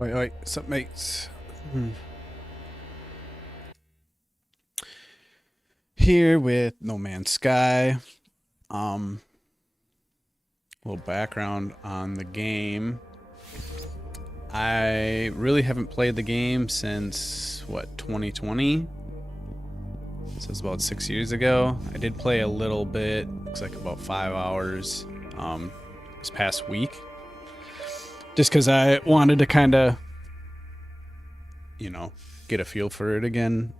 Wait, what's up, mates? Here with No Man's Sky. A little background on the game. I really haven't played the game since, what, 2020? So it's about 6 years ago. I did play a little bit, looks like about 5 hours, this past week. Just because I wanted to kind of, get a feel for it again.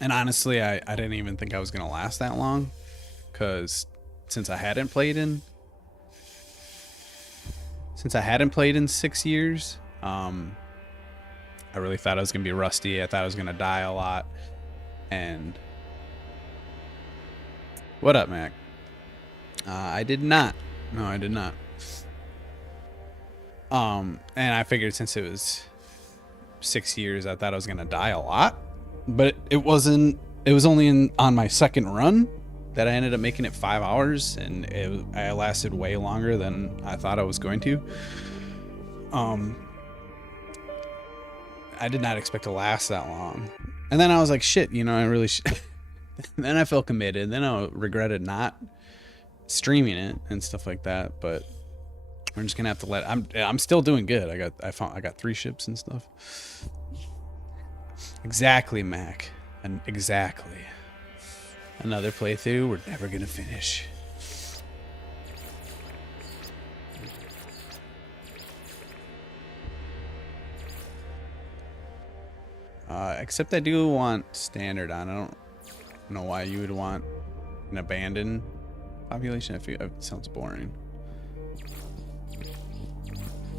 And honestly, I didn't even think I was going to last that long. Because since I hadn't played in 6 years, I really thought I was going to be rusty. I thought I was going to die a lot. And what up, Mac? I did not. No, I did not. And I figured since it was 6 years, I thought I was going to die a lot. But it wasn't. It was only on my second run that I ended up making it 5 hours, and I lasted way longer than I thought I was going to. I did not expect to last that long. And then I was like, shit, I really should. Then I felt committed. Then I regretted not streaming it and stuff like that. But we're just gonna have to let. I'm still doing good. I got 3 ships and stuff. Exactly, Mac. And exactly. Another playthrough we're never gonna finish. Except I do want standard on. I don't know why you would want an abandoned population. I feel it sounds boring.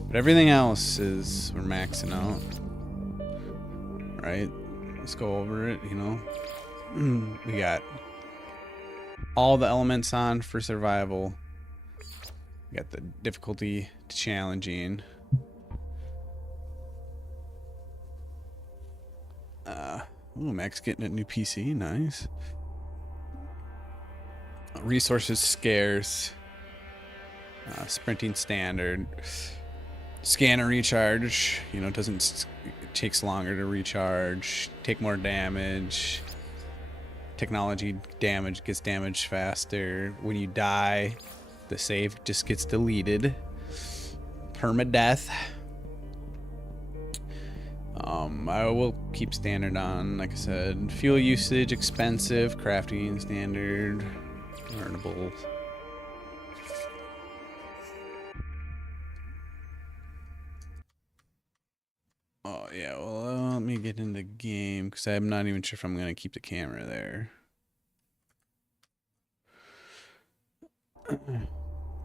But everything else is we're maxing out. Right? Let's go over it, We got all the elements on for survival. We got the difficulty to challenging. Max getting a new PC, nice. Resources scarce. Sprinting standard. Scanner recharge, it takes longer to recharge. Take more damage. Technology damage gets damaged faster. When you die, the save just gets deleted. Permadeath. I will keep standard on, like I said. Fuel usage, expensive. Crafting, standard. Learnable. Oh, yeah, well, let me get in the game, because I'm not even sure if I'm going to keep the camera there.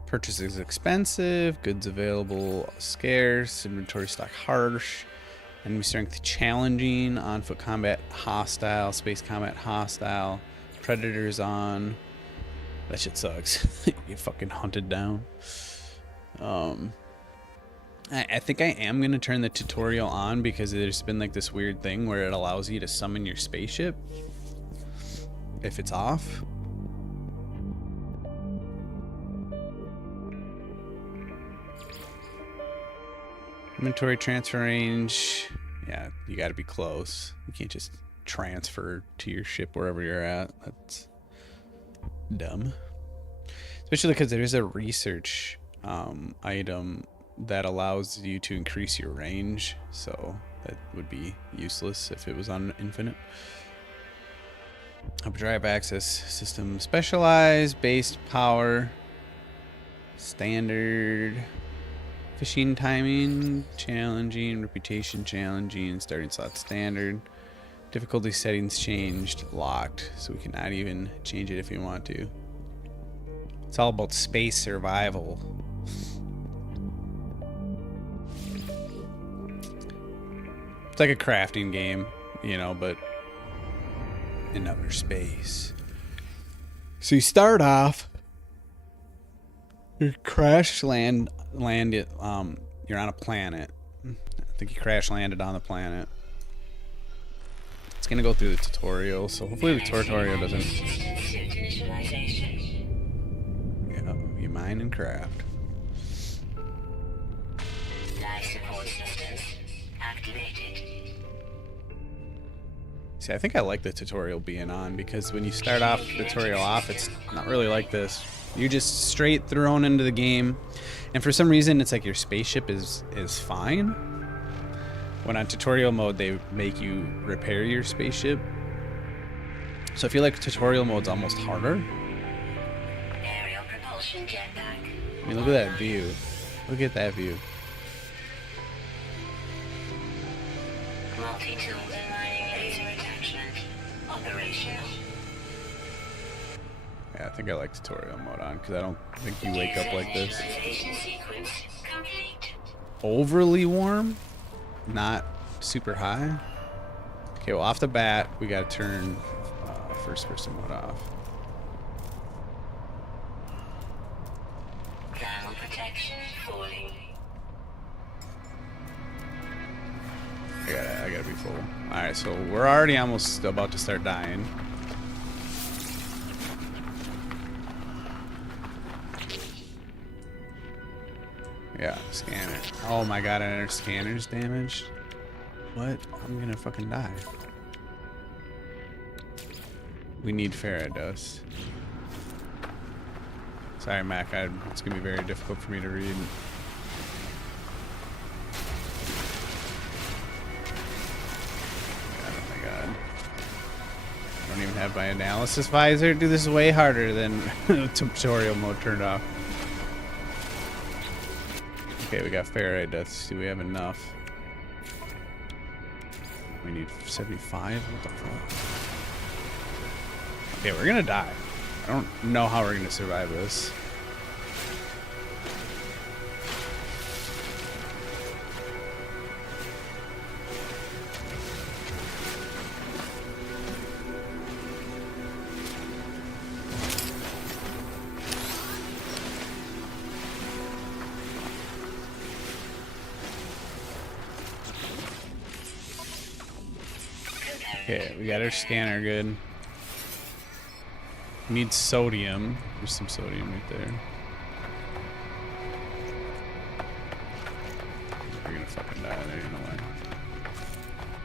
Purchase is expensive. Goods available scarce. Inventory stock harsh. Enemy strength challenging. On foot combat hostile. Space combat hostile. Predators on. That shit sucks. Get fucking hunted down. I think I am going to turn the tutorial on because there's been like this weird thing where it allows you to summon your spaceship if it's off. Inventory transfer range. Yeah, you got to be close. You can't just transfer to your ship wherever you're at. That's dumb. Especially because there's a research item that allows you to increase your range, so that would be useless if it was on infinite. Drive access system specialized, based power, standard, fishing timing, challenging, reputation challenging, starting slot standard, difficulty settings changed, locked, so we cannot even change it if you want to. It's all about space survival. It's like a crafting game, but in outer space. So you start off, you landed, you're on a planet. I think you crash landed on the planet. It's gonna go through the tutorial, so hopefully the tutorial doesn't. Yeah, you mine and craft. See, I think I like the tutorial being on, because when you start off the tutorial off, it's not really like this. You're just straight thrown into the game, and for some reason, it's like your spaceship is fine. When on tutorial mode, they make you repair your spaceship. So I feel like tutorial mode's almost harder. Aerial propulsion jetpack. I mean, look at that view. Look at that view. Multi-tool aligning laser attachment. Operational. Yeah, I think I like tutorial mode on, because I don't think you wake up like this. Initialization sequence complete. Overly warm, not super high. Okay, well, off the bat, we gotta turn first person mode off. Thermal protection fully. I gotta be full. Alright, so we're already almost about to start dying. Yeah, scanner. Oh my god, our scanner's damaged. What? I'm gonna fucking die. We need ferrite dust. Sorry, Mac. It's gonna be very difficult for me to read. Oh my god. I don't even have my analysis visor. Dude, this is way harder than tutorial mode turned off. Okay, we got ferrite dust. Do we have enough? We need 75? What the fuck? Okay, we're gonna die. I don't know how we're gonna survive this. Okay, we got our scanner good. Need sodium. There's some sodium right there. We're gonna fucking die there, you know why.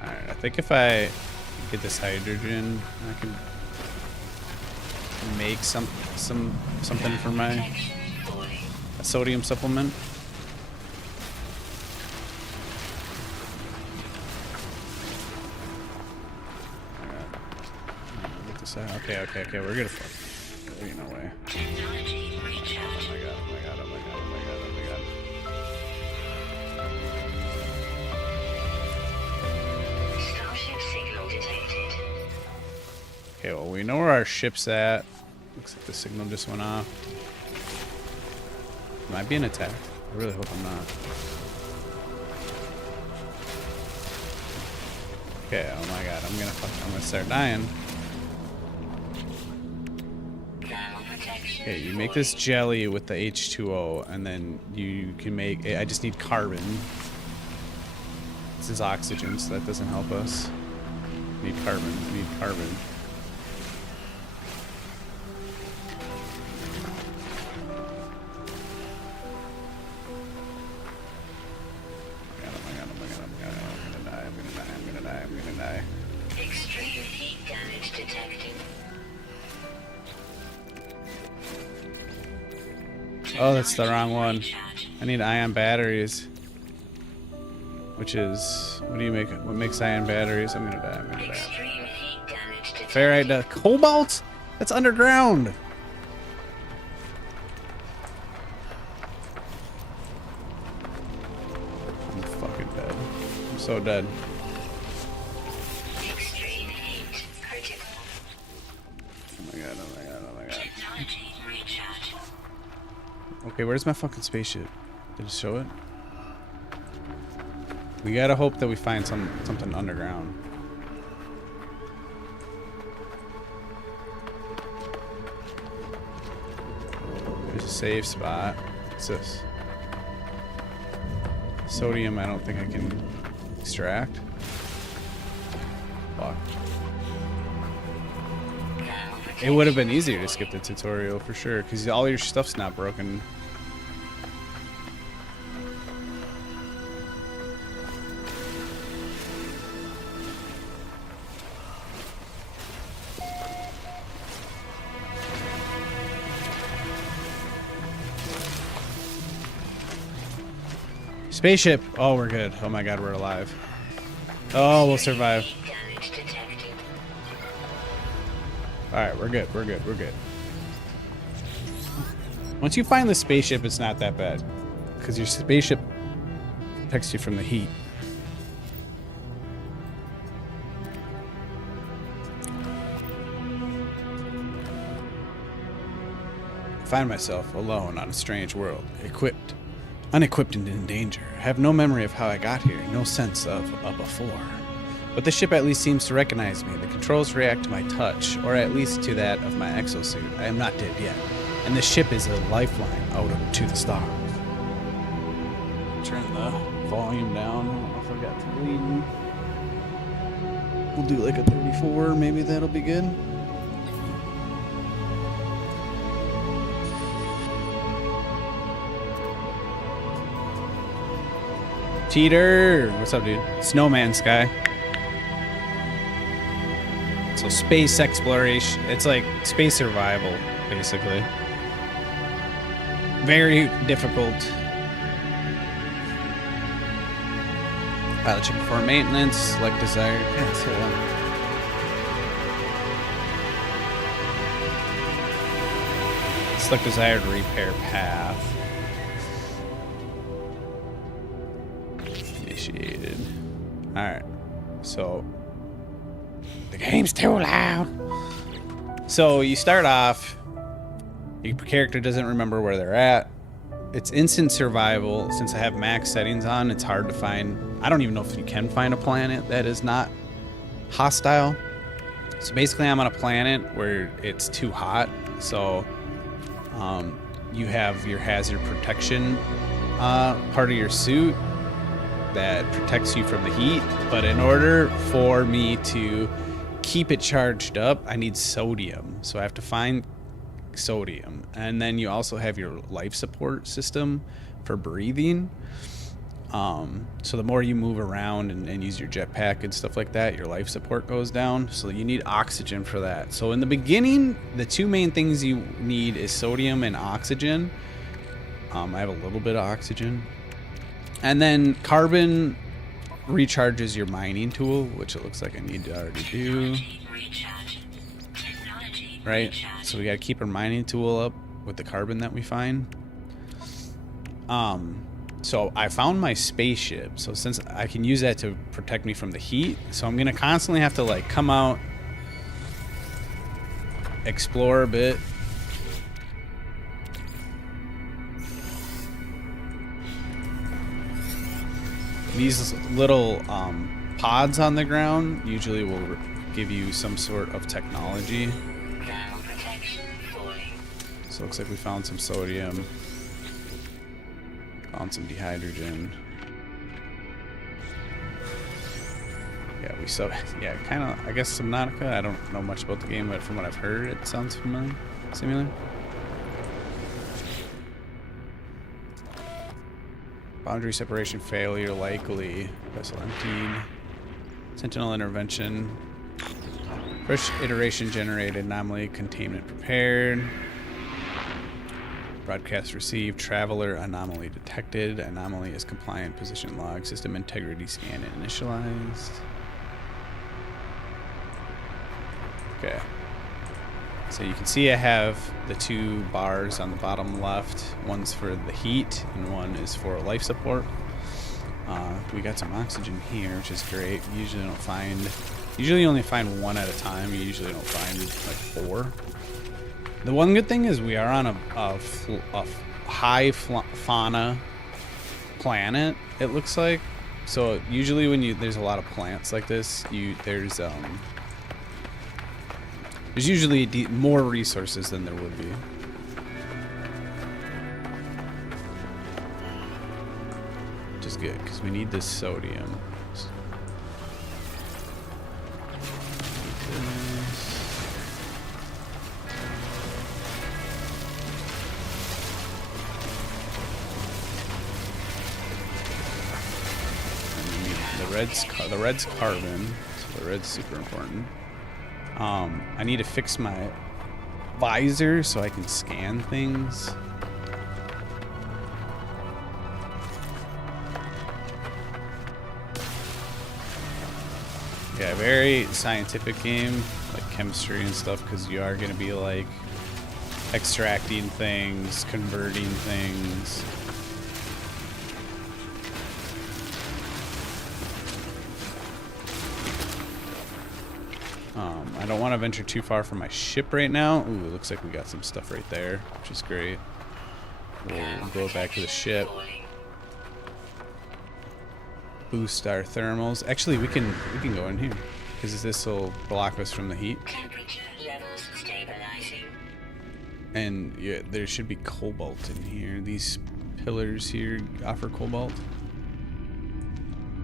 Alright, I think if I get this hydrogen, I can make something for my a sodium supplement. Okay, we're gonna fuck. Ain't no way. Technology Oh recharge. my god, Starship signal detected. Okay, well, we know where our ship's at. Looks like the signal just went off. Am I being attacked? I really hope I'm not. Okay, oh my god, I'm gonna start dying. Okay, you make this jelly with the H2O, and then you can make... I just need carbon. This is oxygen, so that doesn't help us. Need carbon. I need carbon. I'm gonna die. Extreme heat damage detected. Oh, that's the wrong one. I need ion batteries. Which is... What do you make? What makes ion batteries? I'm gonna die. Extreme heat damage detected. Ferrite cobalt? That's underground. I'm fucking dead. I'm so dead. Extreme heat critical. Oh my god. Technology recharge. Okay, where's my fucking spaceship? Did it show it? We gotta hope that we find something underground. There's a safe spot. What's this? Sodium, I don't think I can extract. Fuck. It would have been easier to skip the tutorial for sure, because all your stuff's not broken. Spaceship. Oh, we're good. Oh my god, we're alive. Oh, we'll survive. Heat damage detected. Alright, we're good. We're good. We're good. Once you find the spaceship, it's not that bad. Because your spaceship protects you from the heat. I find myself alone on a strange world, unequipped and in danger. I have no memory of how I got here, no sense of a before. But the ship at least seems to recognize me. The controls react to my touch, or at least to that of my exosuit. I am not dead yet, and the ship is a lifeline out to the stars. Turn the volume down. I don't know if I got to bleeding. We'll do like a 34, maybe that'll be good. Cheater! What's up, dude? Snowman Sky. So space exploration. It's like space survival, basically. Very difficult. Pilot check before maintenance. Select desired. Yeah, so, select desired repair path. Initiated. Alright. So the game's too loud. So you start off, your character doesn't remember where they're at. It's instant survival. Since I have max settings on, it's hard to find. I don't even know if you can find a planet that is not hostile. So basically I'm on a planet where it's too hot. So you have your hazard protection part of your suit that protects you from the heat, but in order for me to keep it charged up, I need sodium. So I have to find sodium, and then you also have your life support system for breathing. So the more you move around and use your jetpack and stuff like that, your life support goes down. So you need oxygen for that. So in the beginning, the two main things you need is sodium and oxygen. I have a little bit of oxygen. And then carbon recharges your mining tool, which it looks like I need to already do. Right? So we gotta keep our mining tool up with the carbon that we find. So I found my spaceship. So since I can use that to protect me from the heat, so I'm gonna constantly have to like come out, explore a bit. These little pods on the ground usually will give you some sort of technology. So it looks like we found some sodium. Found some dehydrogen. Yeah, yeah, kind of, I guess Subnautica. I don't know much about the game, but from what I've heard, it sounds familiar. Similar. Boundary separation failure likely. Vessel emptied. Sentinel intervention. Fresh iteration generated. Anomaly containment prepared. Broadcast received. Traveler anomaly detected. Anomaly is compliant. Position log. System integrity scan initialized. Okay. So you can see I have the two bars on the bottom left. One's for the heat and one is for life support. We got some oxygen here, which is great. Usually you only find one at a time. You usually don't find like four. The one good thing is we are on a high fauna planet, it looks like. So usually when there's a lot of plants like this, there's usually more resources than there would be. Which is good, because we need this sodium. The red's carbon, so the red's super important. I need to fix my visor so I can scan things. very scientific game, like chemistry and stuff, because you are going to be like extracting things, converting things. I don't want to venture too far from my ship right now. Ooh, it looks like we got some stuff right there, which is great. We'll go back to the ship. Boost our thermals. Actually, we can go in here because this will block us from the heat. Temperature levels stabilizing. And yeah, there should be cobalt in here. These pillars here offer cobalt,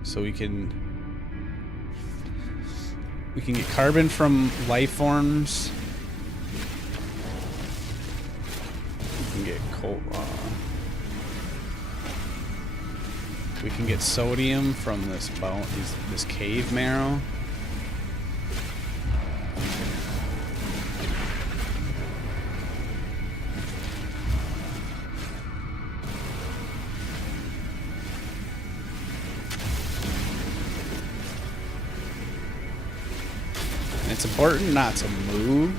so we can get carbon from life forms. We can get we can get sodium from this bone, this cave marrow. And it's important not to move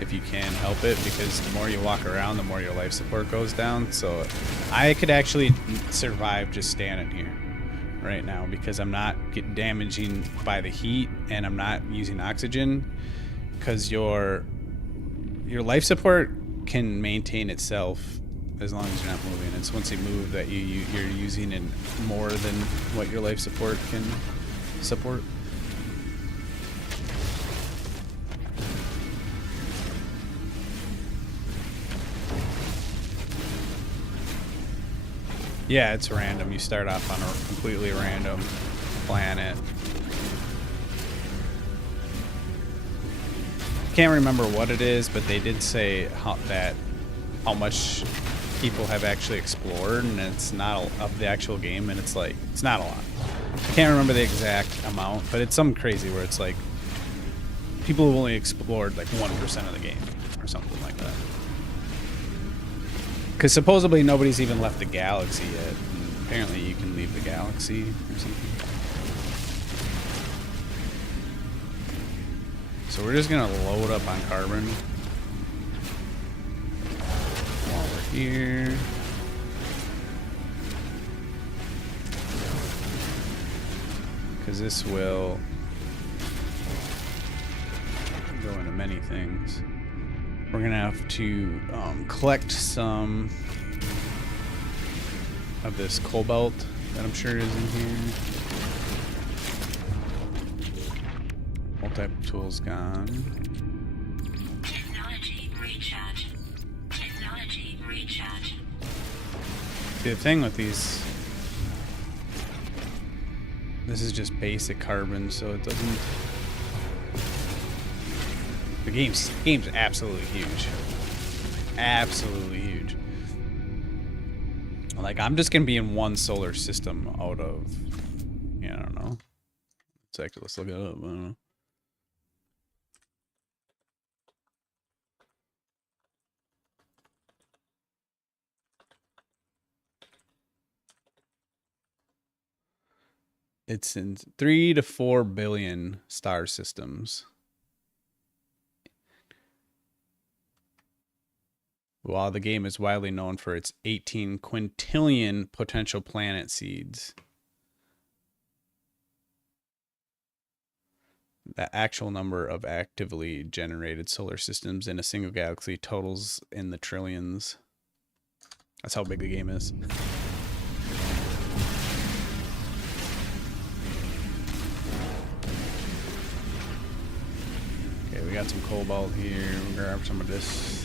if you can help it, because the more you walk around, the more your life support goes down. So I could actually survive just standing here right now because I'm not getting damaging by the heat and I'm not using oxygen, because your life support can maintain itself as long as you're not moving. It's once you move that you're using it more than what your life support can support. Yeah, it's random. You start off on a completely random planet. Can't remember what it is, but they did say how much people have actually explored, and it's not of the actual game, and it's not a lot. I can't remember the exact amount, but it's something crazy where it's like people have only explored like 1% of the game or something like that. Because supposedly nobody's even left the galaxy yet. And apparently you can leave the galaxy or something. So we're just going to load up on carbon while we're here. Because this will go into many things. We're gonna have to collect some of this cobalt that I'm sure is in here. Multi-tool's gone. Technology recharge. Technology recharge. See, the thing with these, this is just basic carbon, so it doesn't. The game's absolutely huge. Absolutely huge. Like, I'm just gonna be in one solar system out of, yeah, I don't know. Let's look it up. I don't know. It's in 3 to 4 billion star systems. While the game is widely known for its 18 quintillion potential planet seeds, the actual number of actively generated solar systems in a single galaxy totals in the trillions. That's how big the game is. Okay, we got some cobalt here. We'll grab some of this.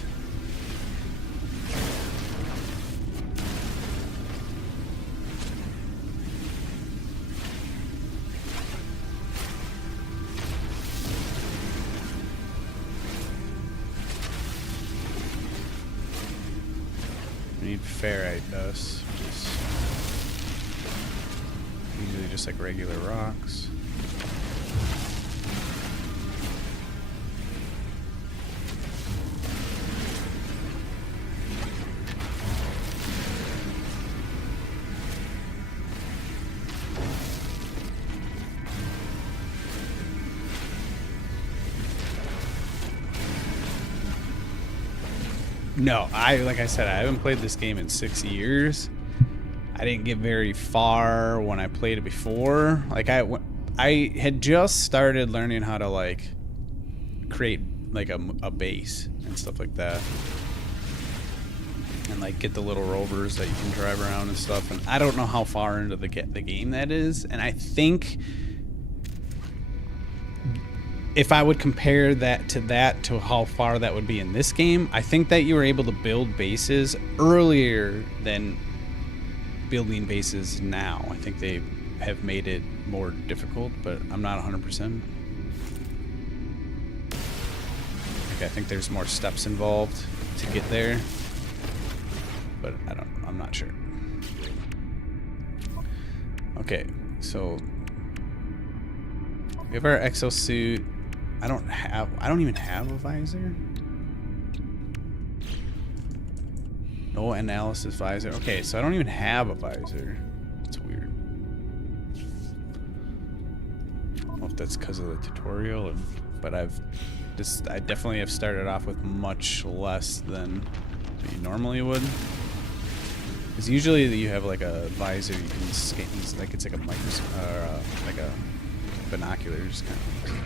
We need ferrite dust, which is usually just like regular rocks. No, like I said, I haven't played this game in 6 years. I didn't get very far when I played it before. Like I had just started learning how to like create like a base and stuff like that, and like get the little rovers that you can drive around and stuff. And I don't know how far into the game that is. And I think if I would compare that to how far that would be in this game, I think that you were able to build bases earlier than building bases now. I think they have made it more difficult, but I'm not 100%. Like, I think there's more steps involved to get there, but I'm not sure. Okay, so we have our exosuit. I don't even have a visor. No analysis visor. Okay, so I don't even have a visor. That's weird. I don't know if that's because of the tutorial, but I definitely have started off with much less than you normally would. Because usually you have like a visor you can scan, like it's like a microscope, like a binoculars kind of.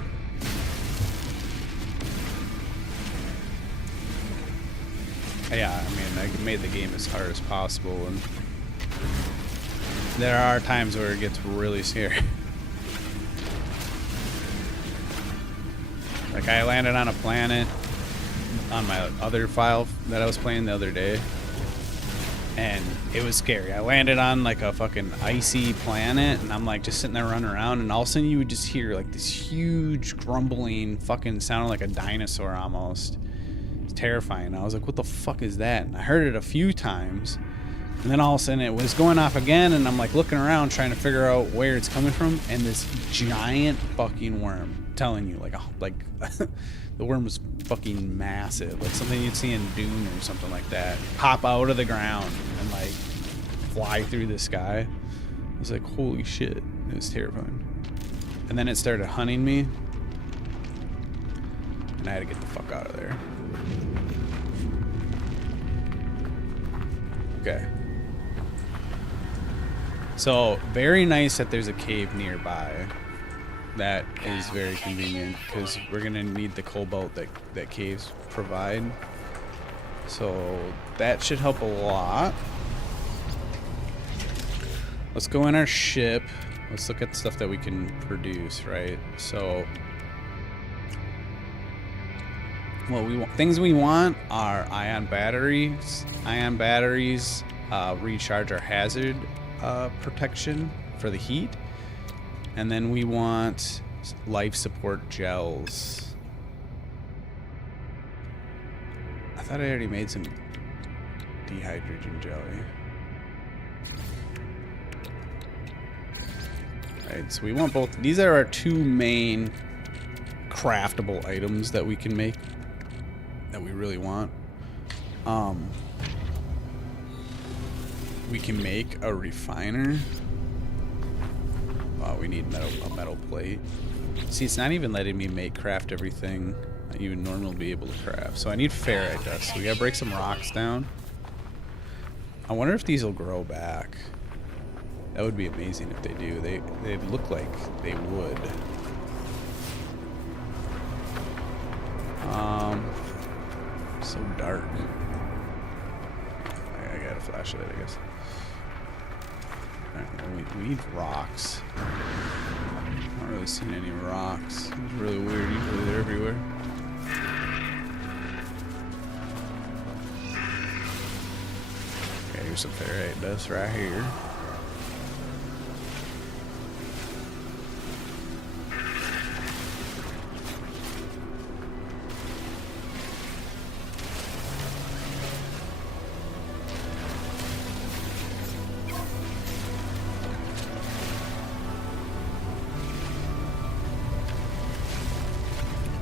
Yeah, I mean, I made the game as hard as possible, and there are times where it gets really scary. Like, I landed on a planet on my other file that I was playing the other day, and it was scary. I landed on like a fucking icy planet, and I'm like just sitting there running around, and all of a sudden you would just hear like this huge grumbling, fucking sounded like a dinosaur almost. Terrifying. I was like, what the fuck is that? And I heard it a few times, and then all of a sudden it was going off again, and I'm like looking around trying to figure out where it's coming from, and this giant fucking worm, I'm telling you, like the worm was fucking massive, like something you'd see in Dune or something like that, pop out of the ground and like fly through the sky. I was like, holy shit. It was terrifying. And then it started hunting me, and I had to get the fuck out of there. Okay. So, very nice that there's a cave nearby. That is very convenient, because we're going to need the cobalt that caves provide. So, that should help a lot. Let's go in our ship. Let's look at stuff that we can produce, right? So, what we want, things we want are ion batteries. Ion batteries recharge our hazard protection for the heat, and then we want life support gels. I thought I already made some dehydrogen jelly. Right, so we want both. These are our two main craftable items that we can make, that we really want. We can make a refiner. Wow, we need a metal plate. See, it's not even letting me craft everything that you would normally be able to craft. So I need ferrite dust. So we gotta break some rocks down. I wonder if these will grow back. That would be amazing if they do. They look like they would. So dark. I got a flashlight, I guess. Alright, well, we need rocks. I'm not really seeing any rocks. It's really weird. Usually they're everywhere. Okay, here's some ferrite dust right here.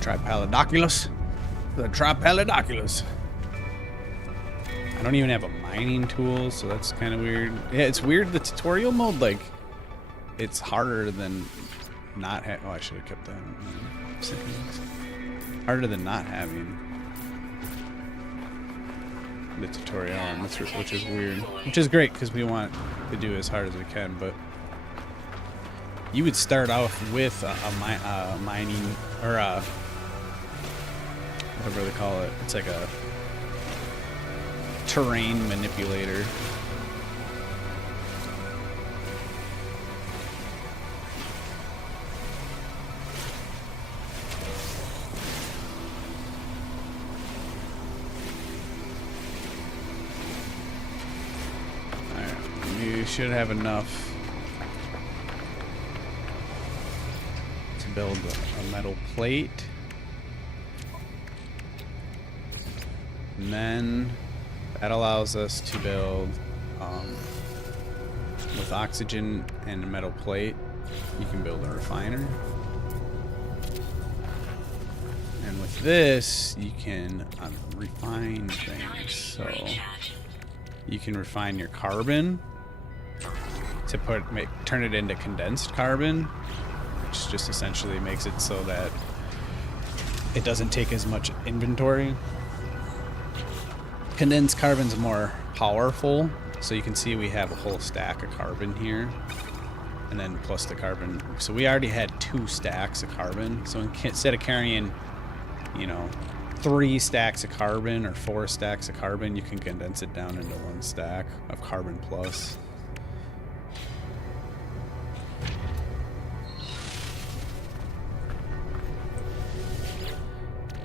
Tripalidoculus. The Tripalidoculus. I don't even have a mining tool, so that's kind of weird. Yeah, it's weird. The tutorial mode, like, it's harder than not having. Oh, I should have kept that. Harder than not having. the tutorial, and which is weird. Which is great because we want to do as hard as we can, but you would start off with a mining, or a, whatever they call it. It's like a terrain manipulator. You should have enough to build a metal plate. And then that allows us to build, with oxygen and a metal plate, you can build a refiner. And with this, you can refine things. So you can refine your carbon to turn it into condensed carbon, which just essentially makes it so that it doesn't take as much inventory. Condensed carbon's more powerful, so you can see we have a whole stack of carbon here, and then plus the carbon. So we already had 2 stacks of carbon. So instead of carrying, 3 stacks of carbon or 4 stacks of carbon, you can condense it down into 1 stack of carbon plus.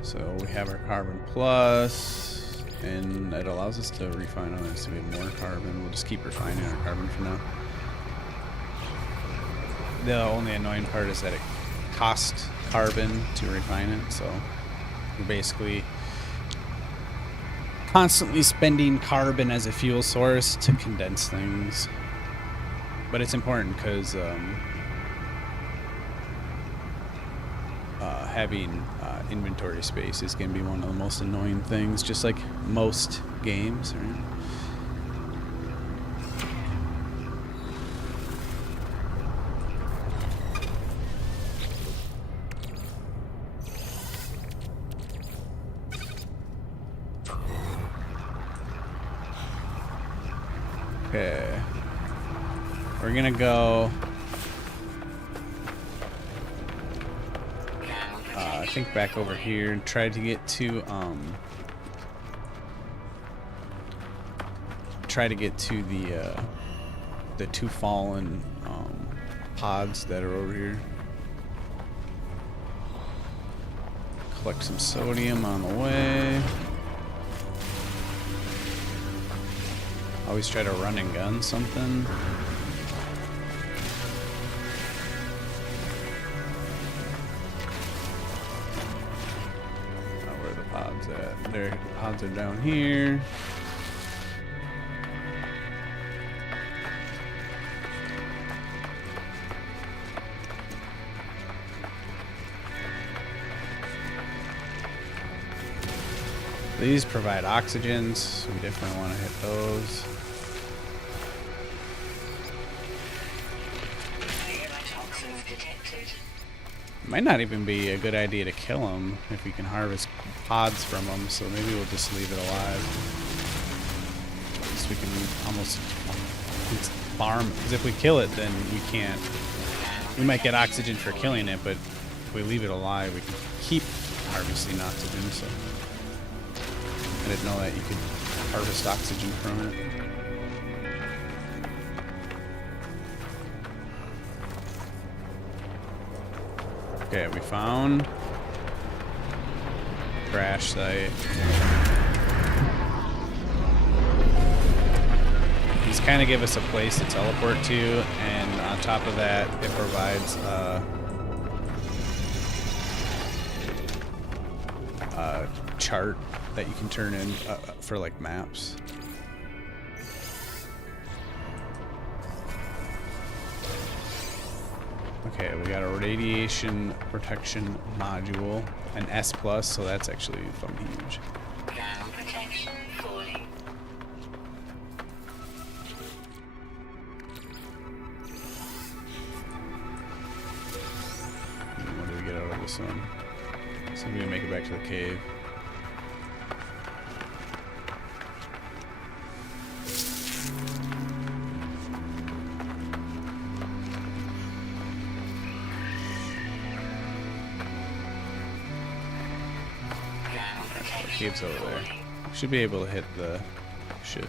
So we have our carbon plus, and it allows us to refine on this to be more carbon. We'll just keep refining our carbon for now. The only annoying part is that it costs carbon to refine it, so we're basically constantly spending carbon as a fuel source to condense things. But it's important because having inventory space is going to be one of the most annoying things, just like most games, right? Okay. We're going to go... I think back over here and try to get to the 2 fallen pods that are over here. Collect some sodium on the way. Always try to run and gun something. Their pods are down here. These provide oxygens, so we definitely want to hit those. Might not even be a good idea to kill them if we can harvest pods from them, so maybe we'll just leave it alive. So we can almost farm, because if we kill it, then we can't. We might get oxygen for killing it, but if we leave it alive, we can keep harvesting oxygen. So I didn't know that you could harvest oxygen from it. Okay, we found crash site. These kind of give us a place to teleport to, and on top of that, it provides a chart that you can turn in for like maps. Okay, we got a radiation protection module, an S+, so that's actually fucking huge. Ground protection falling. What do we get out of this one? See if we can make it back to the cave. Cave's over there. Should be able to hit the ship.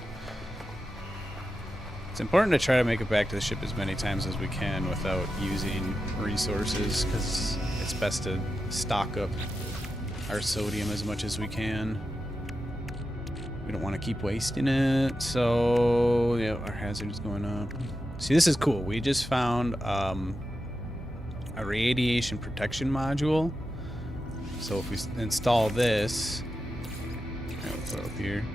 It's important to try to make it back to the ship as many times as we can without using resources, because it's best to stock up our sodium as much as we can. We don't want to keep wasting it, so yeah, our hazard is going up. See, this is cool. We just found a radiation protection module. So if we install this, I'll put it up here.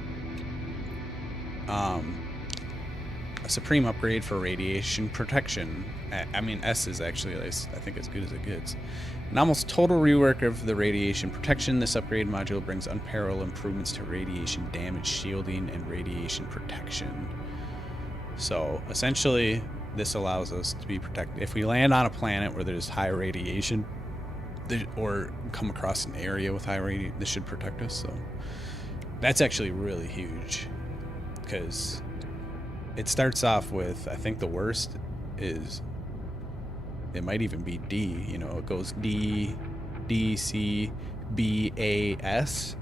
A supreme upgrade for radiation protection. I mean, S is actually, I think, as good as it gets. An almost total rework of the radiation protection. This upgrade module brings unparalleled improvements to radiation damage shielding and radiation protection. So essentially, this allows us to be protected. If we land on a planet where there's high radiation, or come across an area with high radiation, this should protect us. So that's actually really huge, because it starts off with, I think the worst is, it might even be D. You know, it goes D, D, C, B, A, S,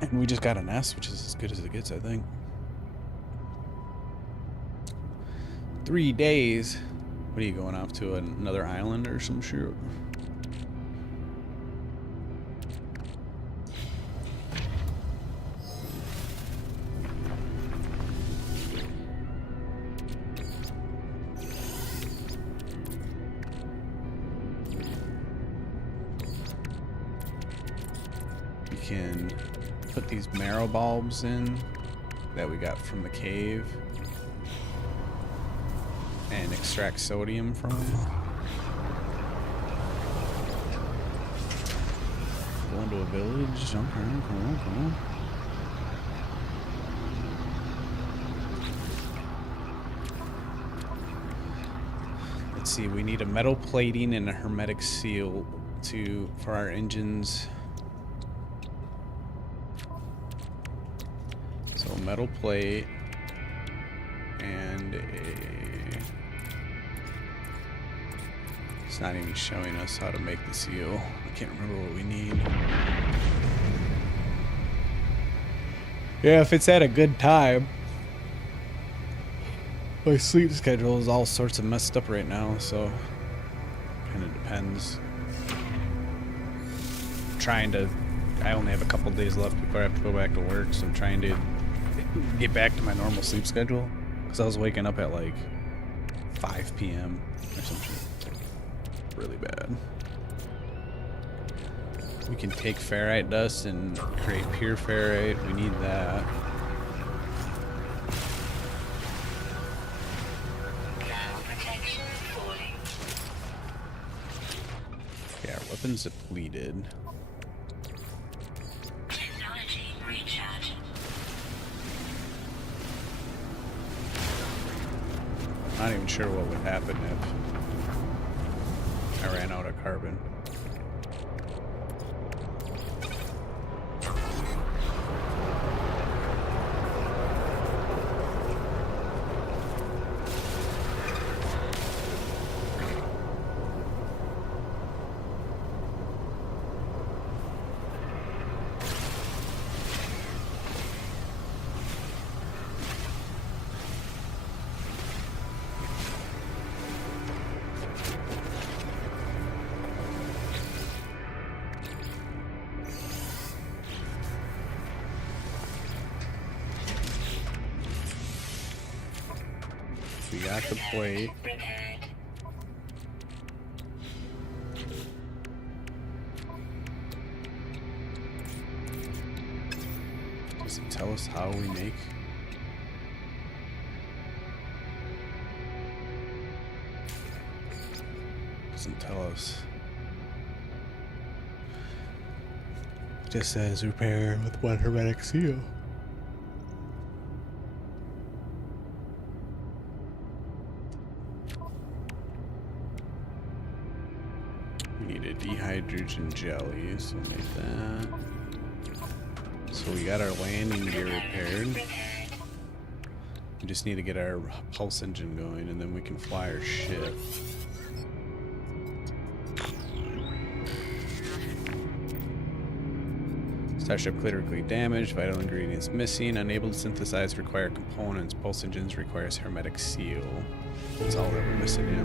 and we just got an S, which is as good as it gets, I think. 3 days. What are you going off to, another island or some shit? We can put these marrow bulbs in that we got from the cave and extract sodium from them. Go into a village. Okay, cool. Let's see, we need a metal plating and a hermetic seal for our engines. So metal plate and it's not even showing us how to make the seal. I can't remember what we need. Yeah, if it's at a good time. My sleep schedule is all sorts of messed up right now, so kind of depends. I only have a couple days left before I have to go back to work, so I'm trying to get back to my normal sleep schedule, because I was waking up at like 5 p.m. or some shit. Really bad. We can take ferrite dust and create pure ferrite. We need that. Protection falling. Yeah, our weapons depleted. Technology recharge. I'm not even sure what would happen if I ran out of carbon. We got the plate. Repaired. Does it tell us how we make? Doesn't tell us. It just says repair with one hermetic seal. We need a dehydrogen jelly, so make that. So we got our landing gear repaired. We just need to get our pulse engine going, and then we can fly our ship. Starship critically damaged. Vital ingredients missing. Unable to synthesize required components. Pulse engines requires hermetic seal. That's all that we're missing, yeah.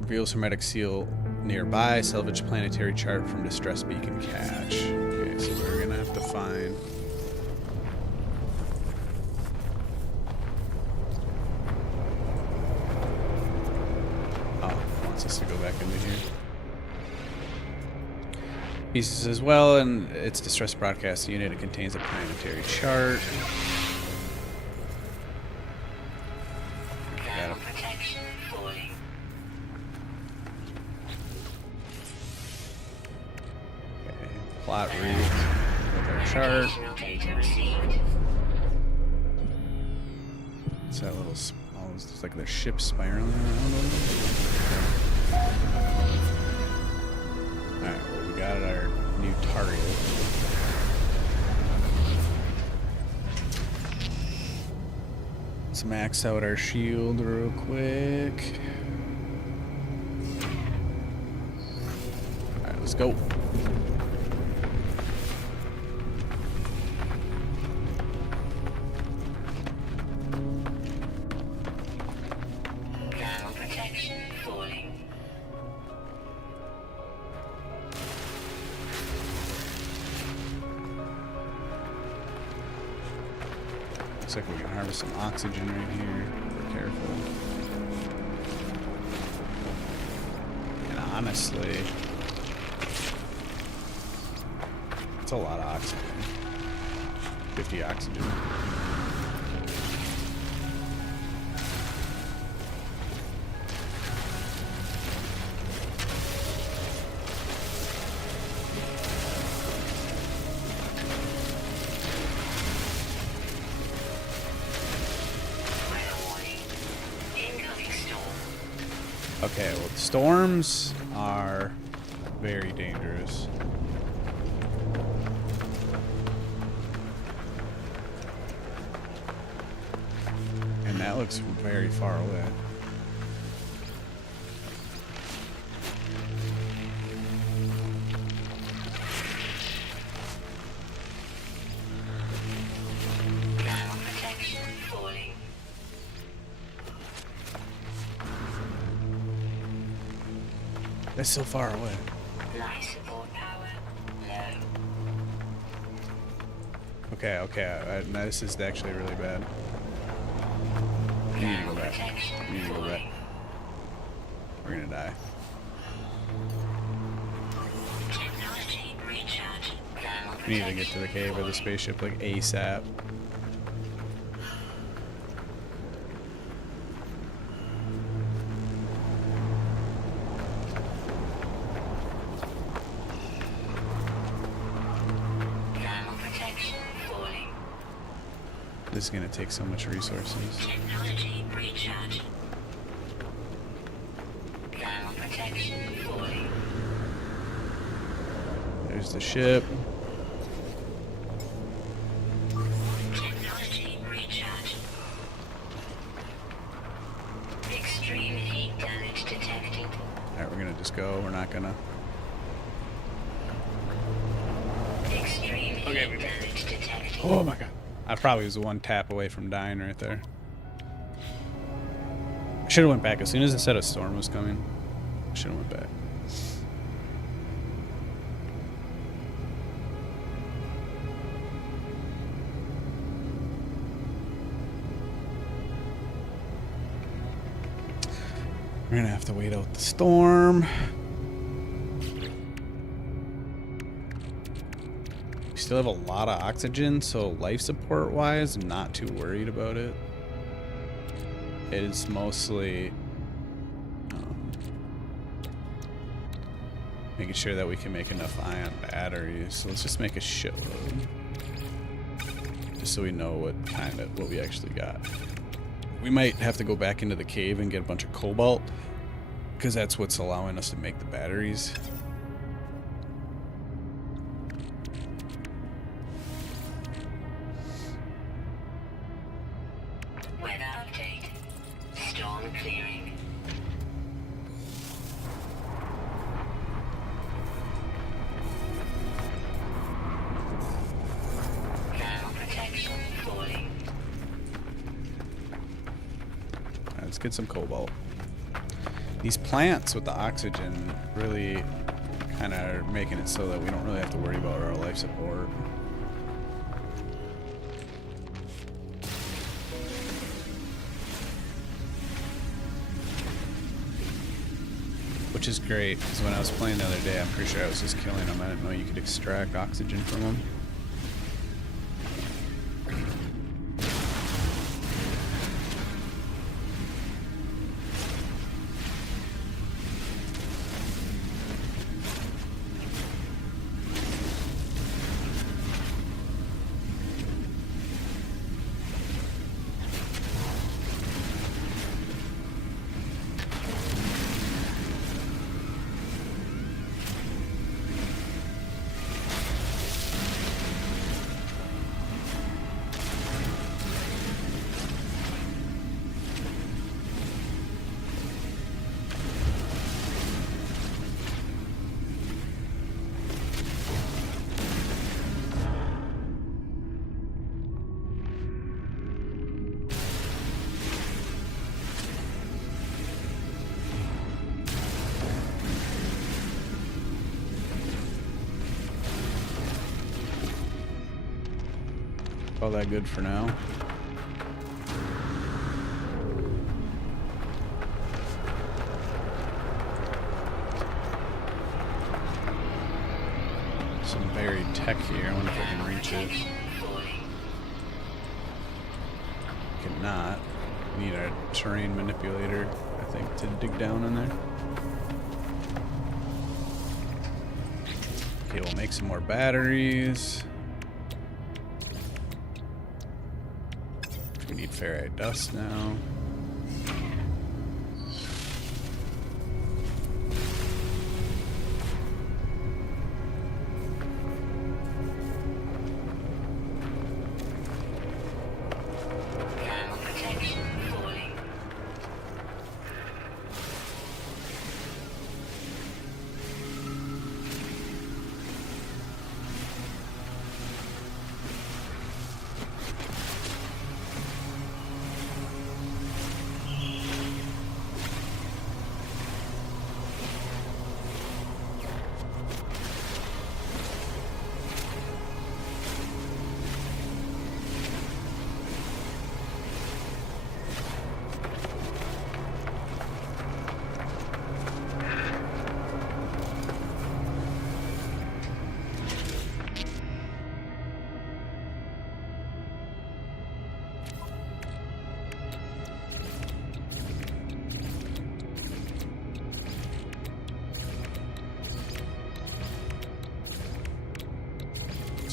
Reveals hermetic seal nearby. Salvage planetary chart from distress beacon cache. Okay, so we're gonna have to find... Oh, it wants us to go back into here. Pieces as well, and its distress broadcast unit. It contains a planetary chart. Thermal protection falling. Okay, plot read with our chart. Navigational data received. It's that little, oh, it's like their ship spiraling around over there. Alright, well, we got our new target. Let's max out our shield real quick. Alright, let's go. Thermal protection falling. Looks like we can harvest some oxygen right here. Be careful. And honestly, it's a lot of oxygen. 50 oxygen. Okay, well, storms are very dangerous. And that looks very far away. Thermal protection falling. That's so far away. Life support power low. Okay, now this is actually really bad. We need to go back. We need to go back. We're gonna die. Technology recharge. Thermal We need to get to protection the cave or the falling. spaceship like ASAP. Thermal protection falling. This is gonna take so much resources. Technology recharge. Thermal protection falling. There's the ship. Technology recharge. Extreme heat damage detected. Alright, we're gonna just go. We're not gonna. Extreme Okay, heat damage detected. Oh my god. I probably was one tap away from dying right there. I should have went back as soon as it said a storm was coming. I should have went back. We're gonna have to wait out the storm. We still have a lot of oxygen, so life support wise, I'm not too worried about it. It is mostly making sure that we can make enough ion batteries. So let's just make a shitload, just so we know what we actually got. We might have to go back into the cave and get a bunch of cobalt, because that's what's allowing us to make the batteries. Weather update. Storm clearing. Let's get some cobalt. These plants with the oxygen really kind of are making it so that we don't really have to worry about our life support. Which is great, because when I was playing the other day, I'm pretty sure I was just killing them. I didn't know you could extract oxygen from them. All that good for now. Some buried tech here. I wonder if I can reach it. Cannot. Need a terrain manipulator, I think, to dig down in there. Okay, we'll make some more batteries. We need ferrite dust now.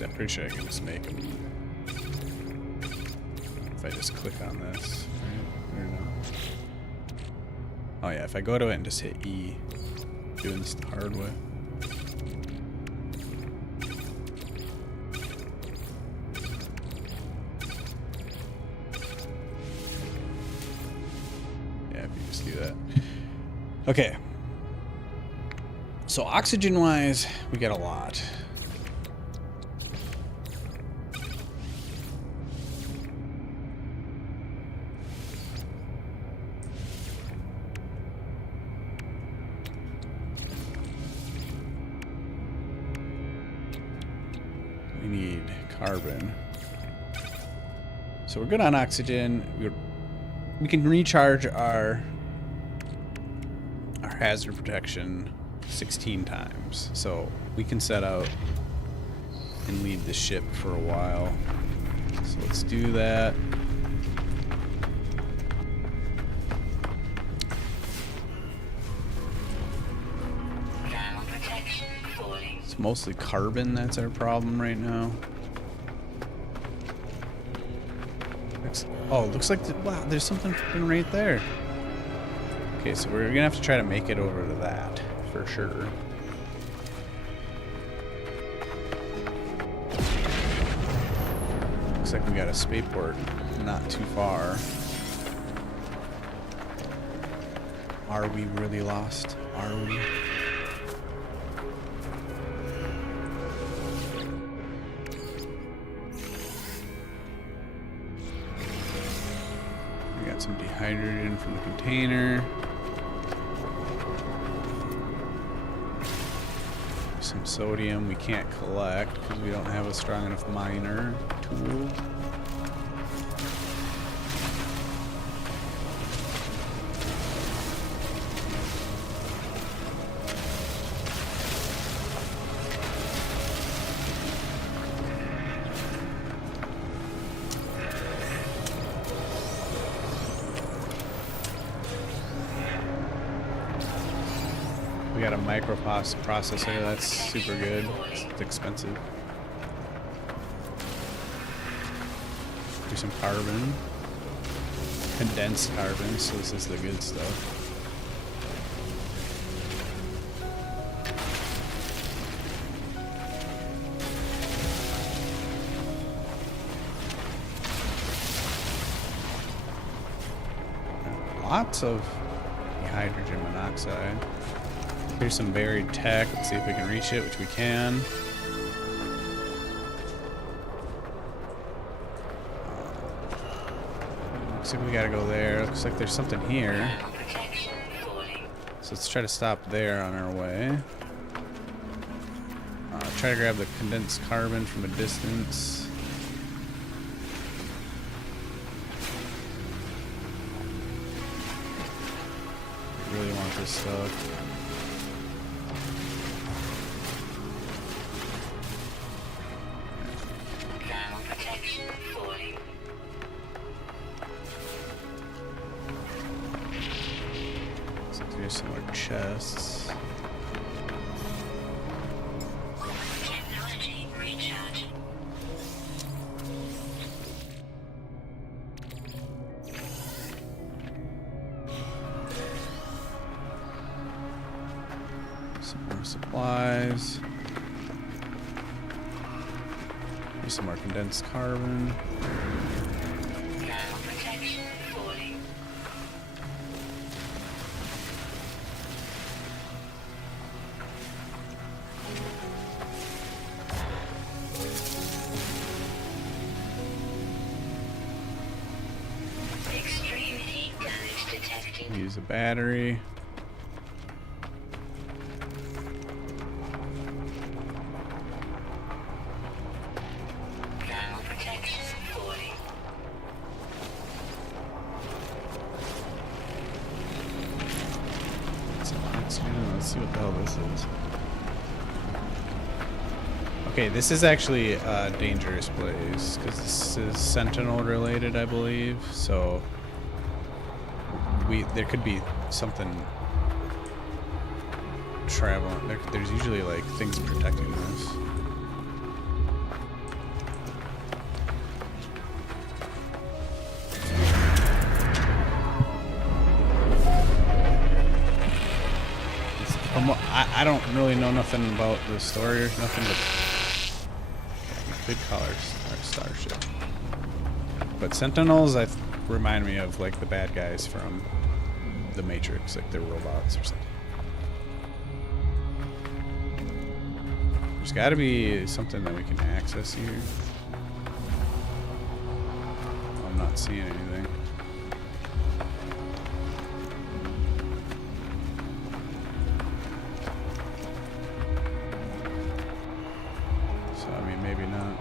I'm pretty sure I can just make them. If I just click on this, right? Or no? Oh yeah, if I go to it and just hit E, doing this the hard way. Yeah, if you just do that. Okay. So oxygen-wise, we got a lot. We need carbon. So we're good on oxygen. We can recharge our hazard protection 16 times. So we can set out and leave the ship for a while. So let's do that. It's mostly carbon that's our problem right now. Oh, looks like, wow, there's something freaking right there. Okay, so we're gonna have to try to make it over to that, for sure. Looks like we got a spaceport not too far. Are we really lost? Are we? some dehydrogen from the container. Some sodium we can't collect because we don't have a strong enough miner tool. We got a microprocessor, that's super good. It's expensive. Do some carbon. Condensed carbon, so this is the good stuff. Lots of hydrogen monoxide. Here's some buried tech. Let's see if we can reach it, which we can. Looks like we gotta go there. Looks like there's something here. So let's try to stop there on our way. Try to grab the condensed carbon from a distance. Really want this stuff. Here's some more chests. Technology recharge. Some more supplies. Here's some more condensed carbon. Use a battery. Let's see what the hell this is. Okay, this is actually a dangerous place because this is Sentinel related, I believe. So there could be something traveling. There's usually like things protecting this. From what, I don't really know nothing about the story, nothing but good colors, our starship. But Sentinels, remind me of like the bad guys from the Matrix, like they're robots or something. There's got to be something that we can access here. I'm not seeing anything. So I mean, maybe not.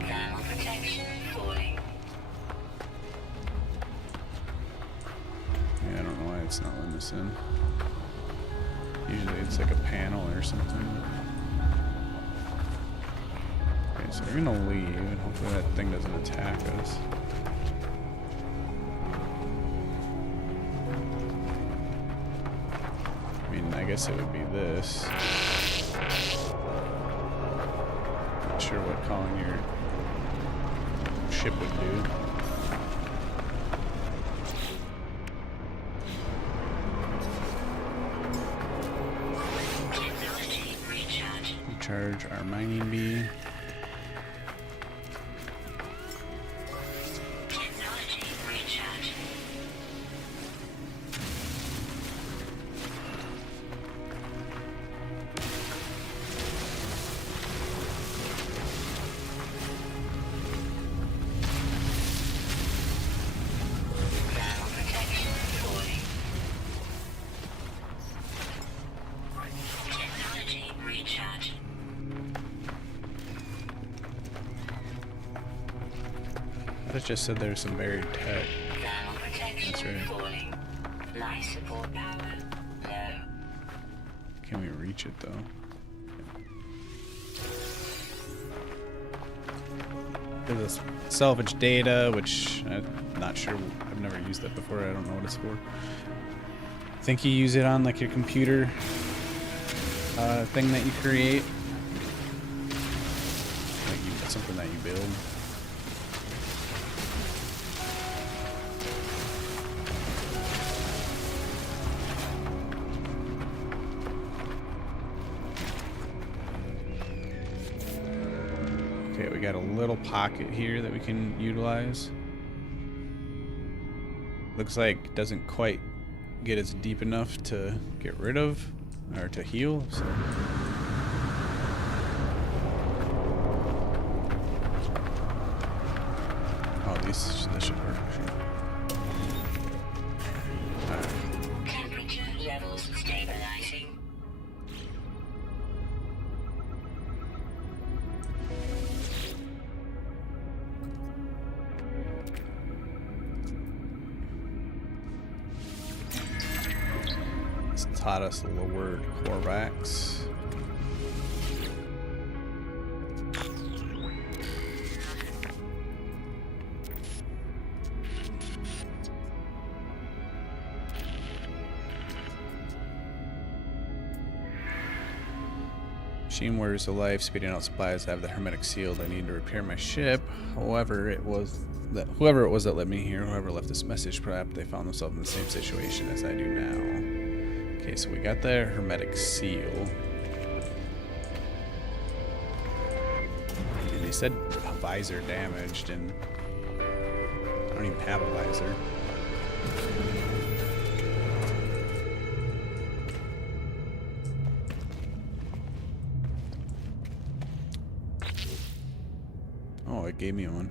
Yeah, I don't know why it's not letting us in. Usually it's like a panel or something. Okay, so we're gonna leave and hopefully that thing doesn't attack us. I mean, I guess it would be this. Not sure what calling your ship would do. Recharge our mining bee. But it just said there's some buried tech. Thermal protection That's right. falling. Life support power low. Can we reach it though? There's this salvage data, which I'm not sure. I've never used that before. I don't know what it's for. I think you use it on like your computer thing that you create. Like something that you build. Okay, we got a little pocket here that we can utilize. Looks like it doesn't quite get us deep enough to get rid of or to heal. So. Oh, this should work. Alright. Temperature levels stabilizing. It's taught us the word Corvax. Machine words of life, speeding out supplies. I have the hermetic sealed. I need to repair my ship. However, whoever it was that led me here, whoever left this message, perhaps they found themselves in the same situation as I do now. Okay, so we got the hermetic seal. And they said a visor damaged, and I don't even have a visor. Oh, it gave me one.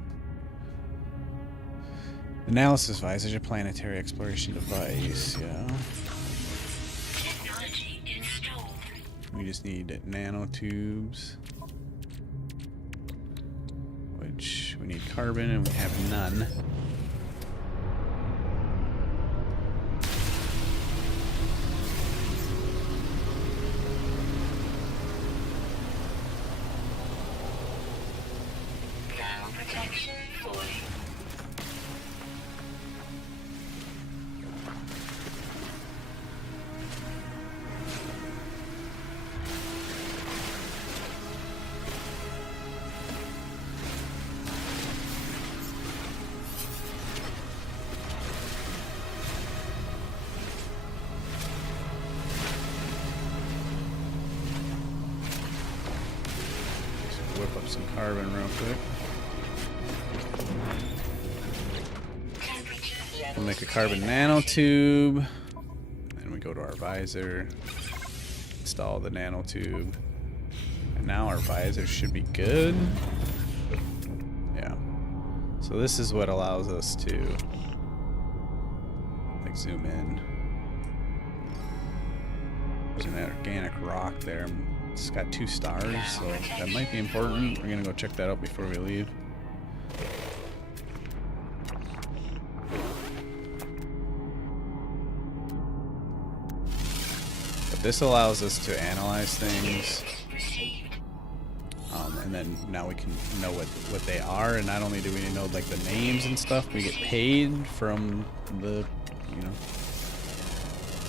Analysis visor is a planetary exploration device, yeah. Technology installed. We just need nanotubes. Which we need carbon and we have none. Thermal protection falling. Just whip up some carbon real quick. Temperature levels We'll make a carbon nanotube. Then we go to our visor. Install the nanotube. And now our visor should be good. Yeah. So this is what allows us to like zoom in. There's an organic rock there. It's got 2 stars, so that might be important. We're gonna go check that out before we leave. But this allows us to analyze things. received. And then now we can know what they are, and not only do we know like the names and stuff, we get paid from the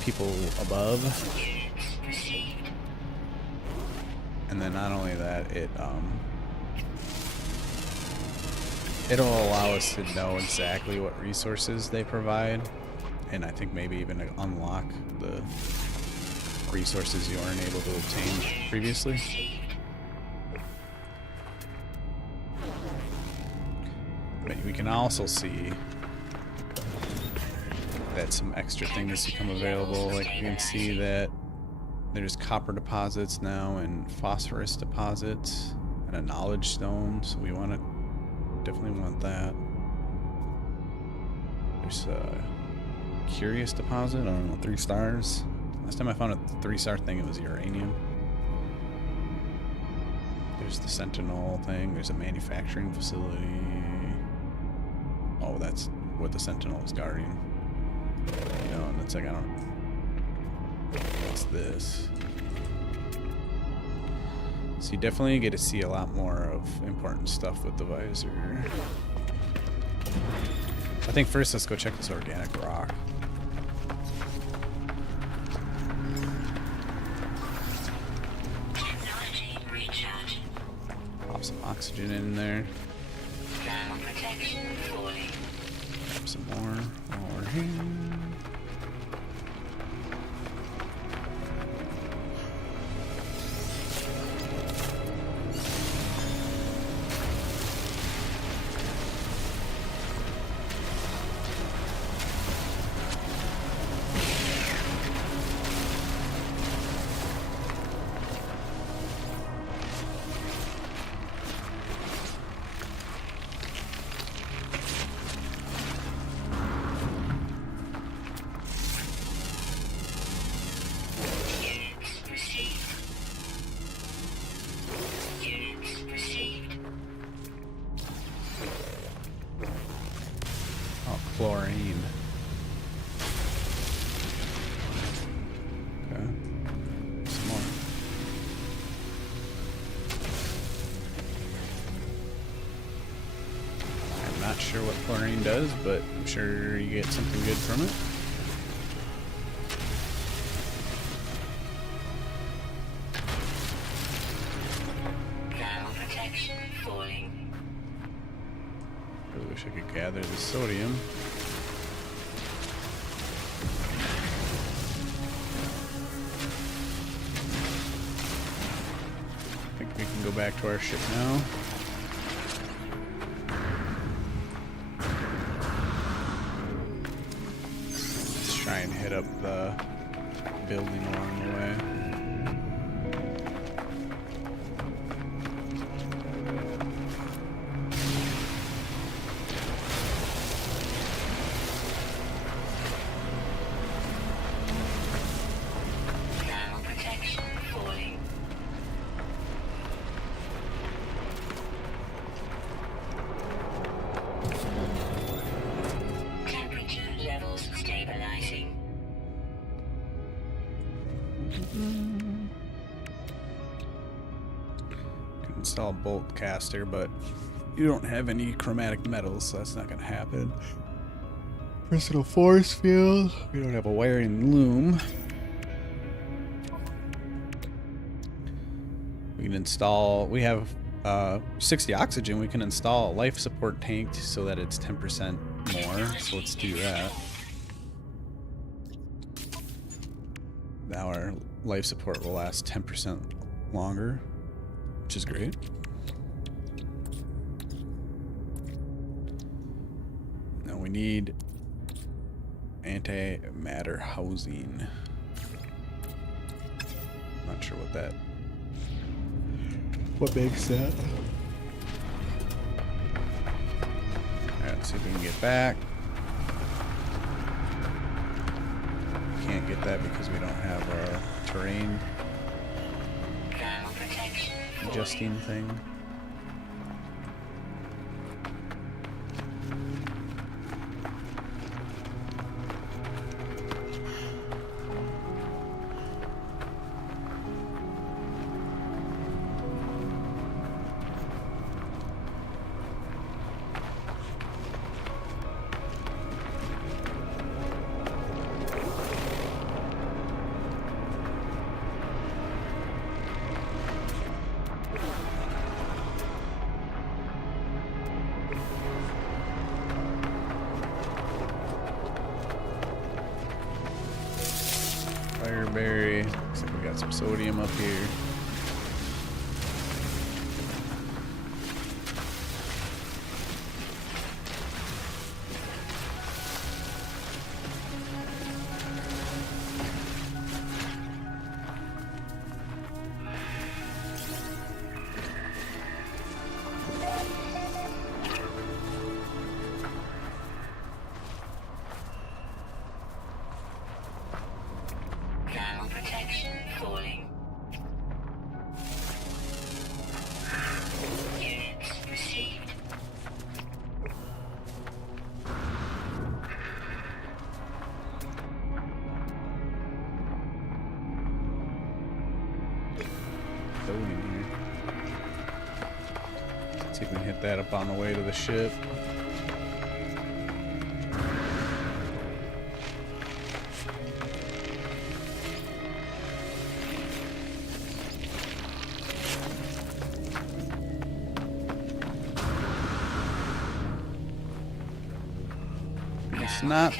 people above. Units received. And then not only that, it'll allow us to know exactly what resources they provide, and I think maybe even unlock the resources you weren't able to obtain previously. But we can also see that some extra things become available. Like you can see that there's copper deposits now and phosphorus deposits and a knowledge stone. So we definitely want that. There's a curious deposit. I don't know, 3 stars. Last time I found a 3-star thing, it was uranium. There's the Sentinel thing. There's a manufacturing facility. Oh, that's what the Sentinel is guarding. You know, and it's like, I don't... What's this? So you definitely get to see a lot more of important stuff with the visor. I think first let's go check this organic rock. Technology recharge. Pop some oxygen in there. Thermal protection falling. Grab some more while we're here. Chlorine. Okay. Some more. I'm not sure what chlorine does, but I'm sure you get something good from it. Thermal protection falling. Really wish I could gather the sodium. I think we can go back to our ship now. Let's try and hit up the building along the way. Thermal protection falling. Temperature levels stabilizing. Can install a bolt caster, but you don't have any chromatic metals, so that's not going to happen. Personal force field. We don't have a wiring loom. We can install. We have 60 oxygen. We can install a life support tank so that it's 10% more. So let's do that. Now our life support will last 10% longer, which is great. Now we need antimatter housing. Not sure what makes that. Alright, let's see if we can get back. Can't get that because we don't have our terrain Thermal protection adjusting thing. Fireberry. Looks like we got some sodium up here. Thermal protection falling. hit that up on the way to the ship. It's not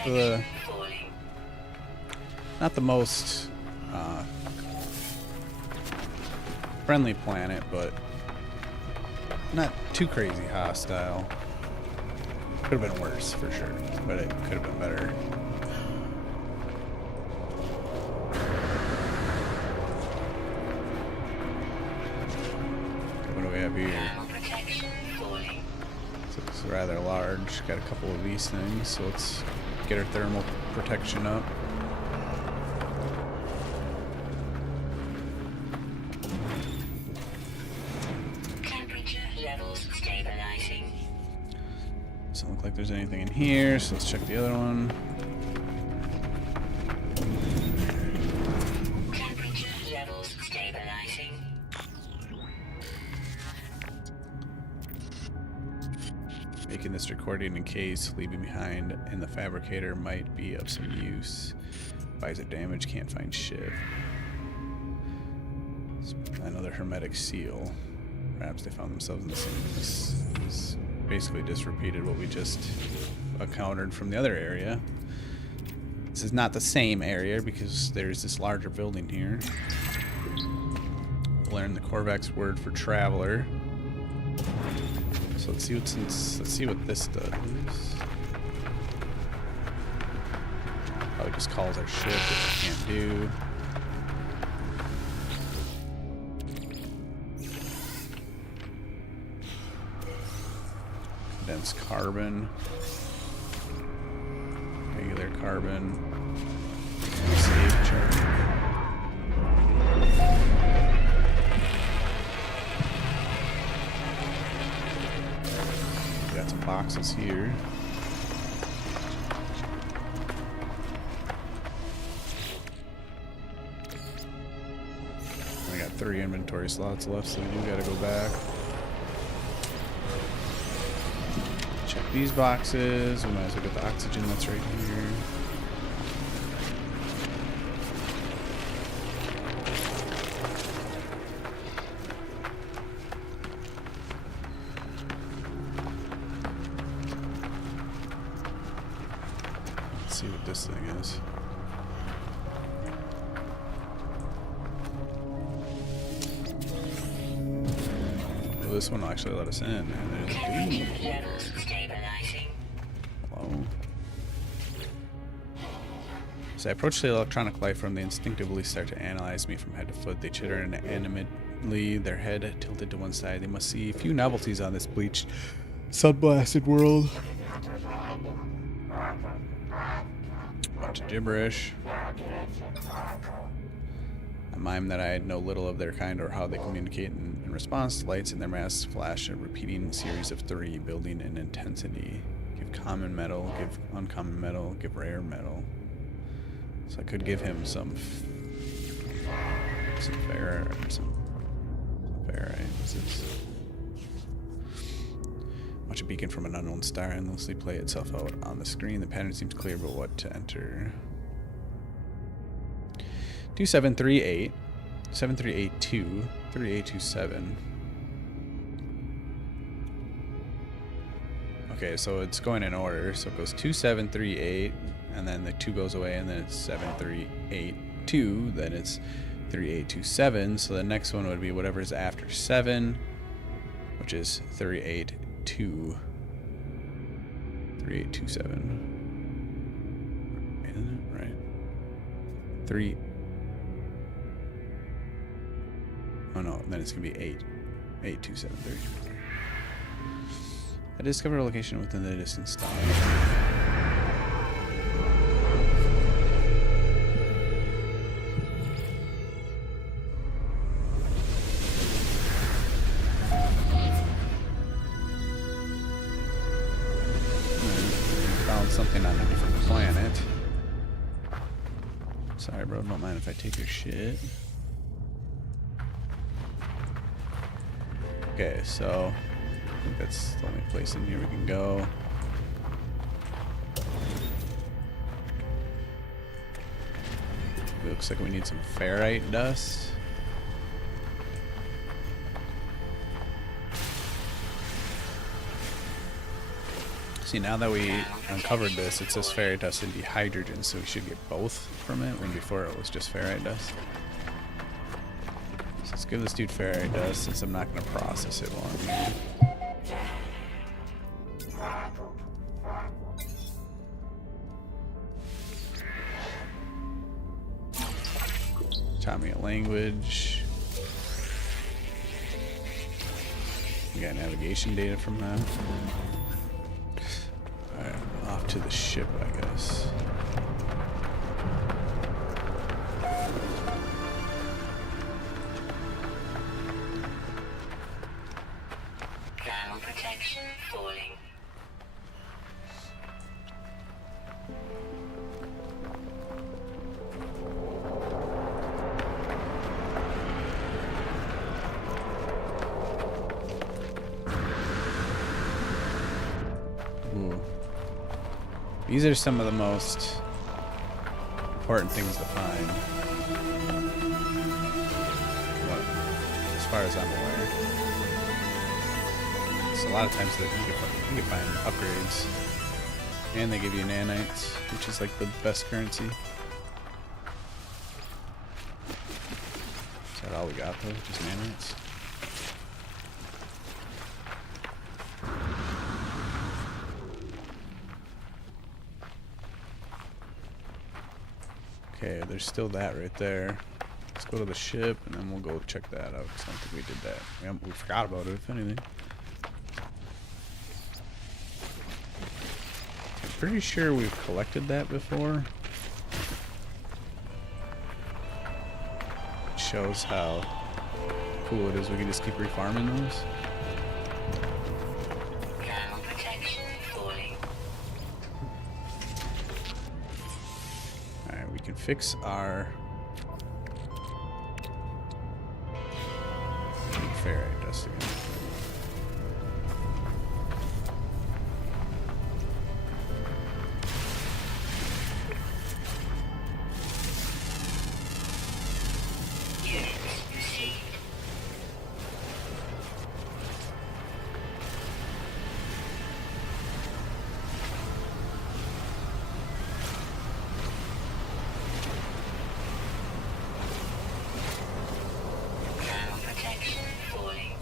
the most friendly planet, but not too crazy hostile. Could have been worse for sure, but it could have been better. What do we have here? This looks rather large. Got a couple of these things, so let's get our thermal protection up. Doesn't look like there's anything in here, so let's check the other one. Temperature levels stabilizing. Making this recording in case leaving behind in the fabricator might be of some use. Visor damage, can't find ship. Another hermetic seal. Perhaps they found themselves in the same. This basically just repeated what we just encountered from the other area. This is not the same area because there's this larger building here. Learn the Korvac's word for traveler. So let's see what this does. Probably just calls our ship, which we can't do. Condensed carbon, regular carbon, save chart. Got some boxes here. I got 3 inventory slots left, so we do gotta go back. Check these boxes. We might as well get the oxygen that's right here. Let's see what this thing is. Well, this one will actually let us in. And there's a dude. Hello. As I approach the electronic life form, they instinctively start to analyze me from head to foot. They chitter animatedly, their head tilted to one side. They must see few novelties on this bleached, sun-blasted world. Bunch of gibberish. I mime that I know little of their kind or how they communicate in response to lights in their masks flash a repeating series of 3, building in intensity. Give common metal, give uncommon metal, give rare metal. So I could give him some ferrite. Watch a beacon from an unknown star endlessly play itself out on the screen. The pattern seems clear, but what to enter? 2738, 7382, 3827. Okay, so it's going in order. So it goes 2738, and then the 2 goes away, and then it's 7382, then it's 3827. So the next one would be whatever's after 7, which is 382. 3827. Isn't it? Right. 3. Oh no, then it's gonna be 8. 8273. I discovered a location within the distance star. Found something on a different planet. Sorry, bro. Don't mind if I take your shit. Okay, so think that's the only place in here we can go. It looks like we need some ferrite dust. See, now that we uncovered this, it says ferrite dust and dehydrogen, so we should get both from it, when before it was just ferrite dust. So let's give this dude ferrite dust, since I'm not going to process it while I'm here. Taught me a language. We got navigation data from that. Alright, off to the ship, I guess. Ground protection falling. Ooh. These are some of the most important things to find. Well, as far as I'm aware. So a lot of times that you can find upgrades. And they give you nanites, which is like the best currency. Is that all we got though? Just nanites? Okay, there's still that right there. Let's go to the ship and then we'll go check that out, because I don't think we did that. We forgot about it, if anything. I'm pretty sure we've collected that before. It shows how cool it is. We can just keep refarming those. Ground protection falling. Alright, we can fix our ferrite dust again. Units received. Ground protection falling.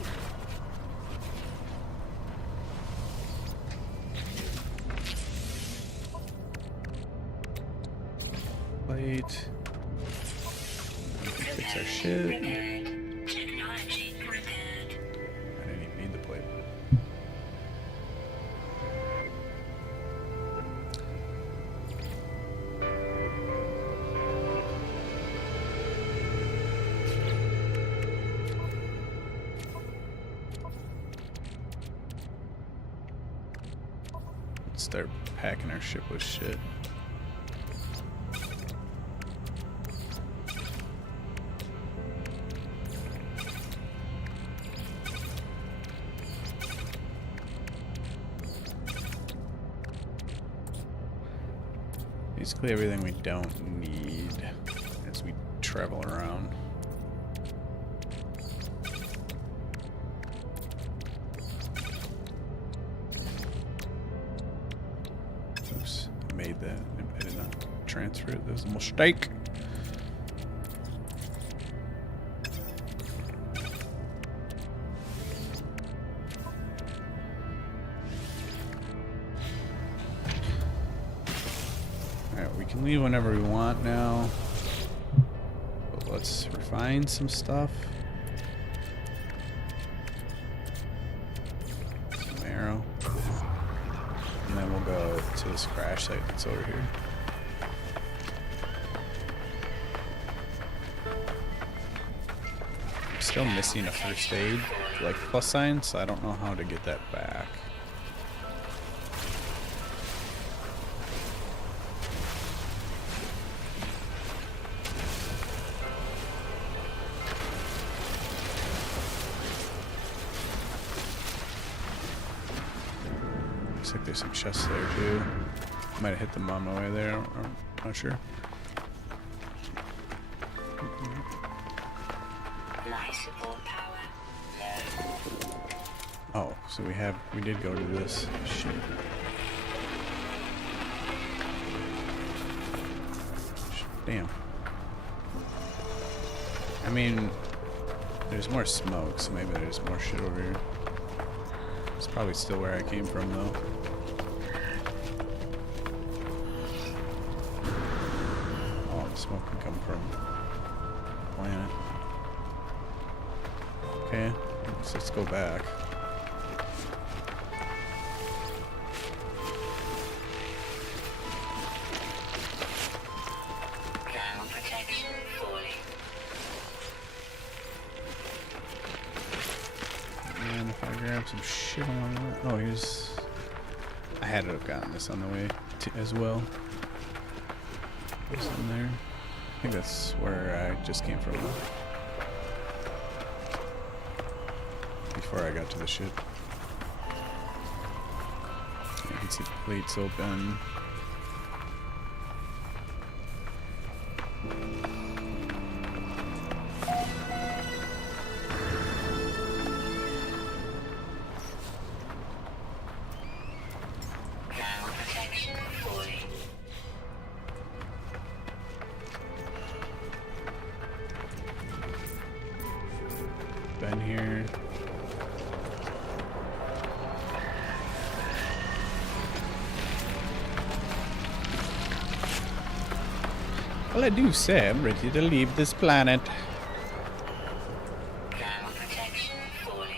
Plate. Fix our ship. Repaired. Technology repaired. I didn't even need the plate. Let's start packing our ship with shit. Basically everything we don't need as we travel around. Oops, I made that. I did not transfer it. That was a mistake. Alright, we can leave whenever we want now. But let's refine some stuff. Some arrow. And then we'll go to this crash site that's over here. I'm still missing a first aid, like plus sign, so I don't know how to get that back. Looks like there's some chests there too. Might have hit them on my way there. I'm not sure. Life support power low. Oh, so we did go to this shit. Damn. I mean, there's more smoke, so maybe there's more shit over here. It's probably still where I came from, though. Oh, the smoke can come from the planet. Okay, let's go back. Ground protection falling. And if I grab some shit along the way. Oh, here's. I had to have gotten this on the way as well. What's in there? I think that's where I just came from. Before I got to the ship. You can see the plates open. Ground protection falling. Been here. Well, I do say I'm ready to leave this planet. Ground protection falling.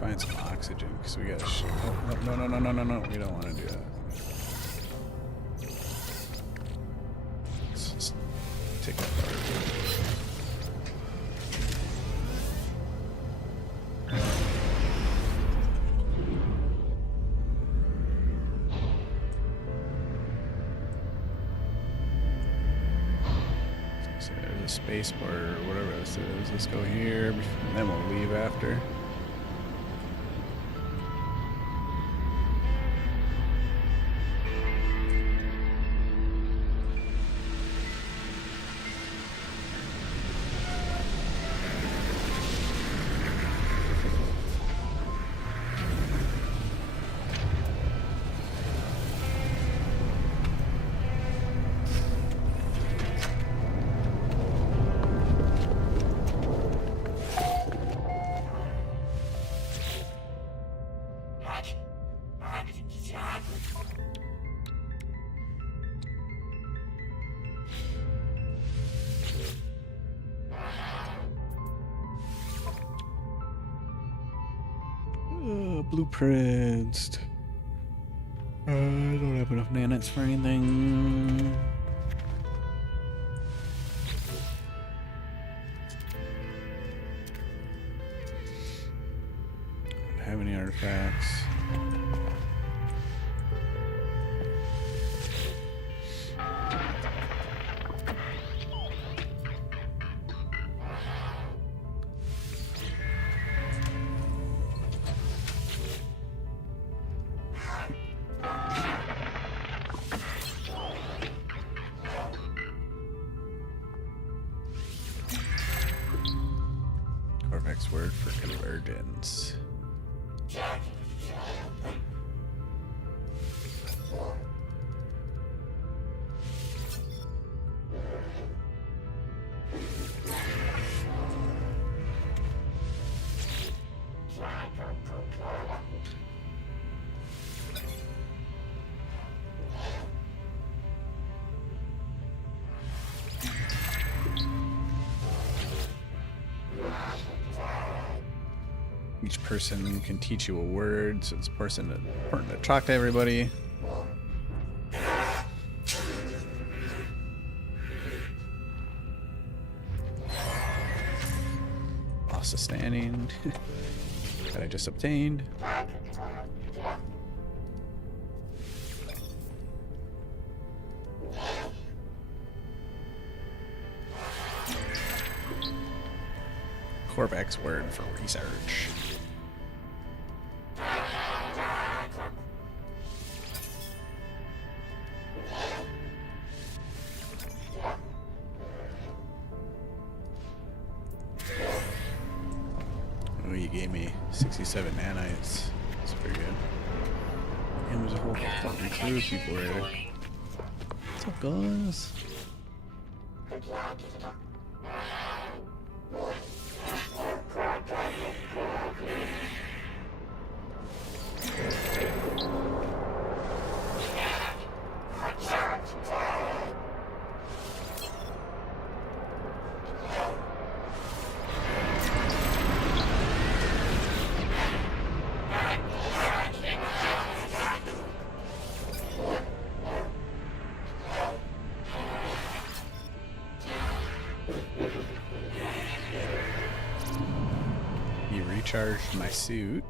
Find some oxygen because we got. Oh, no! We don't want to do that. Let's just take that part. So there's a space bar or whatever this is. Let's go here, and then we'll leave after. Blueprints. I don't have enough nanites for anything. Don't have any artifacts. Corvex word for convergence. Each person can teach you a word, so it's important to talk to everybody. lost a standing that I just obtained. Corvax word for research. Oh, you gave me 67 nanites. That's pretty good. And there's a whole fucking crew of people right there. What's up, guys? You recharged my suit.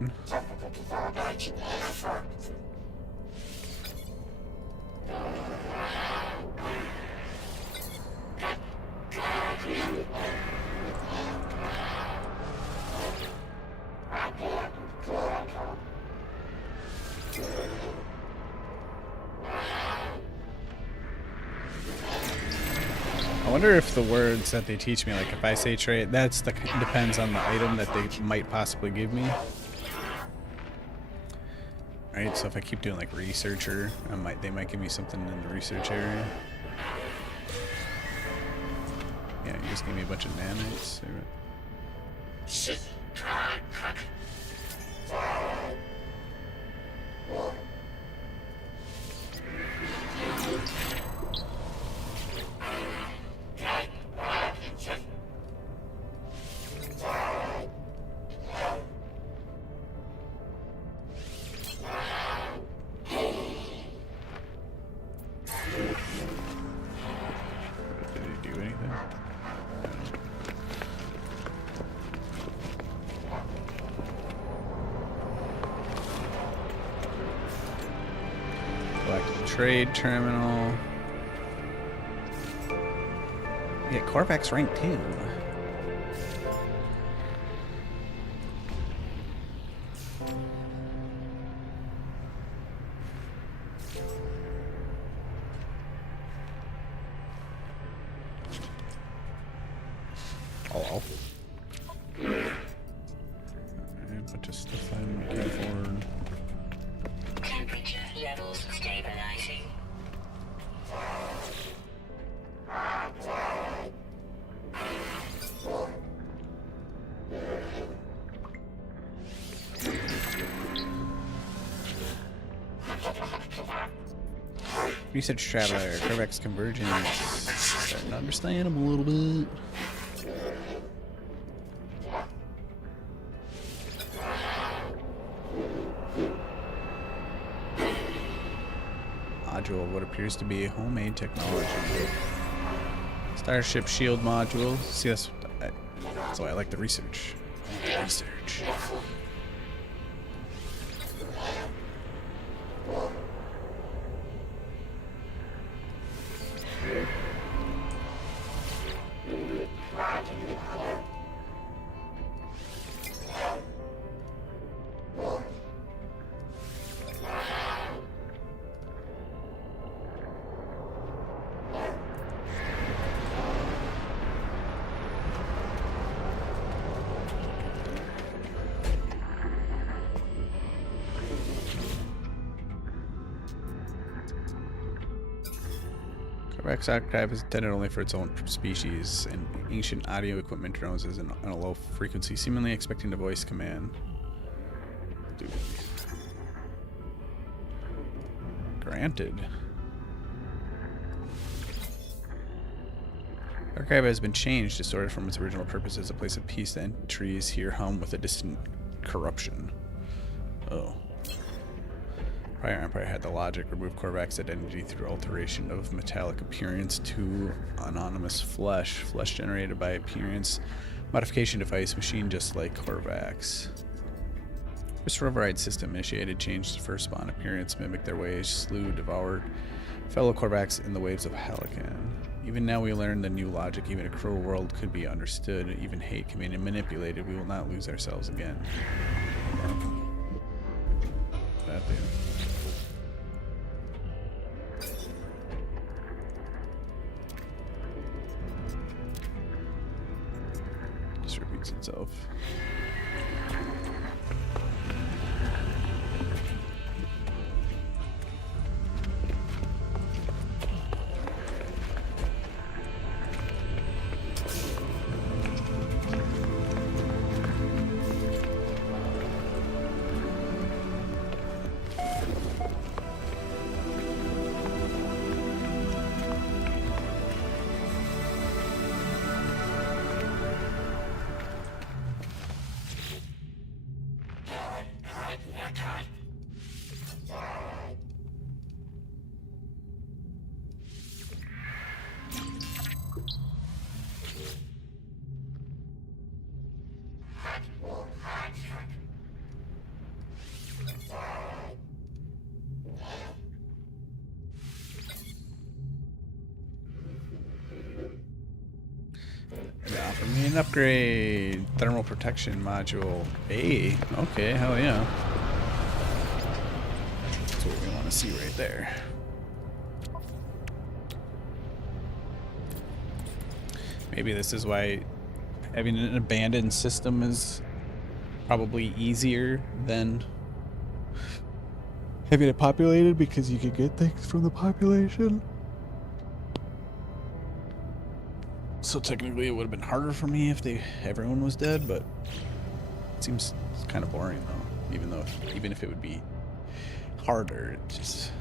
I wonder if the words that they teach me, like if I say trade, depends on the item that they might possibly give me. Alright, so if I keep doing like researcher, they might give me something in the research area. Yeah, you just gave me a bunch of nanites. Trade terminal. Yeah, Corvax rank 2. Hello. Alright, bunch of stuff I'm looking for. Temperature levels stabilizing. Research Traveler, Corvax Convergence. Starting to understand them a little bit. Module of what appears to be homemade technology. Starship shield module. See, that's why I like the research. Research. Corvax Archive is intended only for its own species, and ancient audio equipment drones is on a low frequency, seemingly expecting the voice command. Dude. Granted. Archive has been changed, distorted from its original purpose as a place of peace. The entries here hum with a distant corruption. Oh. Prior Empire had the logic remove Corvac's identity through alteration of metallic appearance to anonymous flesh. Flesh generated by appearance Modification device, machine just like Korvax. First override system initiated, changed the first spawn appearance, mimicked their ways, slew, devoured fellow Korvax in the waves of Helican. Even now we learn the new logic, even a cruel world could be understood, even hate can be manipulated, we will not lose ourselves again. That dude. Just repeats itself. They offer me an upgrade. Thermal protection module. Hey, okay, hell yeah. That's what we want to see right there. Maybe this is why having an abandoned system is probably easier than having it populated, because you could get things from the population. So technically it would have been harder for me if everyone was dead, but it seems kind of boring though. Even if it would be harder, it just.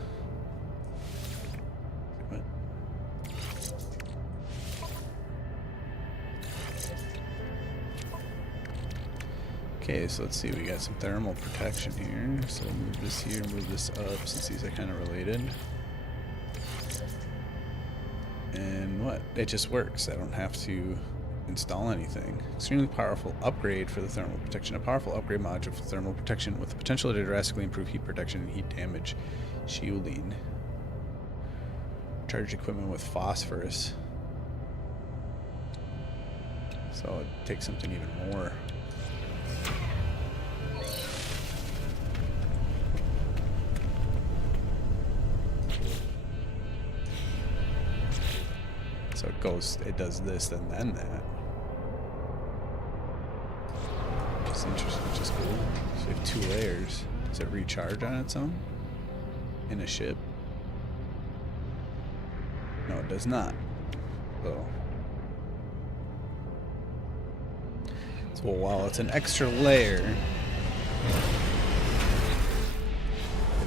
What? Okay, so let's see. We got some thermal protection here. So move this here, move this up, since these are kind of related. And what? It just works. I don't have to install anything. Extremely powerful upgrade for the thermal protection. A powerful upgrade module for thermal protection with the potential to drastically improve heat protection and heat damage shielding. Charged equipment with phosphorus. So it takes something even more. So it does this, then that. Which is interesting, which is cool. So you have 2 layers. Does it recharge on its own? In a ship? No, it does not. So while it's an extra layer,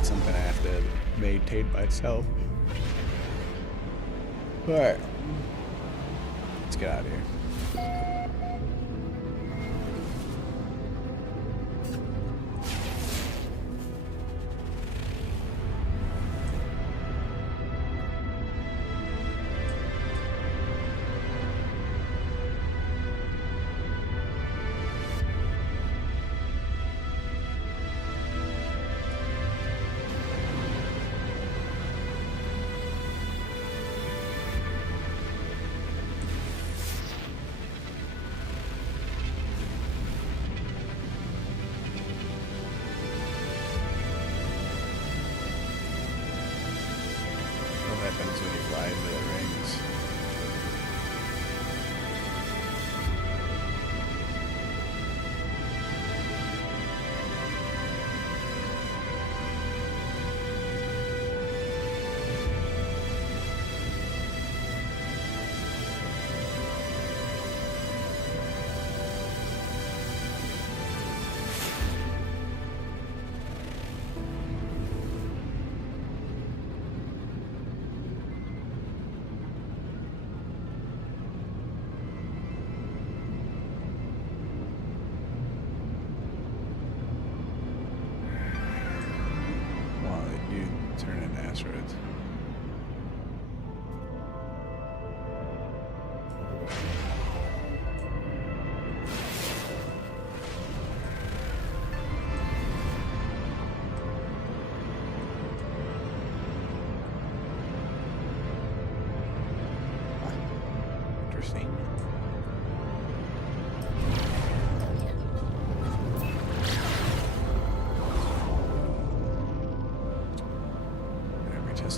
it's something I have to maintain myself. Alright. Let's get out of here.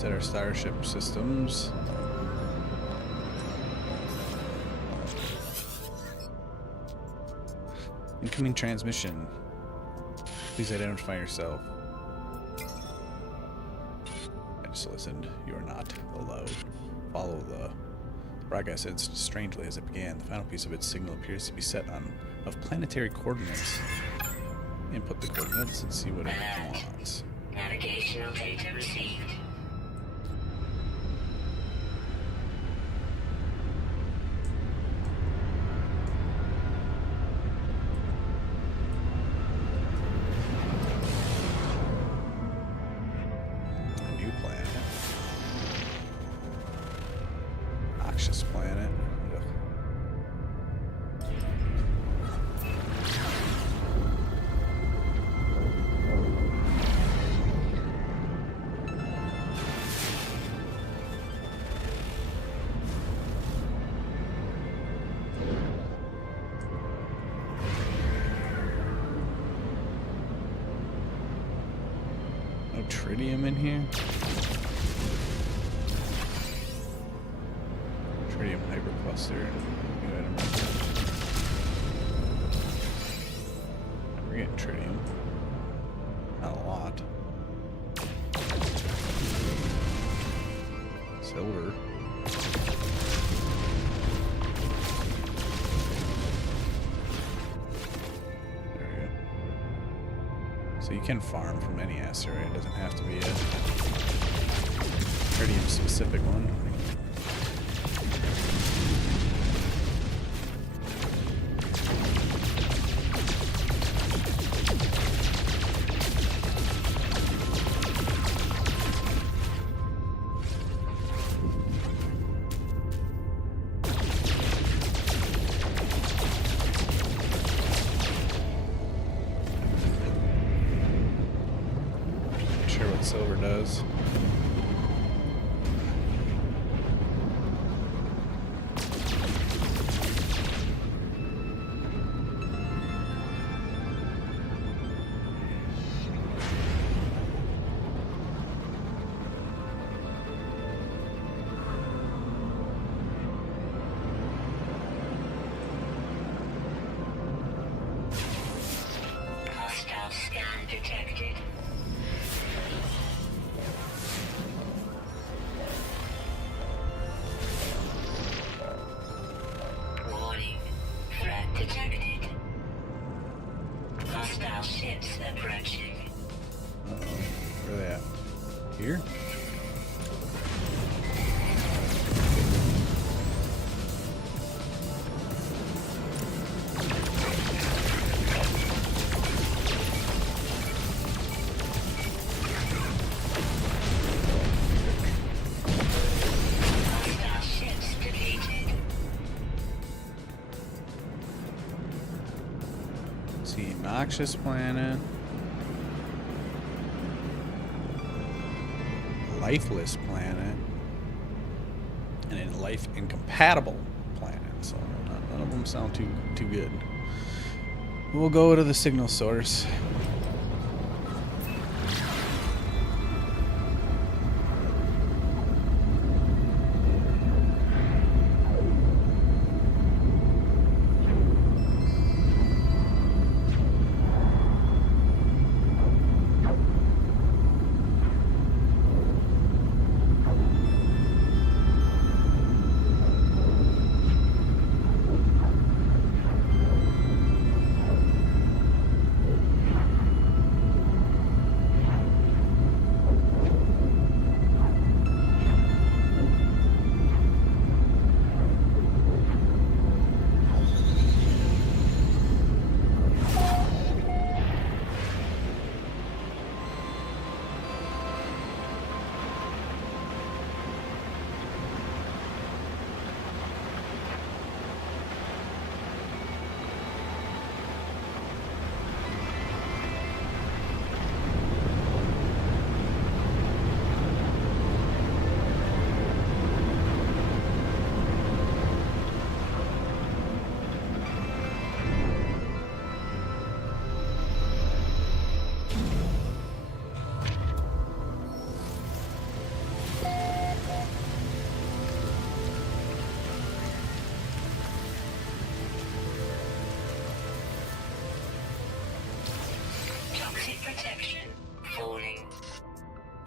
Reset our starship systems. Incoming transmission. Please identify yourself. I just listened. You are not allowed. Follow the broadcast ends strangely as it began. The final piece of its signal appears to be set on of planetary coordinates. Input the coordinates and see what it wants. Navigational data received. A new planet. Noxious planet. Ugh. No tritium in here? Tritium hypercluster. New item. We're getting tritium. Not a lot. Silver. There we go. So you can farm from any asteroid. It doesn't have to be a tritium specific one. Not sure what silver does. Hostile scan detected. Warning. Threat detected. Hostile ships approaching. Uh-oh. Where are they at? Here? Hostile ships defeated. Let's see, noxious planet. Lifeless planet. And a life incompatible planet. So none of them sound too good. We'll go to the signal source.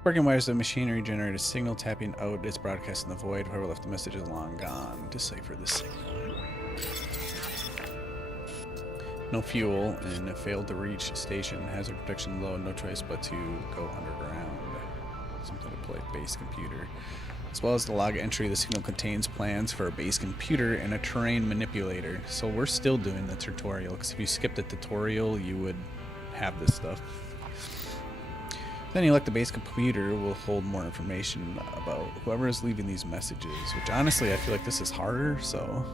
Sparking wires of machinery generate a signal. Tapping out its broadcast in the void. Whoever left the message is long gone. Decipher the signal. No fuel and failed to reach station. Hazard protection low. No choice but to go underground. Something to play. Base computer. As well as the log entry, the signal contains plans for a base computer and a terrain manipulator. So we're still doing the tutorial, because if you skip the tutorial, you would have this stuff. Then elect the base computer will hold more information about whoever is leaving these messages, which honestly I feel like this is harder, so.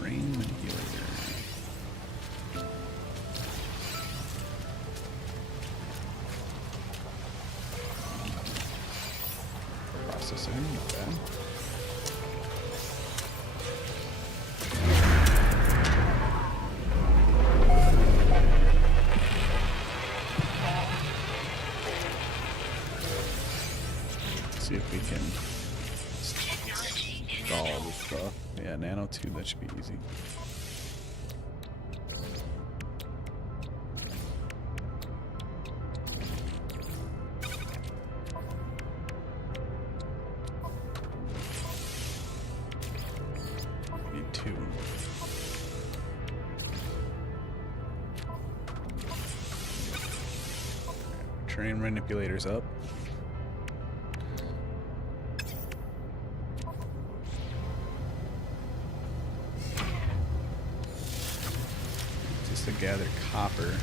Terrain manipulator. Processing, not bad. See if we can install this stuff. Yeah, nano 2, that should be easy. Need 2. Terrain manipulators up. Just to gather copper.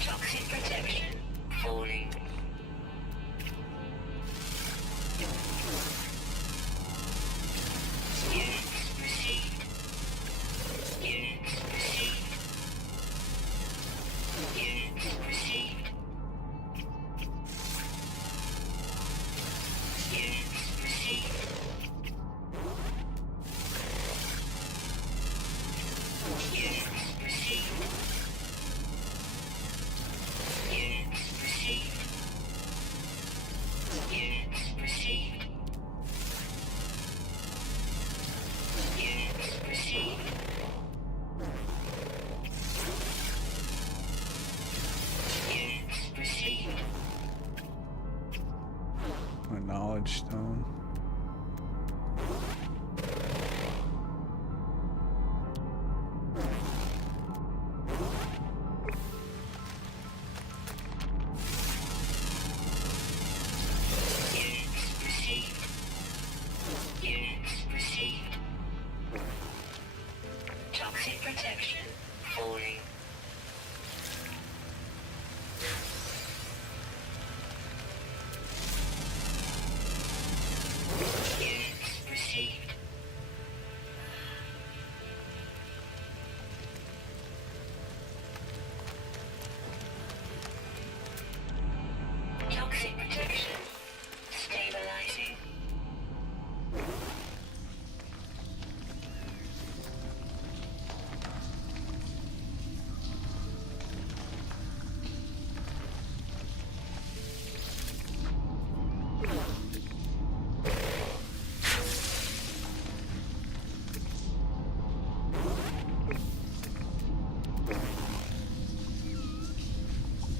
Toxic protection falling. Units received. Units received. Units received. Units received. Units received. Units received. Units received. Units received. Units received. A knowledge stone. Units received. Units received. Toxic protection falling. Units received. Toxic protection stabilizing.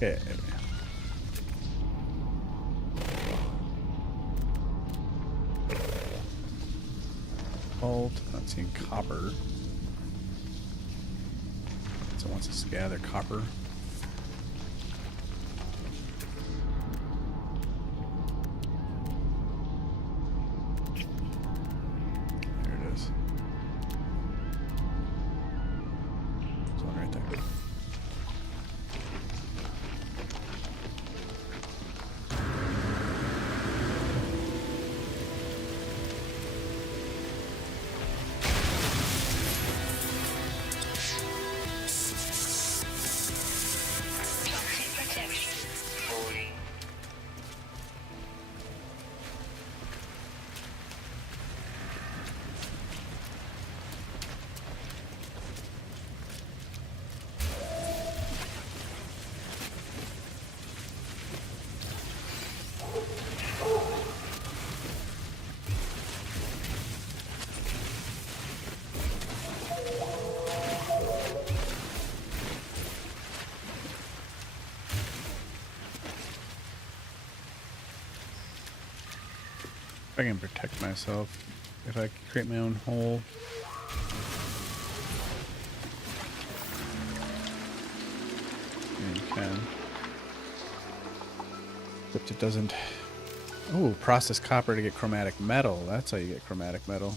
Okay. Vault, not seeing copper. So it wants us to gather copper. There it is. There's one right there. I can protect myself. If I create my own hole. Yeah, you can. Except it doesn't... Oh, process copper to get chromatic metal. That's how you get chromatic metal.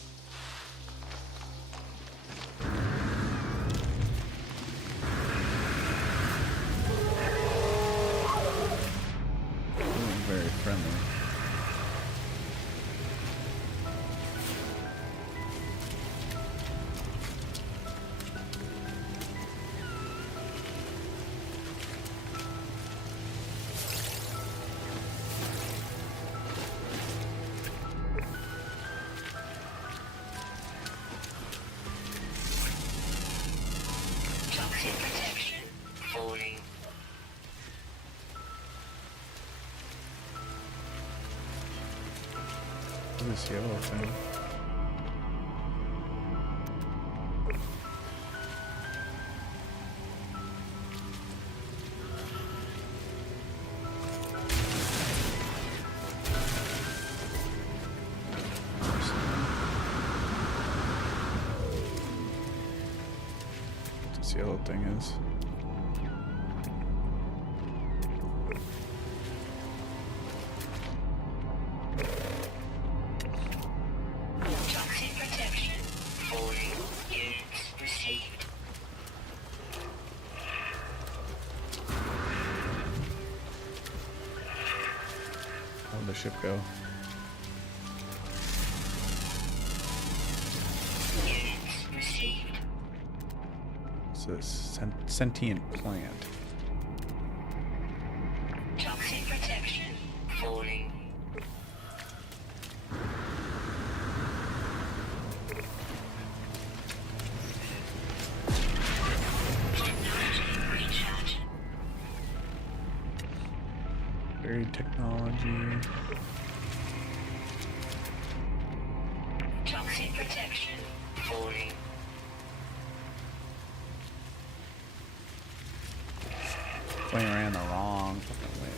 Very friendly. Toxic protection falling. What is this yellow thing? What this yellow thing is? Toxic protection falling. Units received. How'd the ship go? Units received. It's a sentient plant. Toxic protection falling. Recharge. Buried technology. Toxic protection falling. We ran the wrong fucking way.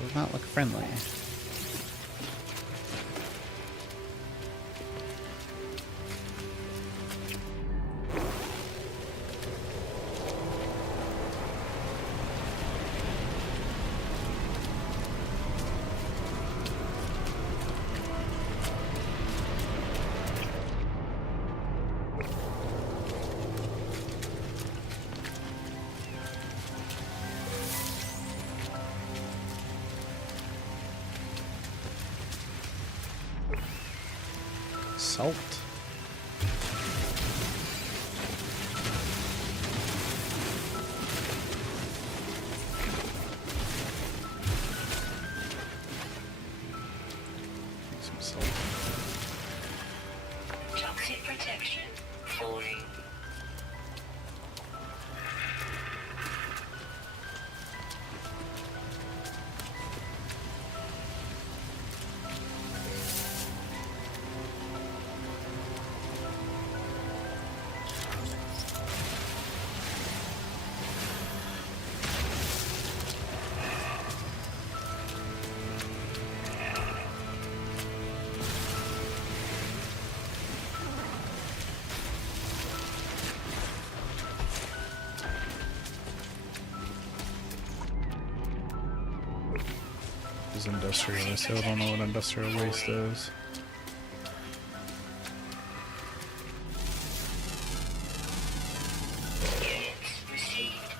Does not look friendly. Salt. Some salt. Toxic protection falling. This is industrial. I still don't know what industrial waste is. Units received.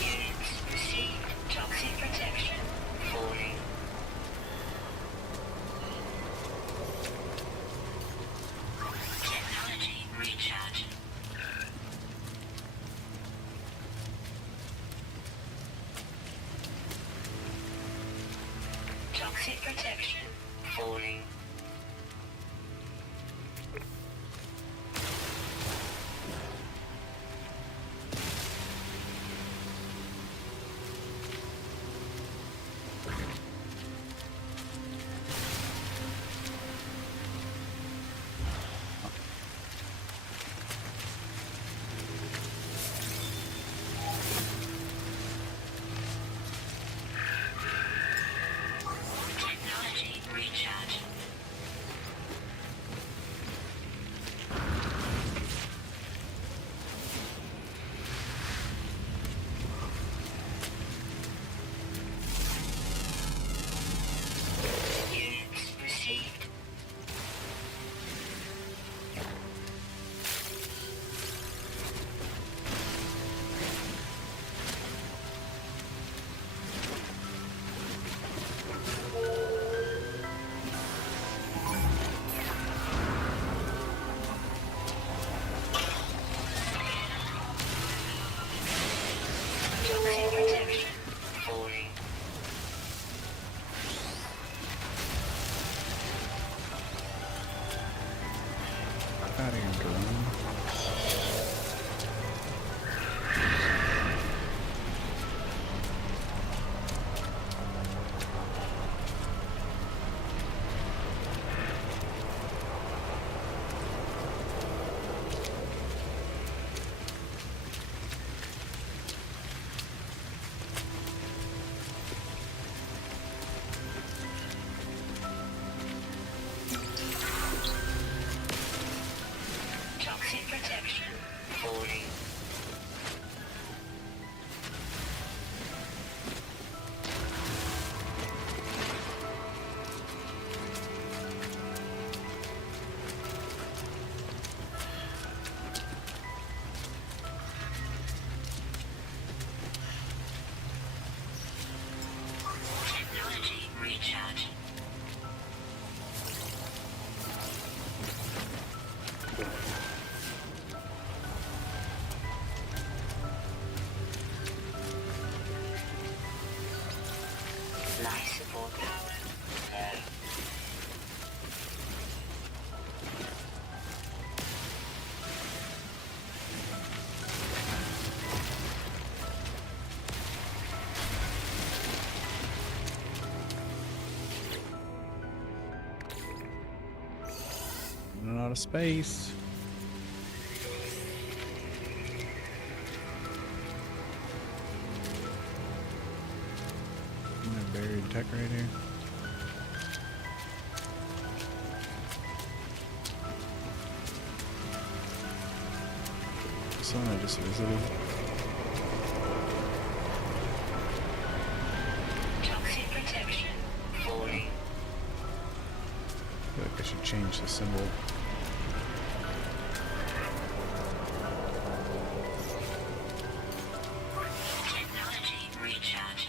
Units received. Toxic protection falling. Technology out of here, drone. Toxic protection falling. Technology recharge. Life support power low. Running out of space. Buried tech right here. This one I just visited. Toxic protection falling. I feel like I should change the symbol. Technology recharge.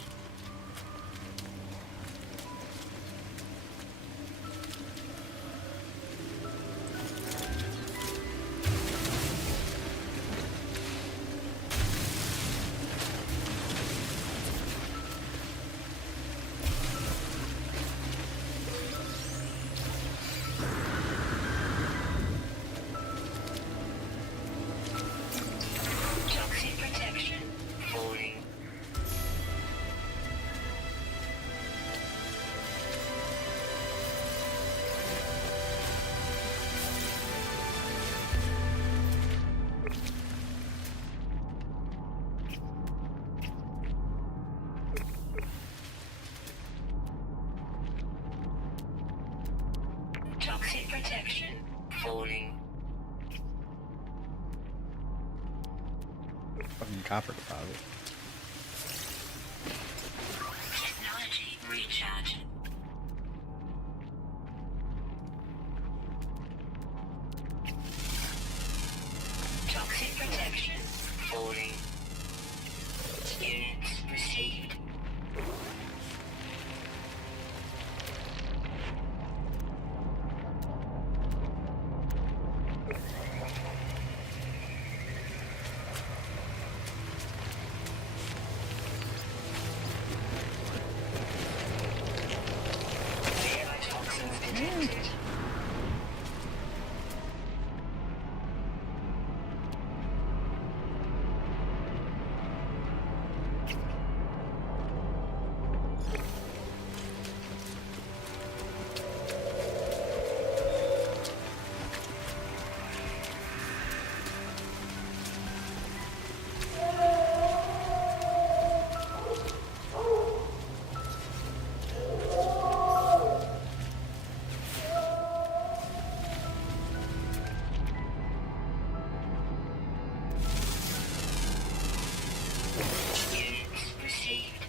Toxic protection falling. Toxic protection falling. Fucking copper deposit. Technology recharge. Toxic protection falling. Units received. Toxins detected. Units received.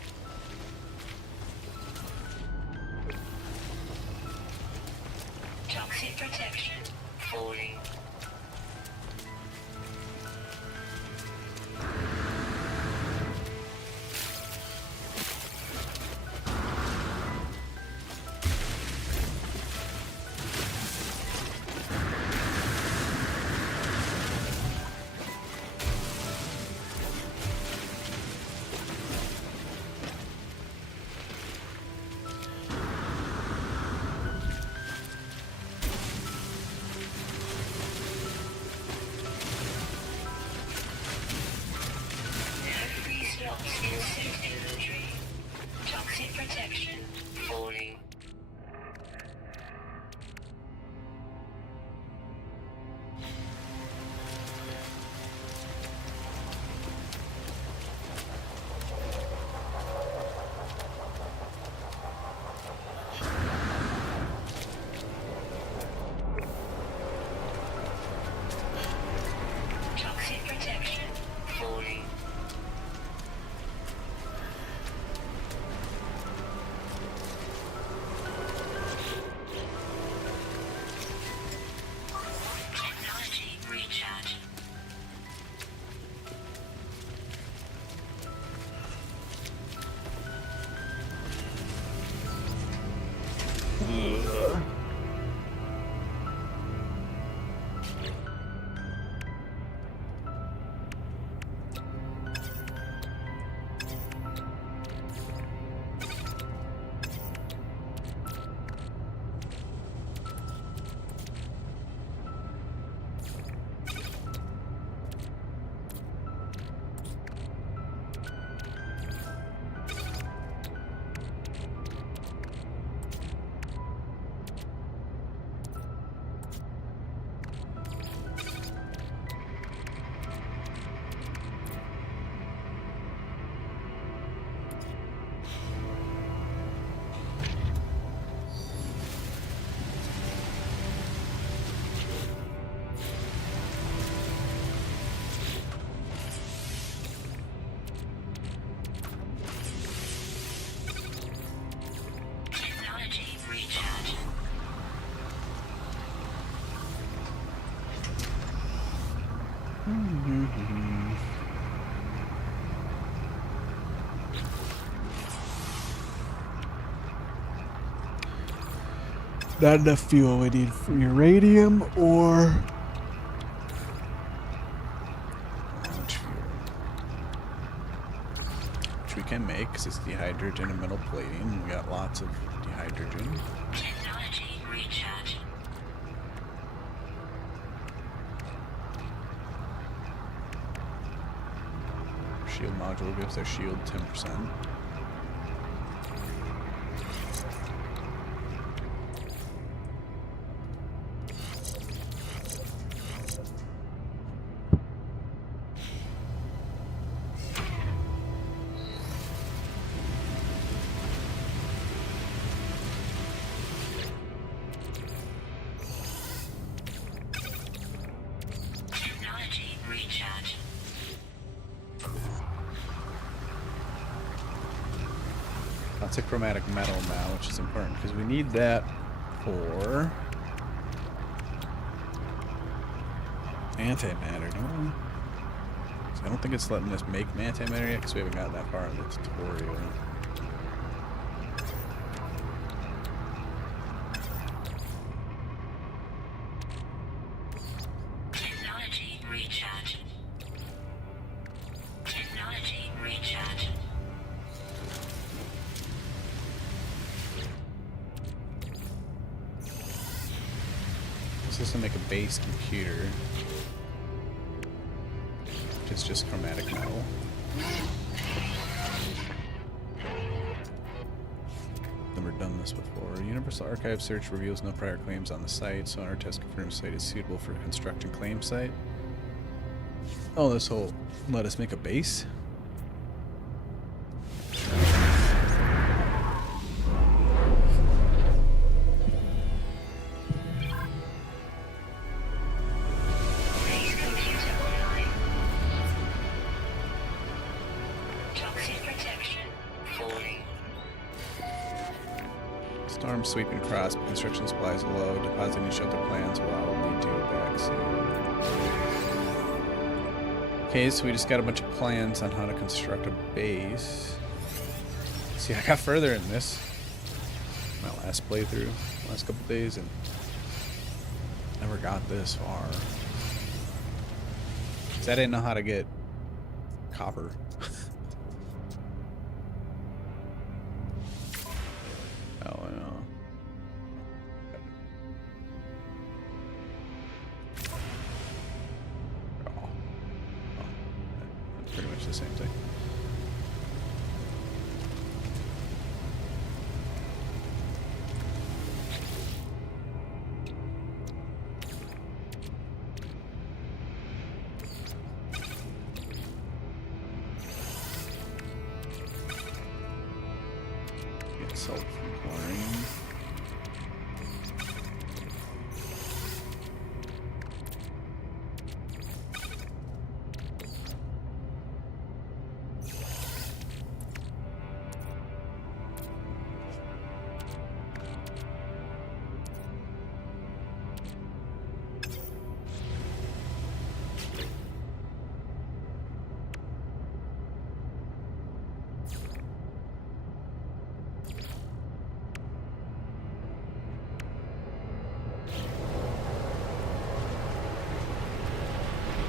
Toxic protection falling. Not enough fuel. We need uranium or launch fuel, which we can make because it's dehydrogen and metal plating. We got lots of dehydrogen. Technology recharge. Shield module gives their shield 10%. Technology recharge. Lots of chromatic metal now, which is important because we need that for antimatter, don't we? So I don't think it's letting us make antimatter yet because we haven't gotten that far in the tutorial. Technology recharge. Technology recharge. This is to make a base computer, which is just chromatic metal. Never done this before. Universal Archive search reveals no prior claims on the site. Sonar test confirms site is suitable for construction claim site. Oh, this will let us make a base? Base computer online. Toxic protection falling. Storm sweeping across, but construction supplies low. Depositing shelter plans will lead to a back soon. Okay, so we just got a bunch of plans on how to construct a base. See, I got further in this. My last playthrough, last couple days, and never got this far. 'Cause I didn't know how to get copper. Oh, I know. Oh. Pretty much the same thing. Get salt from chlorine.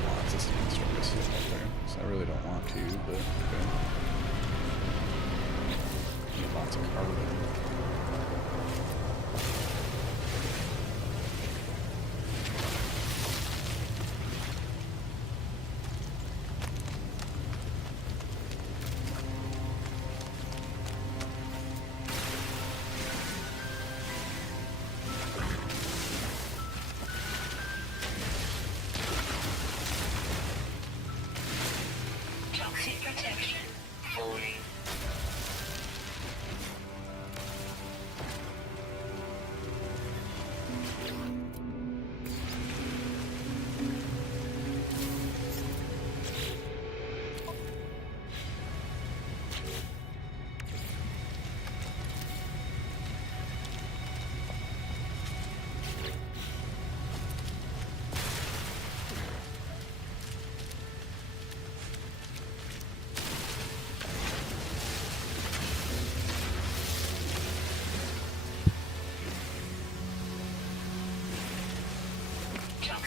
Lots of stance services out there. So I really don't want to, but okay. Need lots of carbon. Toxic protection falling.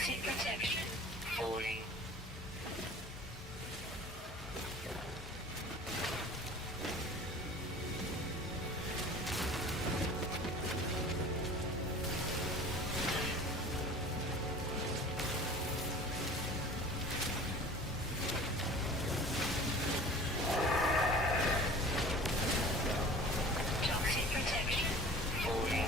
Toxic protection. Falling. Toxic protection. Falling.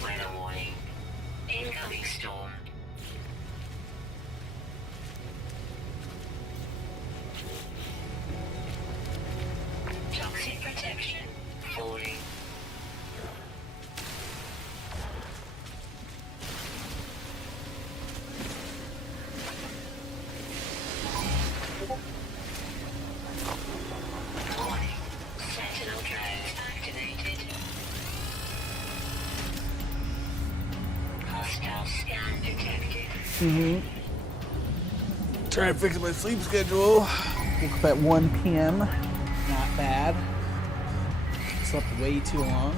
Weather warning. Incoming storm. Toxic protection. Falling. Warning. Sentinel drones activated. Hostile scan detected. Trying to fix my sleep schedule. Woke up at 1 p.m. Not bad. Slept way too long.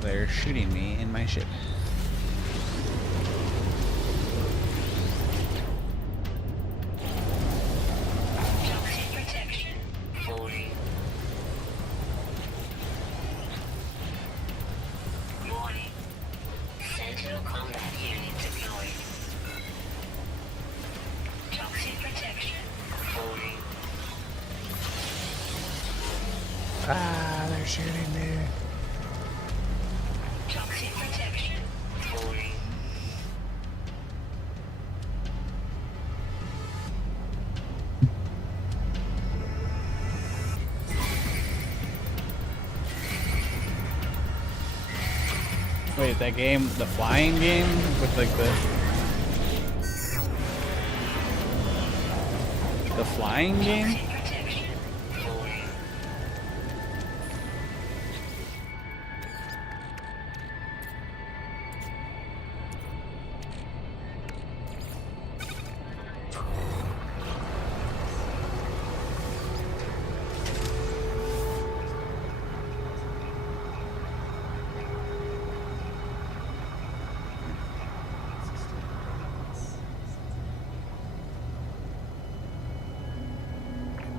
They're shooting me in my ship. Toxic protection. Falling. Warning. Sentinel combat unit deployed. Toxic protection. Falling. Ah, they're shooting me. Toxic protection. Falling. Wait, that game, the flying game with like the flying game? Toxic protection. Falling.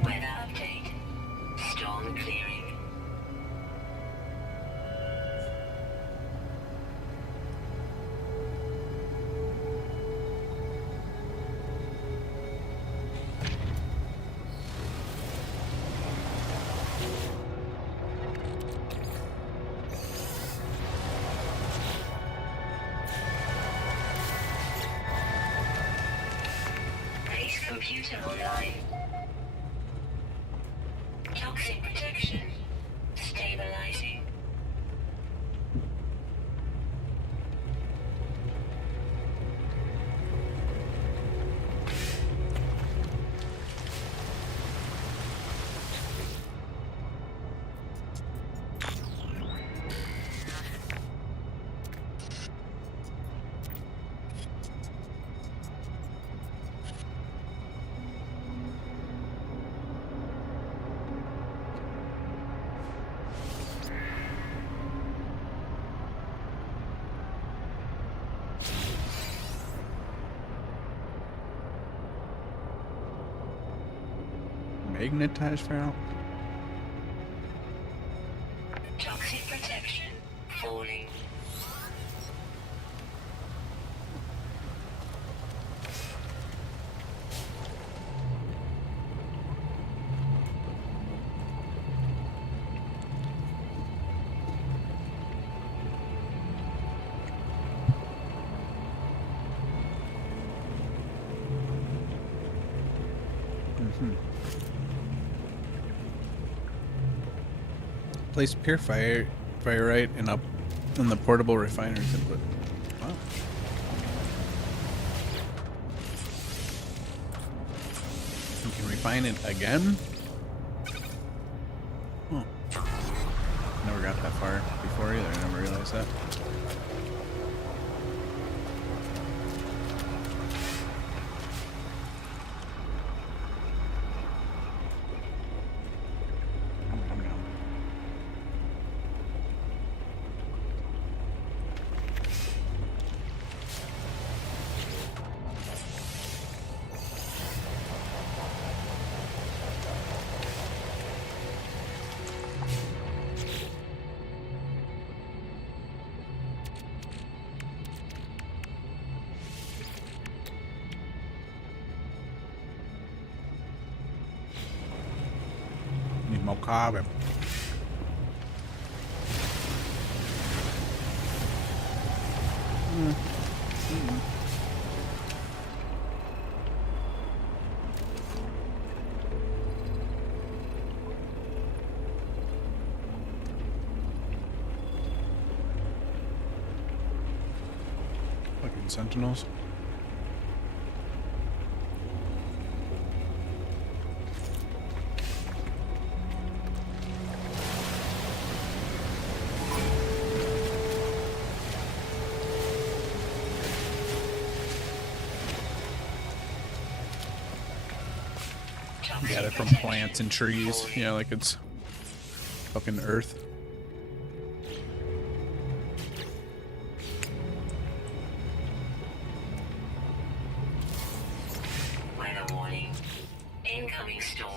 Weather update. Storm clearing. Base computer online. Toxic protection. Stabilizing. Magnetized ferrule? Toxic protection falling. Place purifier right and up in the portable refiner's input. Wow. You can refine it again? Oh. Never got that far before either. I never realized that. Need more carbon. Fucking sentinels. Got it from plants and trees. Yeah, like it's fucking earth. Weather warning. Incoming storm.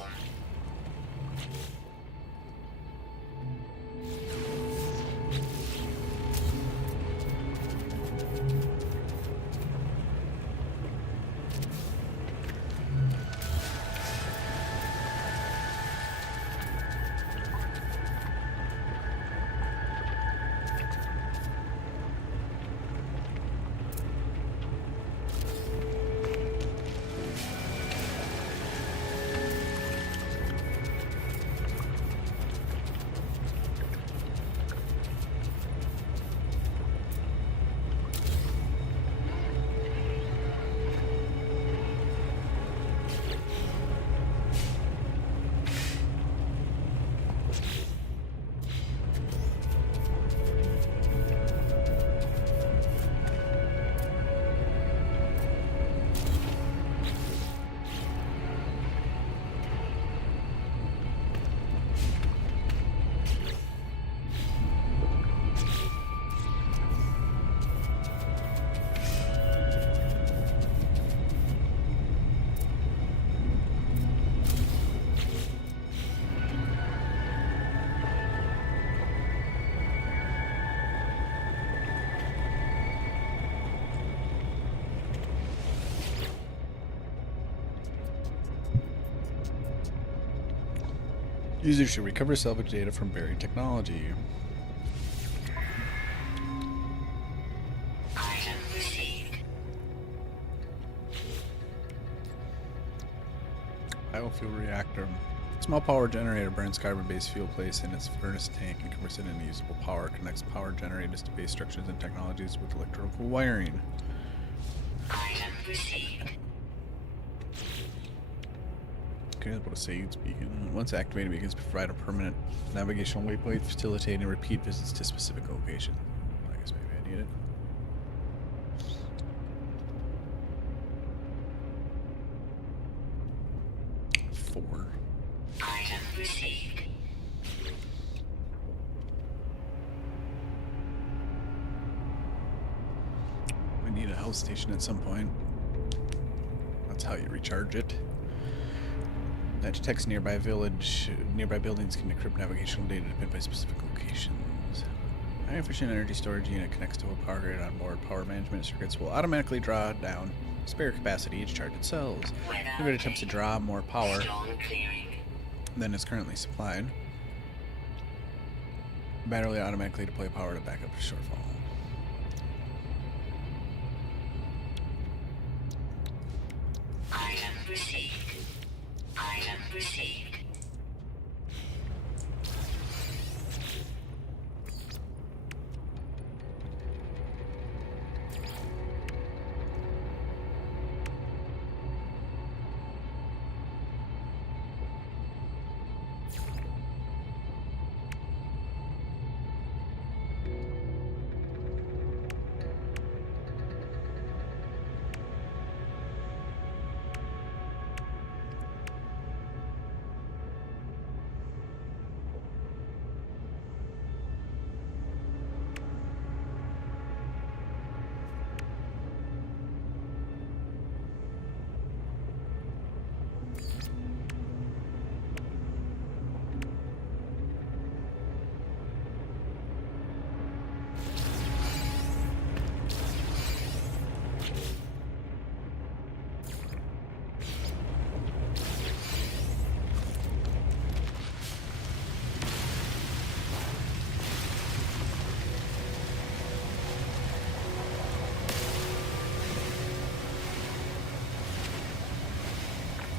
Users should recover salvage data from buried technology. Item received. Biofuel reactor. Small power generator burns carbon-based fuel placed in its furnace tank and converts it into usable power. Connects power generators to base structures and technologies with electrical wiring. Item received. Okay, that's what a SAID's beacon. Once activated, beacons provide a permanent navigational waypoint, facilitating repeat visits to specific locations. I guess maybe I need it. Four. Item received. We need a health station at some point. That's how you recharge it. that detects nearby village. Nearby buildings can decrypt navigational data to pinpoint specific locations. High efficient energy storage unit connects to a power grid on board. Power management circuits will automatically draw down spare capacity each charged cells. If it attempts to draw more power than is currently supplied, the battery will automatically deploy power to back up the shortfall. Item received. Item received.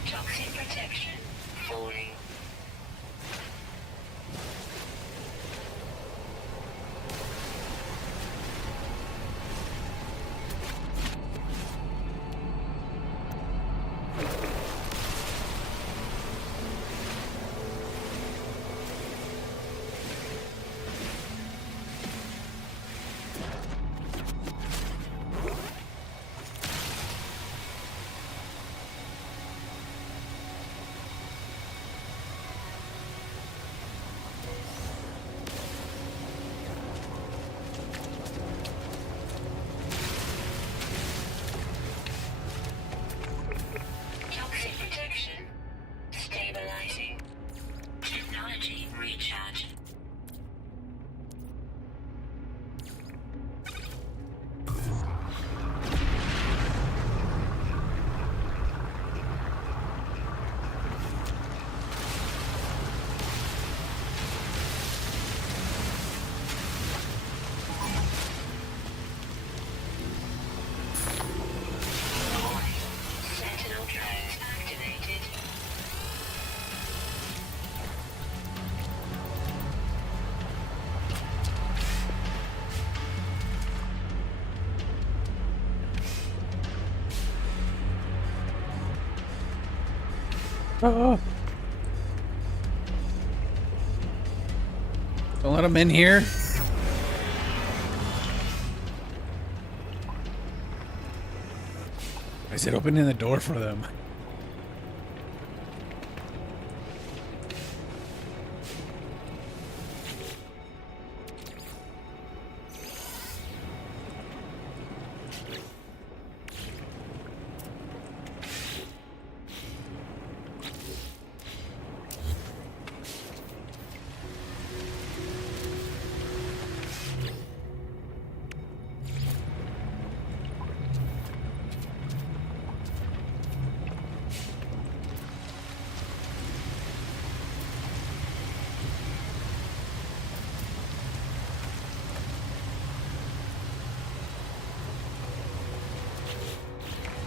Toxic protection. Falling. Toxic protection. Stabilizing. Technology recharge. Sentinel drones activated. Oh. Don't let them in here. I said opening the door for them.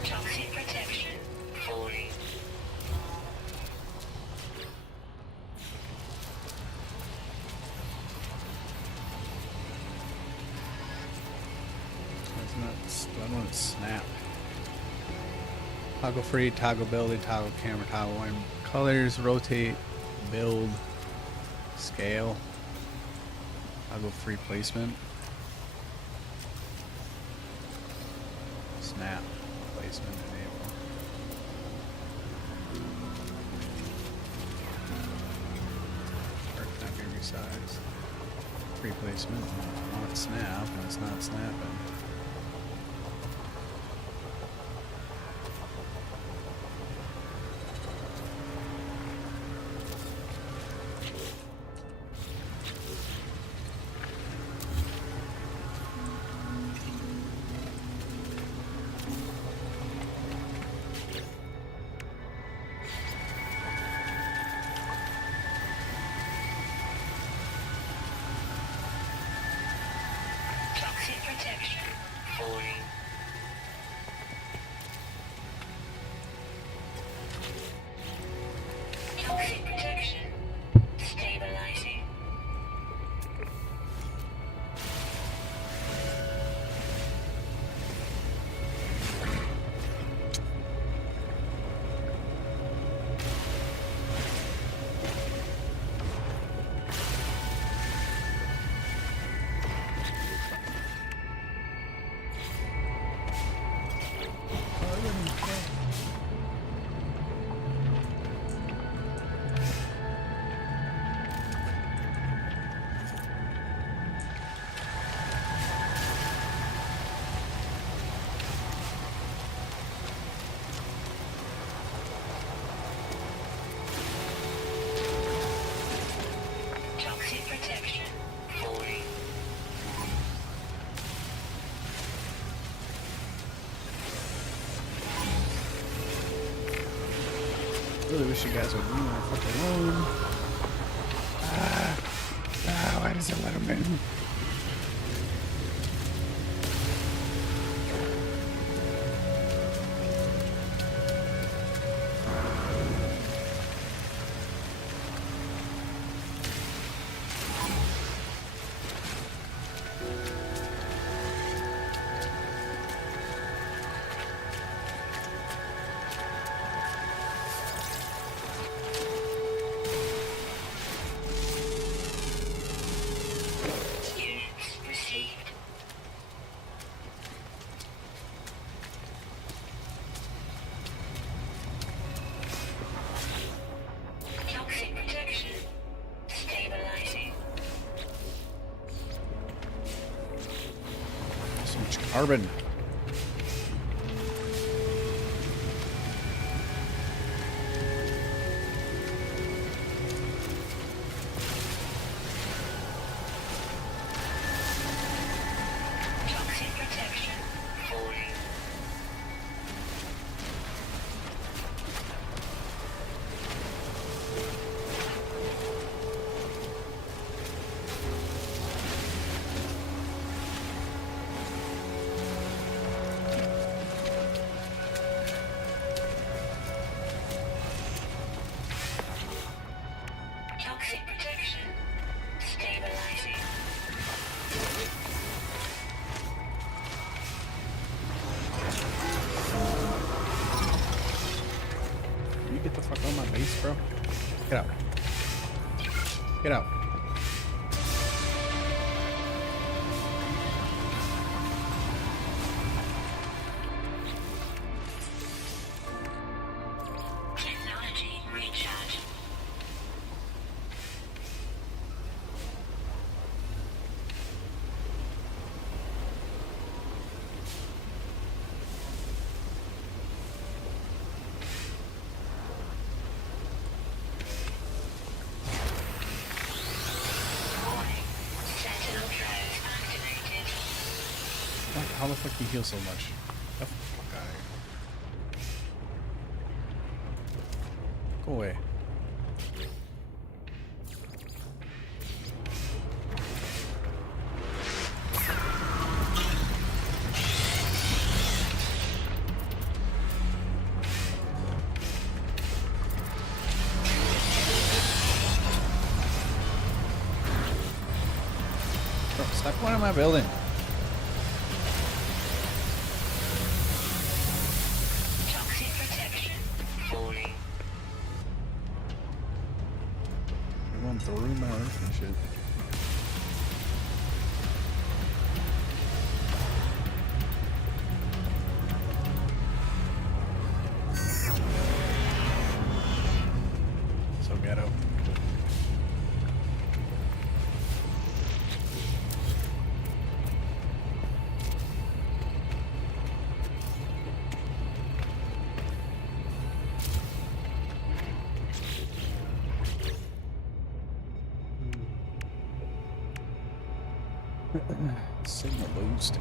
Toxic protection. Falling. That's nuts. Do I want to snap? Toggle free, toggle ability, toggle camera, toggle one colors, rotate, build, scale, toggle free placement, snap, placement, enable. Or cannot be resized. Free placement, I want snap, and it's not snapping. protection falling. Toxic protection stabilizing. Toxic protection falling. Really wish you guys would leave me the fuck alone. Why does it let him in? Units received. Toxic protection stabilizing. So much carbon. Toxic protection falling. Toxic protection stabilizing. Can you get the fuck out of my base, bro? Get out. Get out. Technology recharge. Warning. Sentinel drones activated. How the fuck do you heal so much? Get the fuck out of here. Go away. Bro, stop going in my building. Toxic protection falling. I'm going through my earth and shit. So ghetto. Signal booster.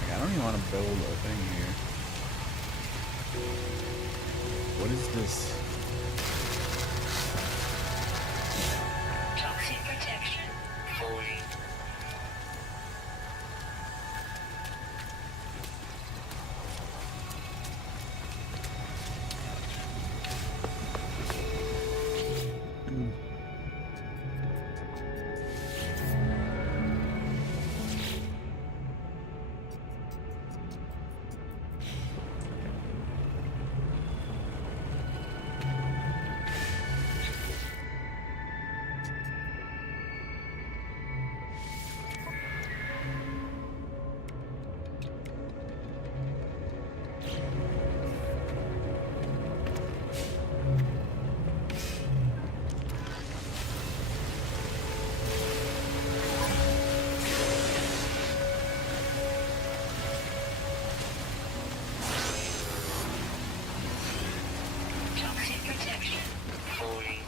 Like, I don't me want to build a thing here. What is this? Toxic protection falling. Toxic protection falling.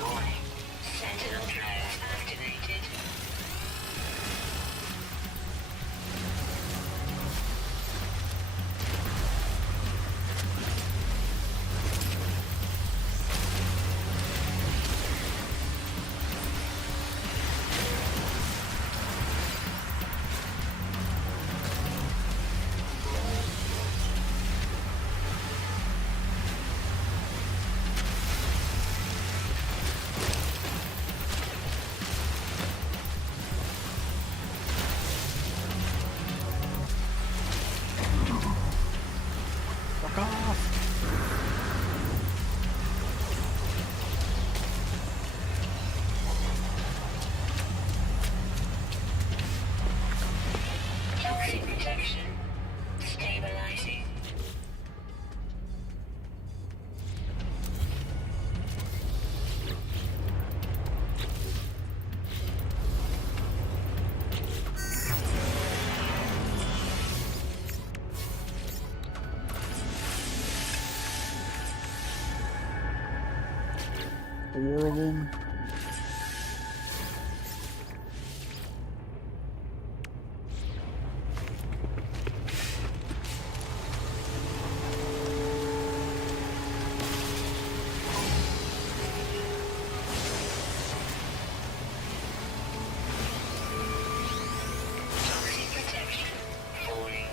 Warning. Sentinel traps activated. Fuck off! Toxic protection stabilizing. Four of them. Toxic protection falling.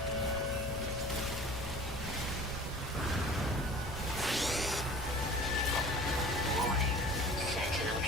Warning. Sentinel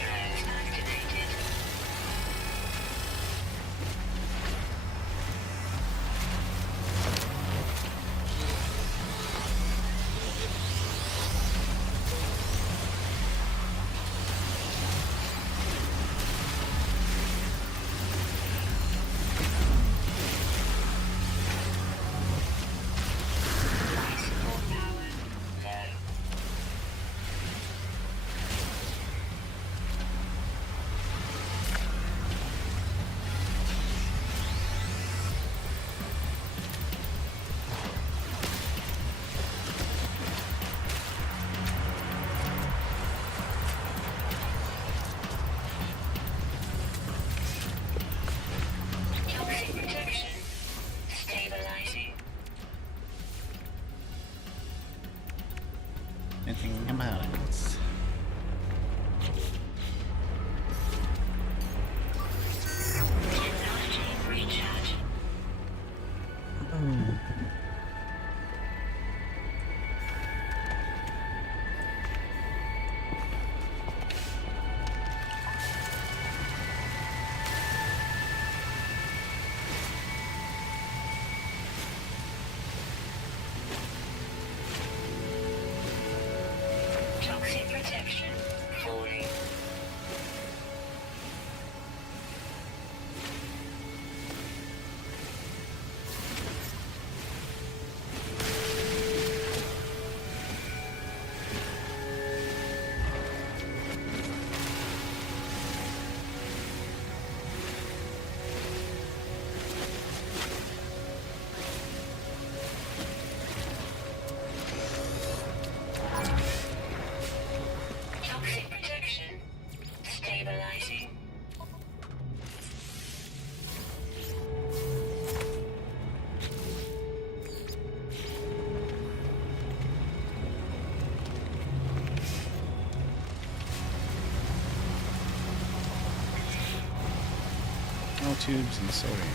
nanotubes and sodium.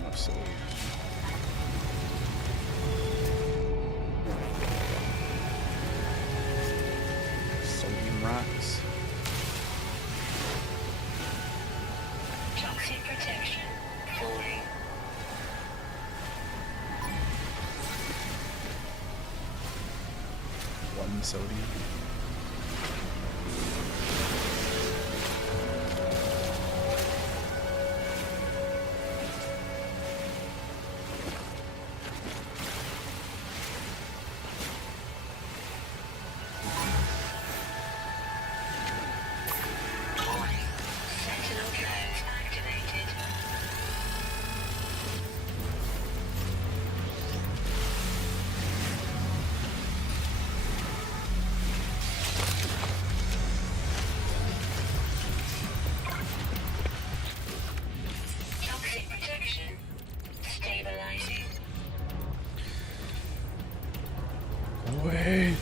Enough sodium. Sodium rocks. Toxic protection falling. One sodium. Sentinel drones activated. Toxic protection stabilizing. Away.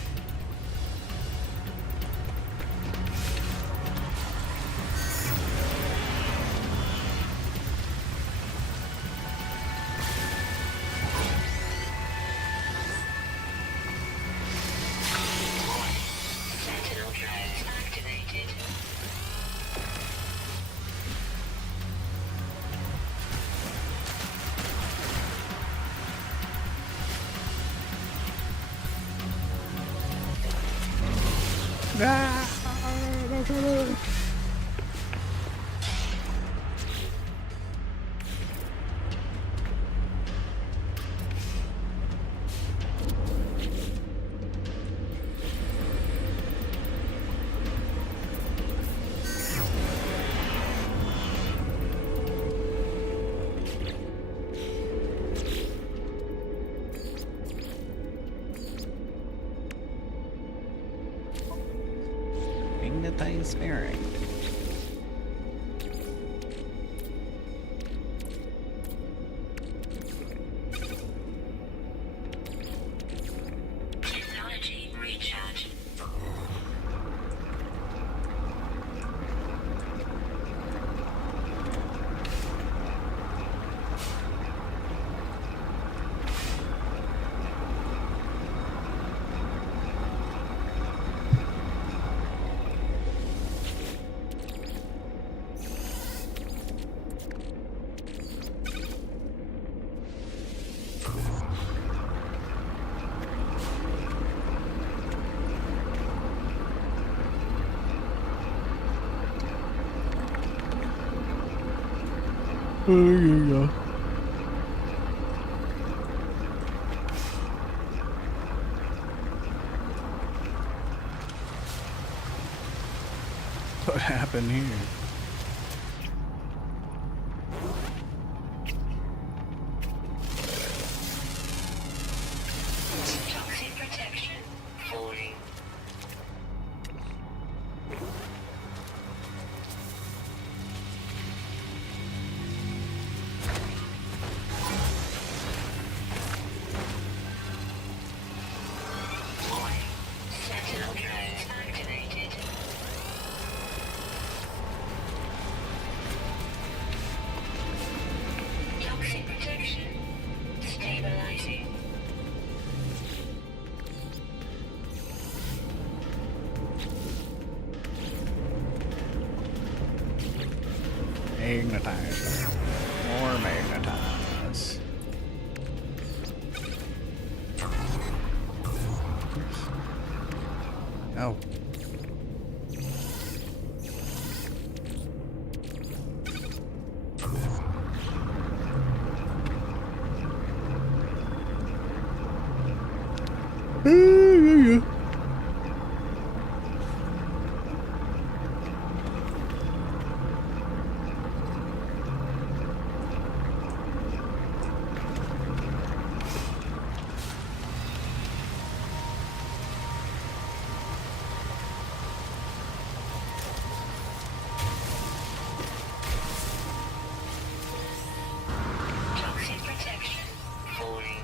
Sentinel drones activated. Magnetized bearing. Technology recharge. There you go. What happened here? Toxic protection falling. Sentinel drones activated. Toxic protection stabilizing. Magnetize. More magnetize. Oh. Toxic protection falling.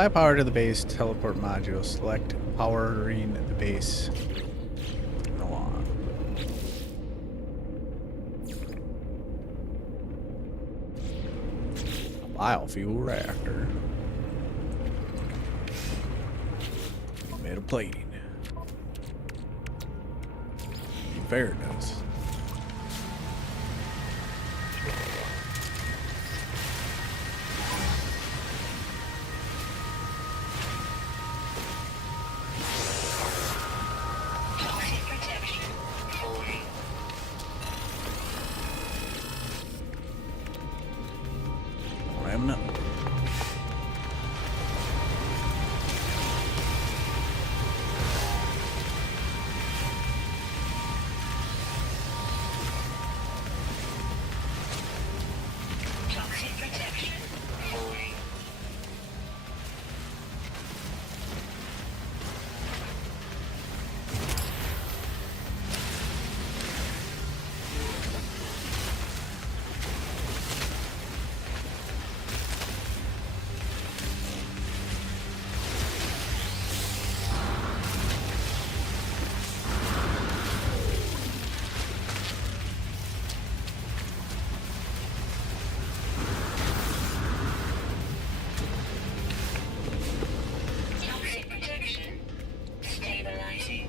Apply power to the base teleport module. Select powering the base. Go on. Biofuel reactor. Made of plating. Fairness. Toxic protection falling. Ram up. Toxic protection falling. Toxic protection stabilizing.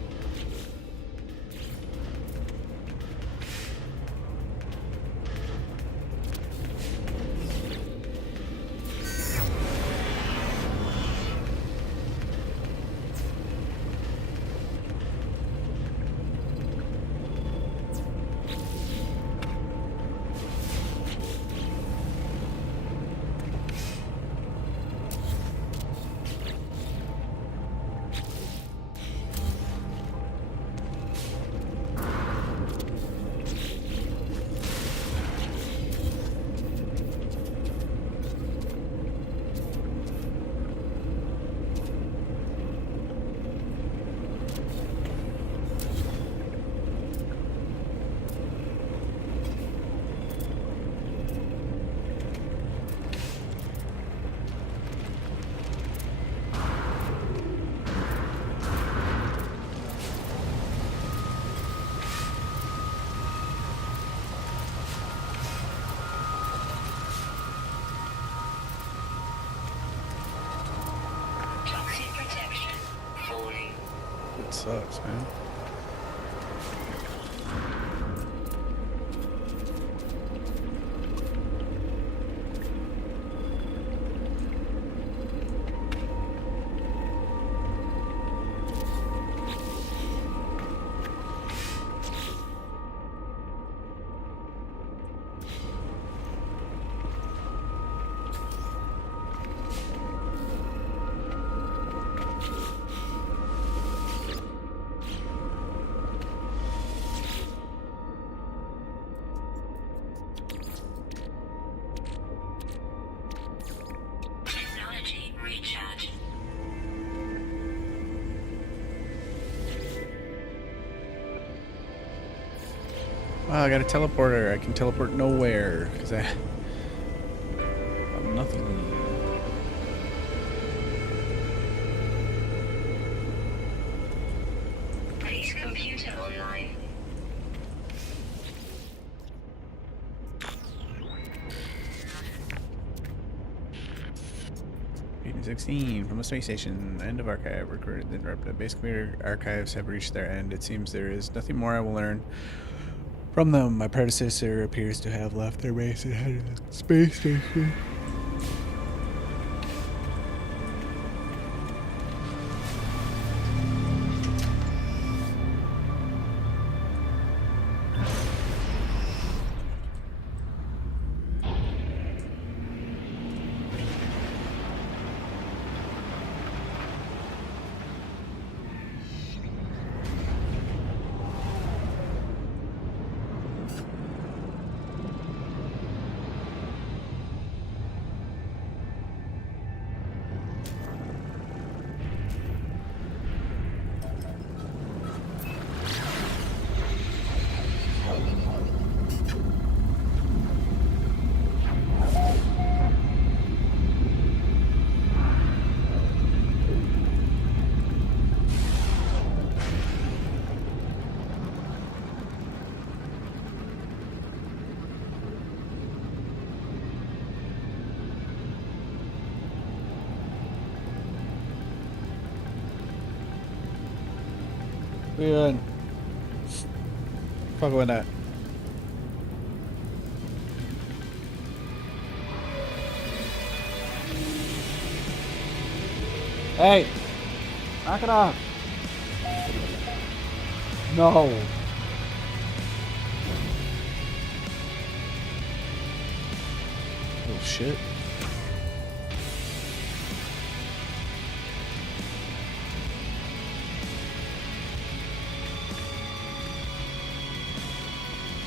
Toxic protection falling. It sucks, man. Technology recharge. Wow, I got a teleporter. I can teleport nowhere because I'm nothing. Base computer online. 16 from a space station. End of archive. Recorded and interrupted. Base computer archives have reached their end. It seems there is nothing more I will learn from them. My predecessor appears to have left their base and headed to the space station. What are you doing? Fuck with that. Hey! Knock it off! No! Oh shit.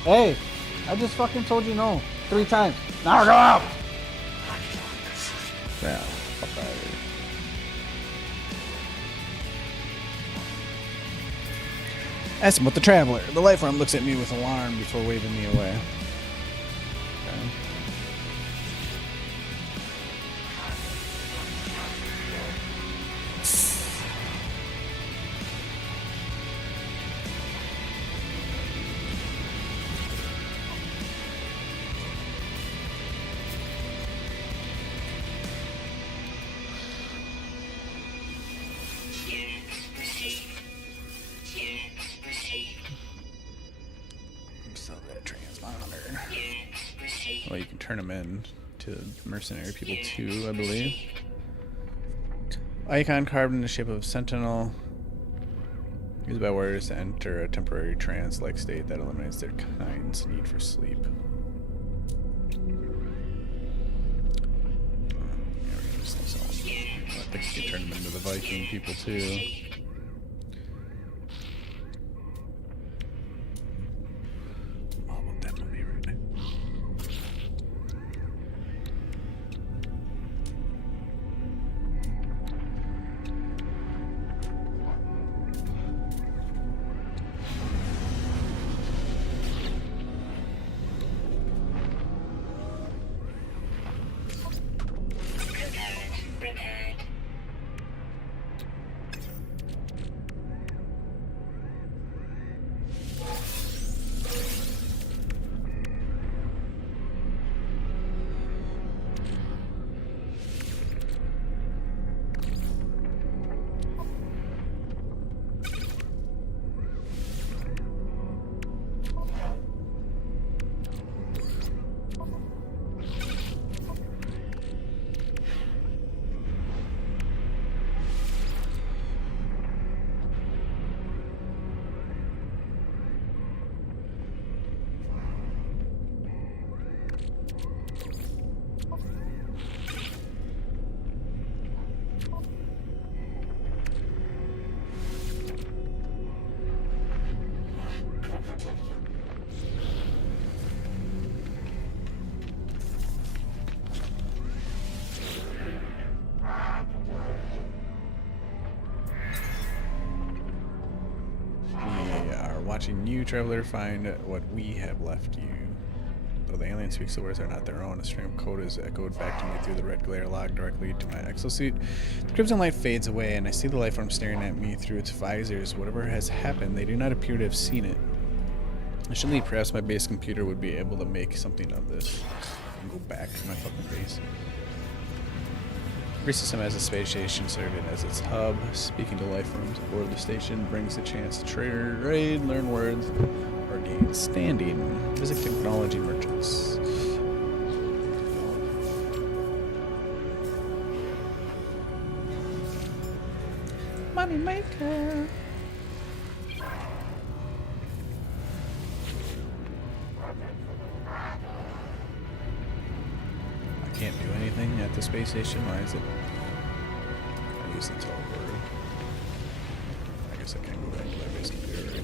Hey! I just fucking told you no 3 times. Now go out! Yeah, fuck out of here. Ask him about the traveler. The life form looks at me with alarm before waving me away. Okay. Well, you can turn them in to mercenary people too, I believe. Icon carved in the shape of a sentinel. Used by warriors to enter a temporary trance-like state that eliminates their kind's need for sleep. I think you can turn them into the Viking people too. Watching you, traveler, find what we have left you. Though the alien speaks the words are not their own, a stream of code is echoed back to me through the red glare logged directly to my exosuit. The crimson light fades away, and I see the life form staring at me through its visors. Whatever has happened, they do not appear to have seen it. I should leave. Perhaps my base computer would be able to make something of this. And go back to my fucking base. Every system has a space station serving as its hub. Speaking to life forms aboard the station brings a chance to trade, learn words, or gain standing. Visit technology merchants. Money maker. I can't do anything at the space station. Why is it? I use the teleporter. I guess I can't go back to my base computer. Right?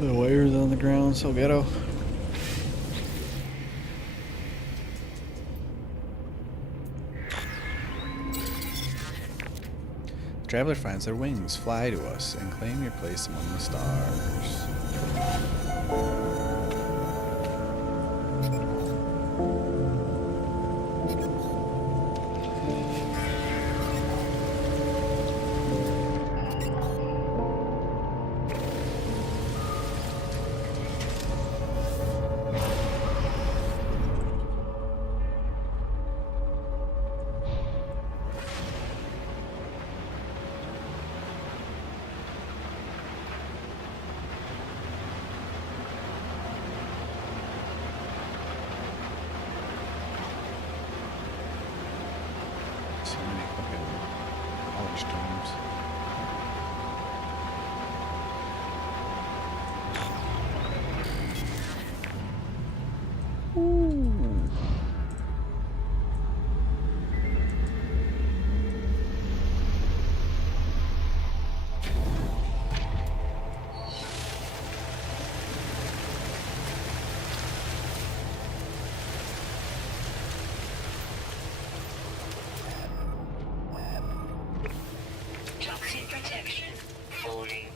The wires on the ground, so ghetto. The traveler finds their wings, fly to us, and claim your place among the stars. So many fucking college terms. Ooh. Toxic protection falling.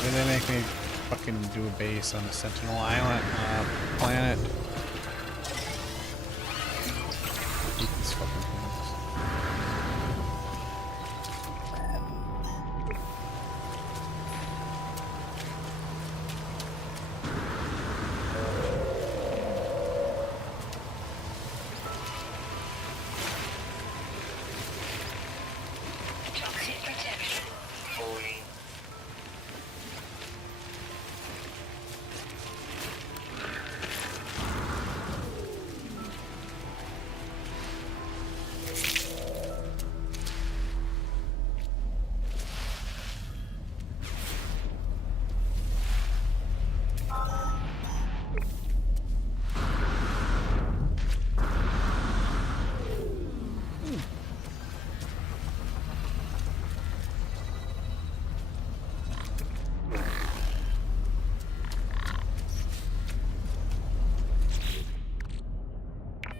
Why did they make me fucking do a base on a Sentinel Island planet? I hate these fucking things. Toxic protection falling.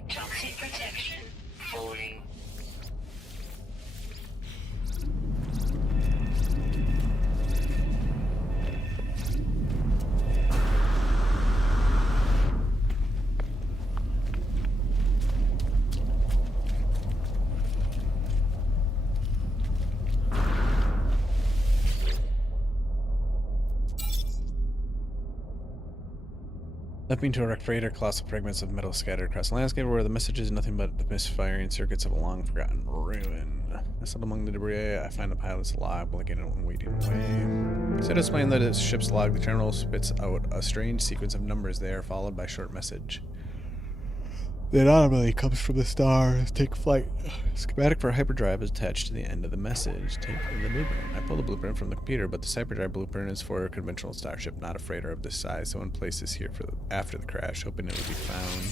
Toxic protection falling. Leaping to erect freighter, colossal fragments of metal scattered across the landscape where the message is nothing but the misfiring circuits of a long forgotten ruin. Nestled among the debris, I find the pilot's log, blinking and waiting away. Instead of displaying the ship's log, the terminal spits out a strange sequence of numbers there, followed by a short message. The anomaly comes from the stars. Take flight. Schematic for hyperdrive is attached to the end of the message. Take the blueprint. I pulled the blueprint from the computer, but this hyperdrive blueprint is for a conventional starship, not a freighter of this size. Someone placed this here after the crash, hoping it would be found.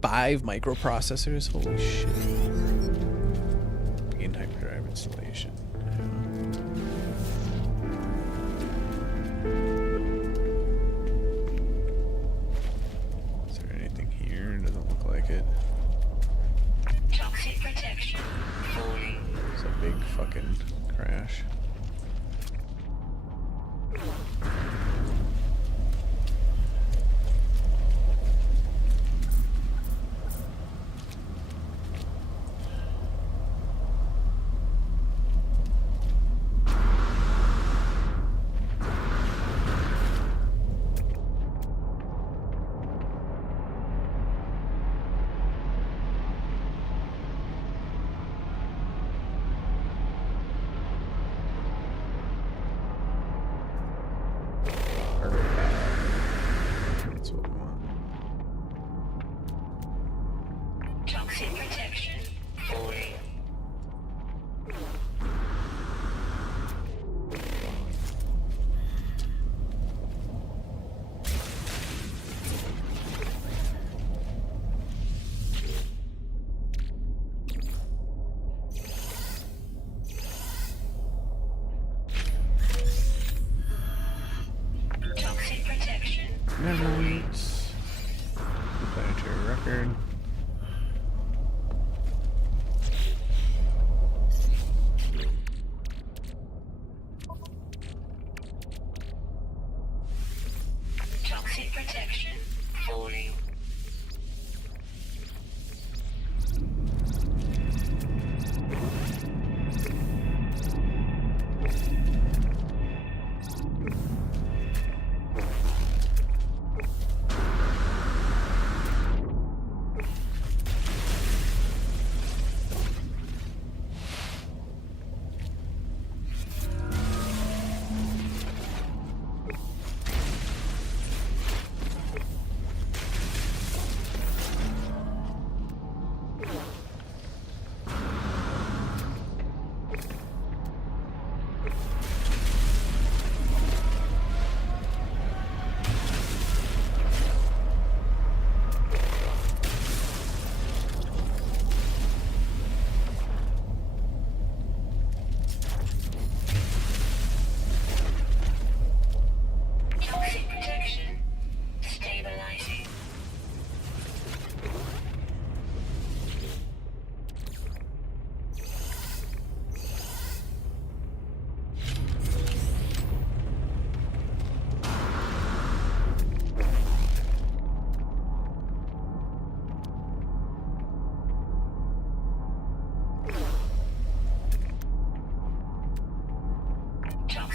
5 microprocessors? Holy shit. Begin hyperdrive installation. Doesn't look like it. Toxic protection falling. It's a big fucking crash. That's what we want. Toxic protection falling. Toxic protection Memories. Planetary record.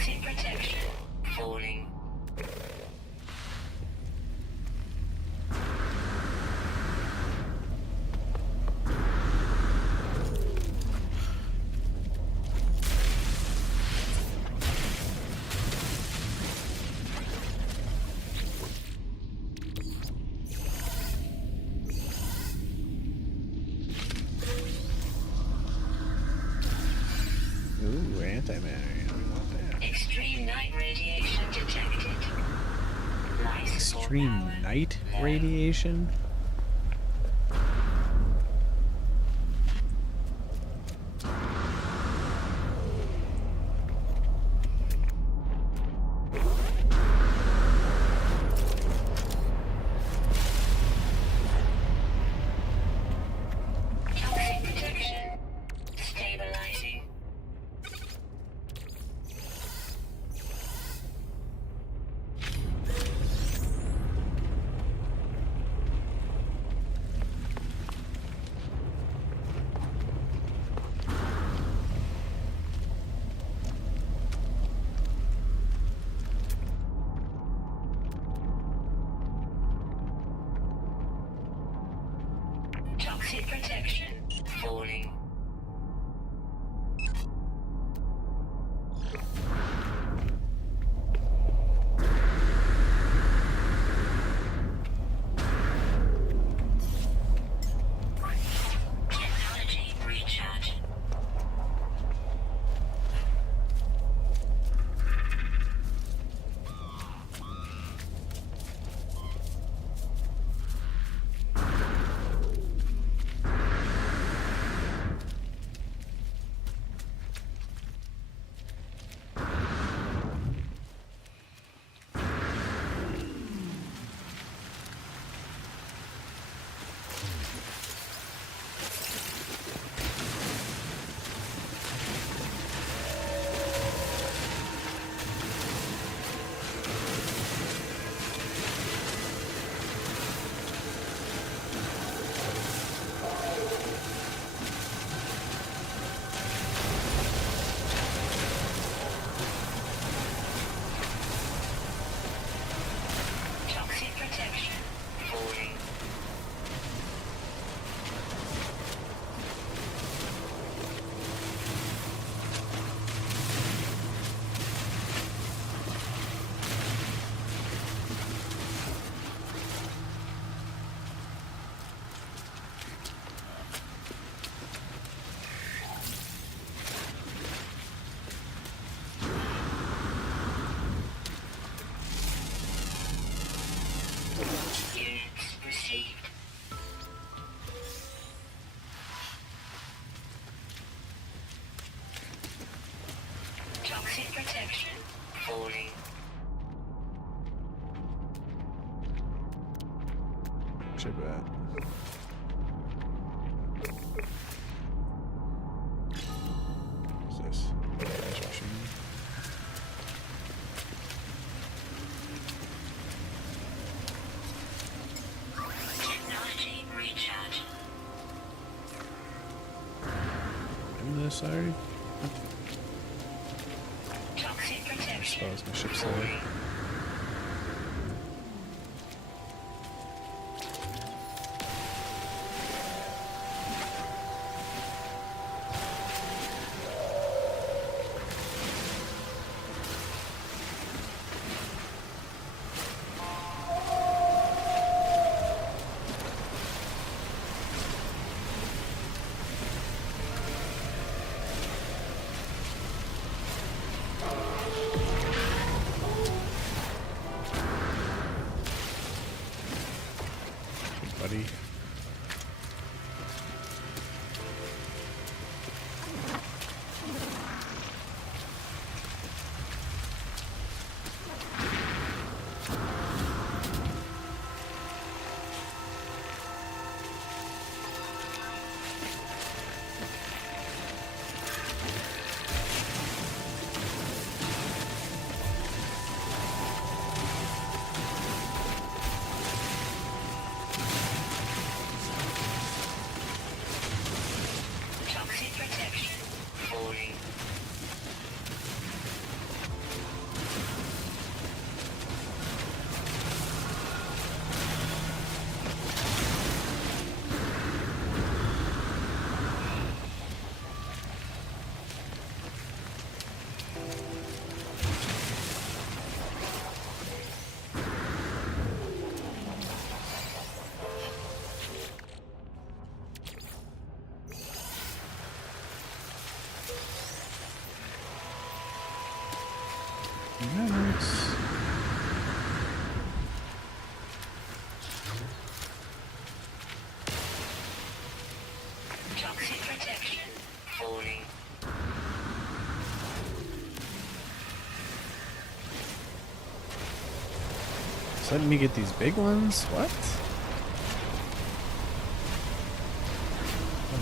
Toxic protection falling. Ooh, antimatter. We want that. Extreme night radiation detected. Life support Extreme power night low. radiation? Toxic protection stabilizing. Toxic protection falling. Technology recharge. Toxic protection falling. Units received. Toxic protection falling. Check that. What's this? Cash machine. Technology recharge. Do this already? Toxic protection Suppose my ship's there. falling. Minutes. Toxic protection falling. It's letting me get these big ones? What?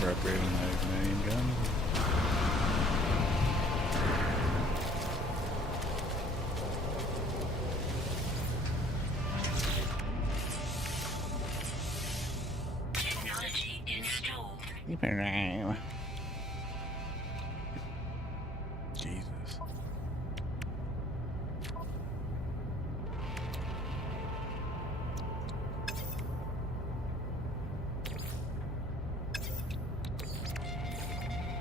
Never upgraded my igniting gun. Technology installed. Keep it around. Jesus.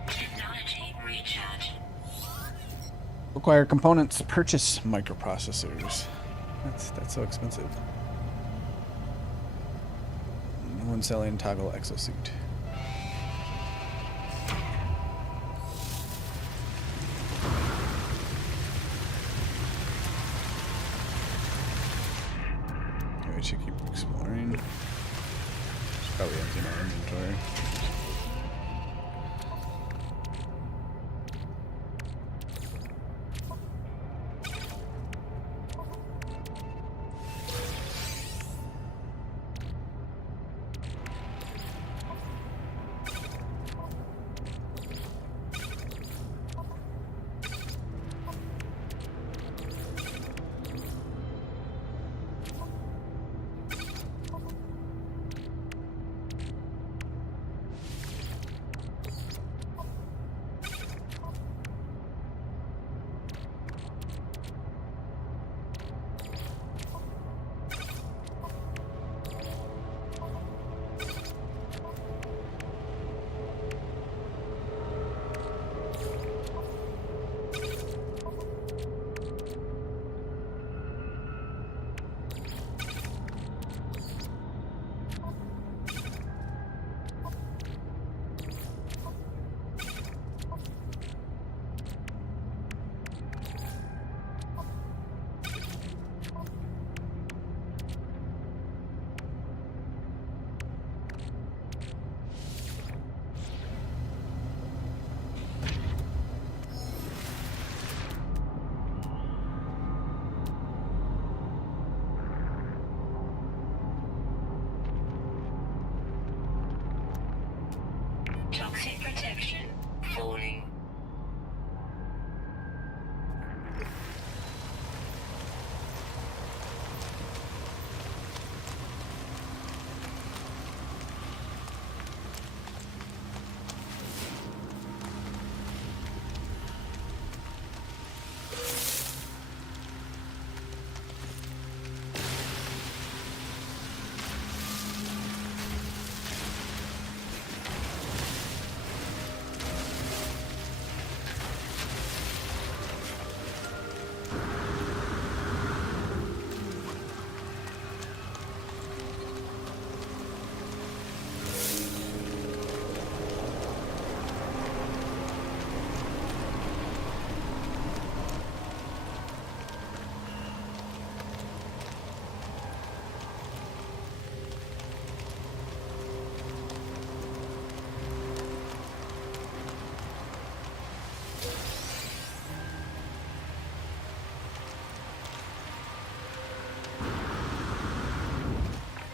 Technology recharge. Require components. Purchase microprocessors. That's so expensive. No one selling toggle exosuit. Okay, we should keep exploring. Should probably empty my inventory. Toxic protection falling.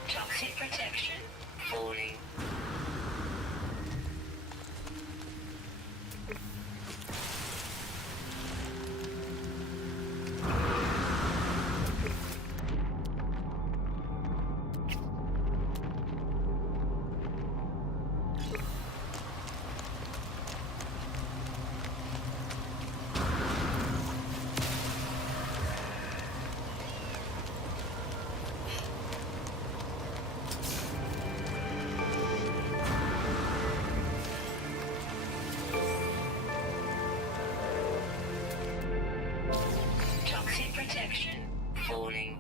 Toxic protection falling. Toxic protection falling.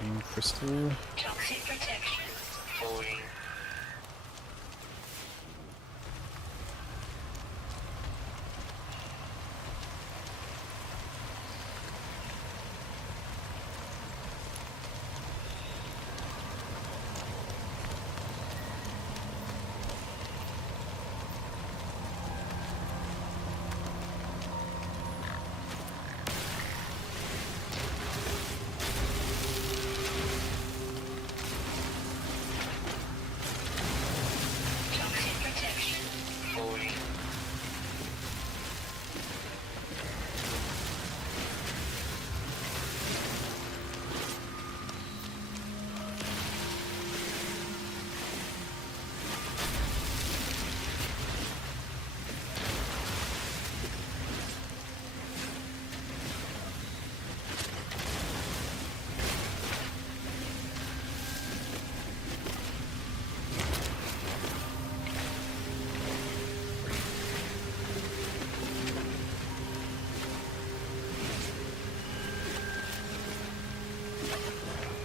Radiant crystal. Toxic protection. Falling. Toxic protection. Falling.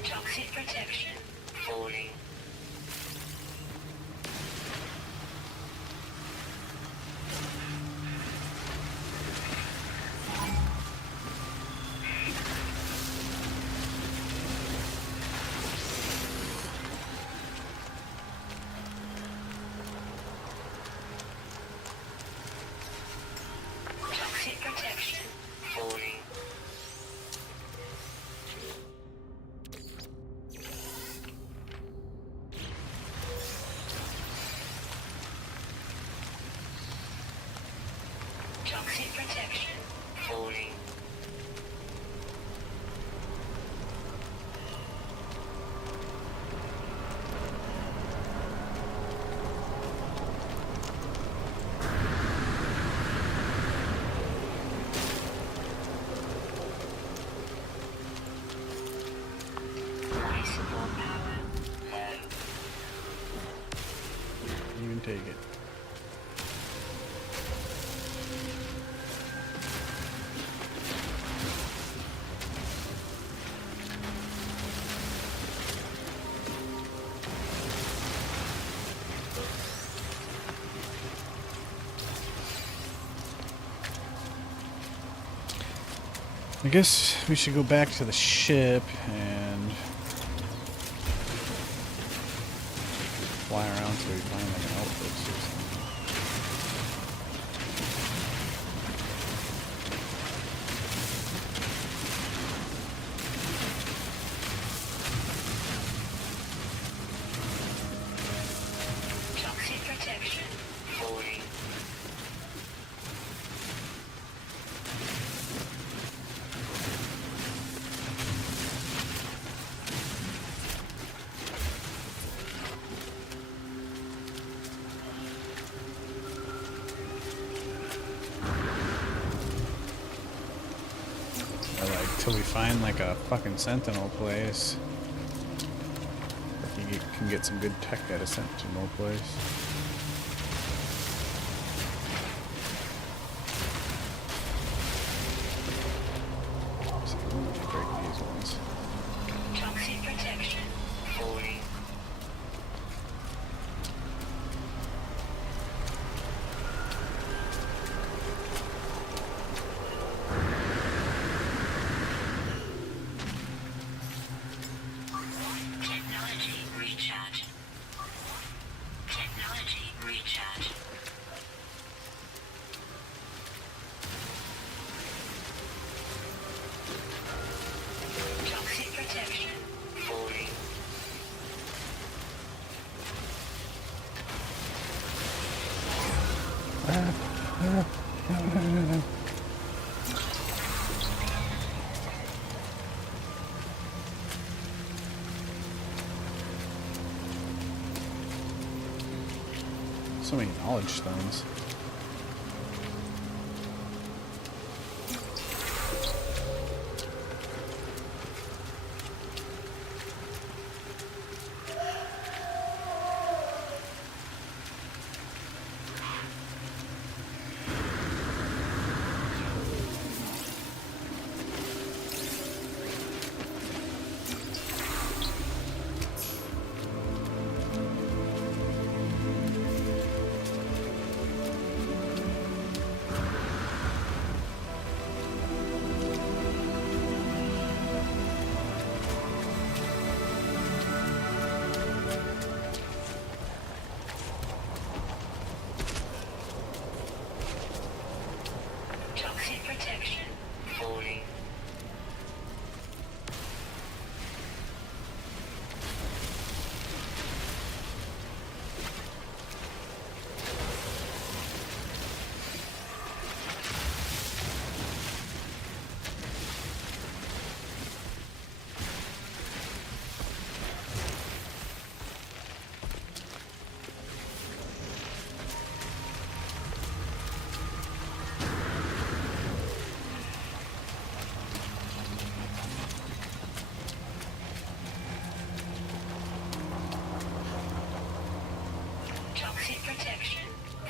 Toxic protection. Falling. Toxic protection. Falling. Toxic protection. Falling. Life support power. Low. You can take it. I guess we should go back to the ship and fly around till we find like an outpost or something. Toxic protection. Falling. Or like till we find like a fucking sentinel place. Like can get some good tech at a sentinel place. So let me break these ones. Toxic protection. Falling. Technology recharge. Technology recharge. Toxic protection. Falling. So many knowledge stones.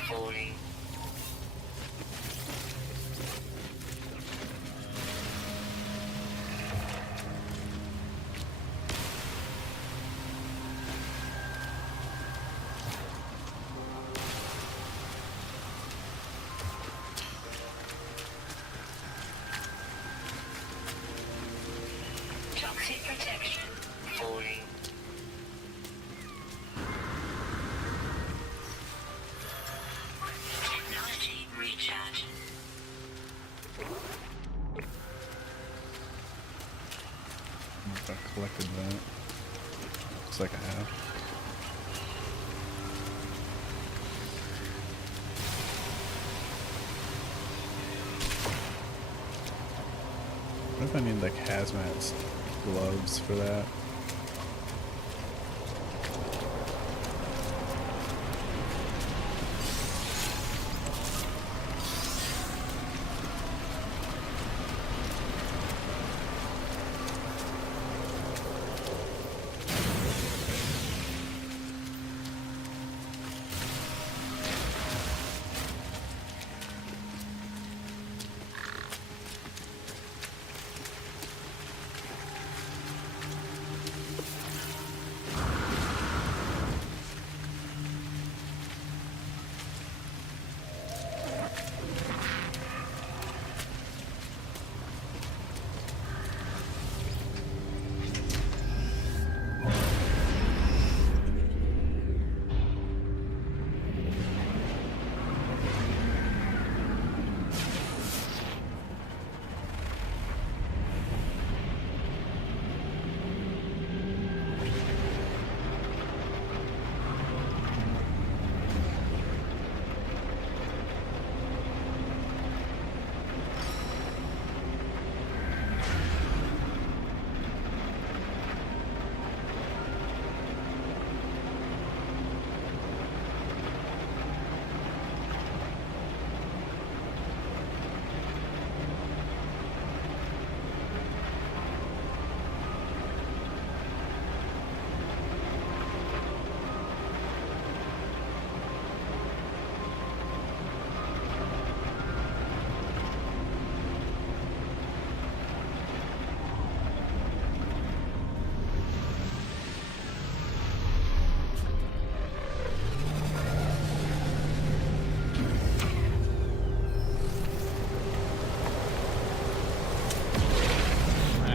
falling. Toxic protection falling. Technology recharge. I don't know if I collected that. Looks like I have. What if I need like hazmat gloves for that?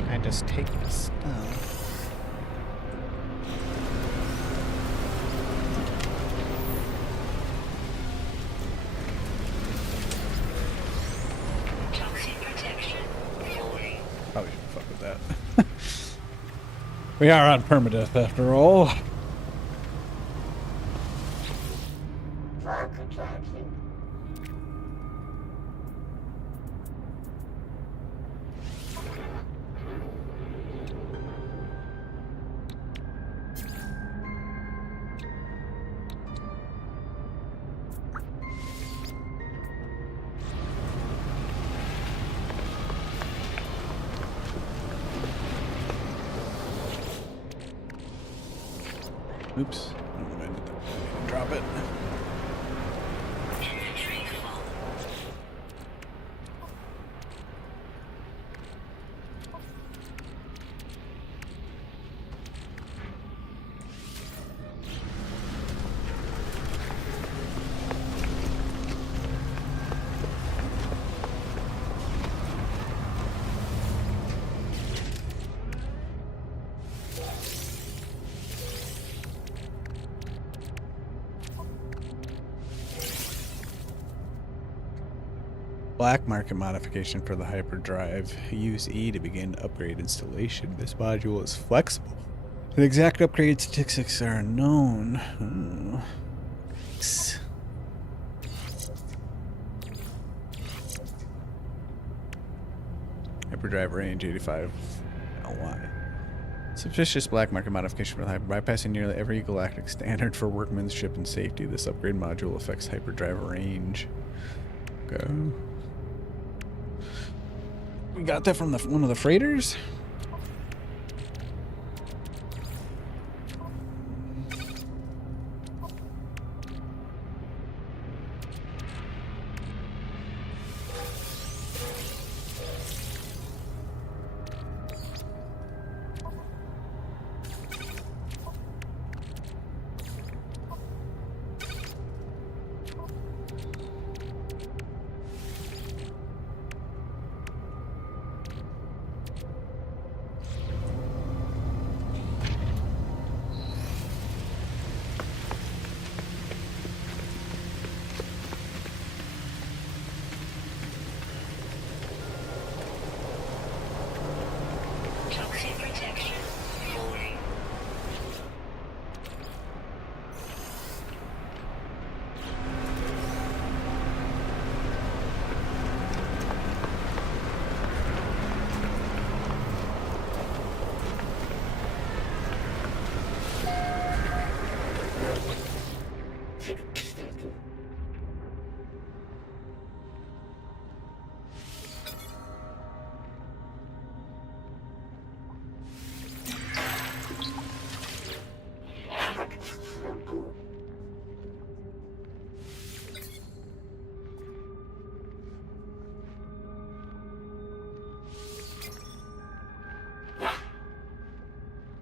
I just take this stuff. Toxic protection falling. Probably shouldn't fuck with that. We are on permadeath after all. Oops. I don't know if I did that. Drop it. Inventory full. Black market modification for the hyperdrive. Use E to begin upgrade installation. This module is flexible. The exact upgrade statistics are unknown. Oh. Thanks. Hyperdrive range 85 LY. Suspicious black market modification for the hyper. Bypassing nearly every galactic standard for workmanship and safety. This upgrade module affects hyperdrive range. Okay. We got that from one of the freighters?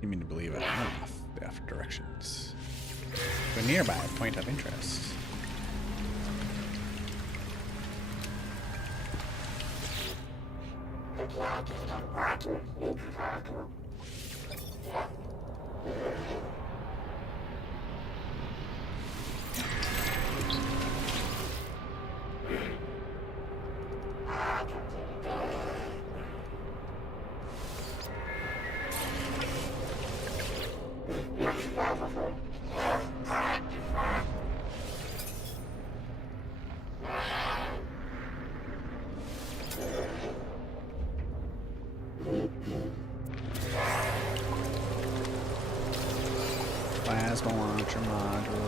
leading me to believe I am off the off directions. To a nearby point of interest. Plasma launcher module.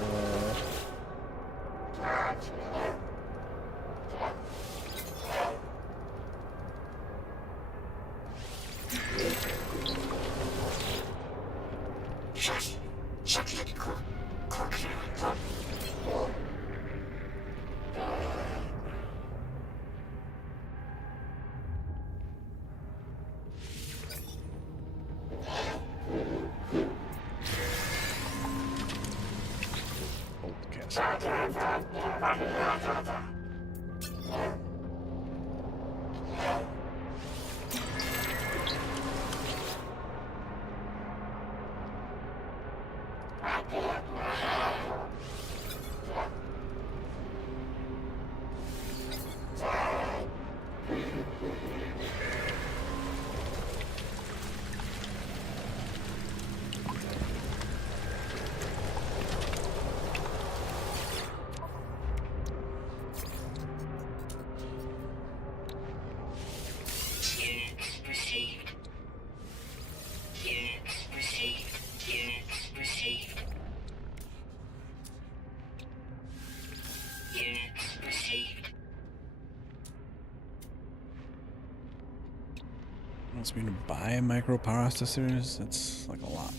Wants me to buy microprocessors? That's like a lot.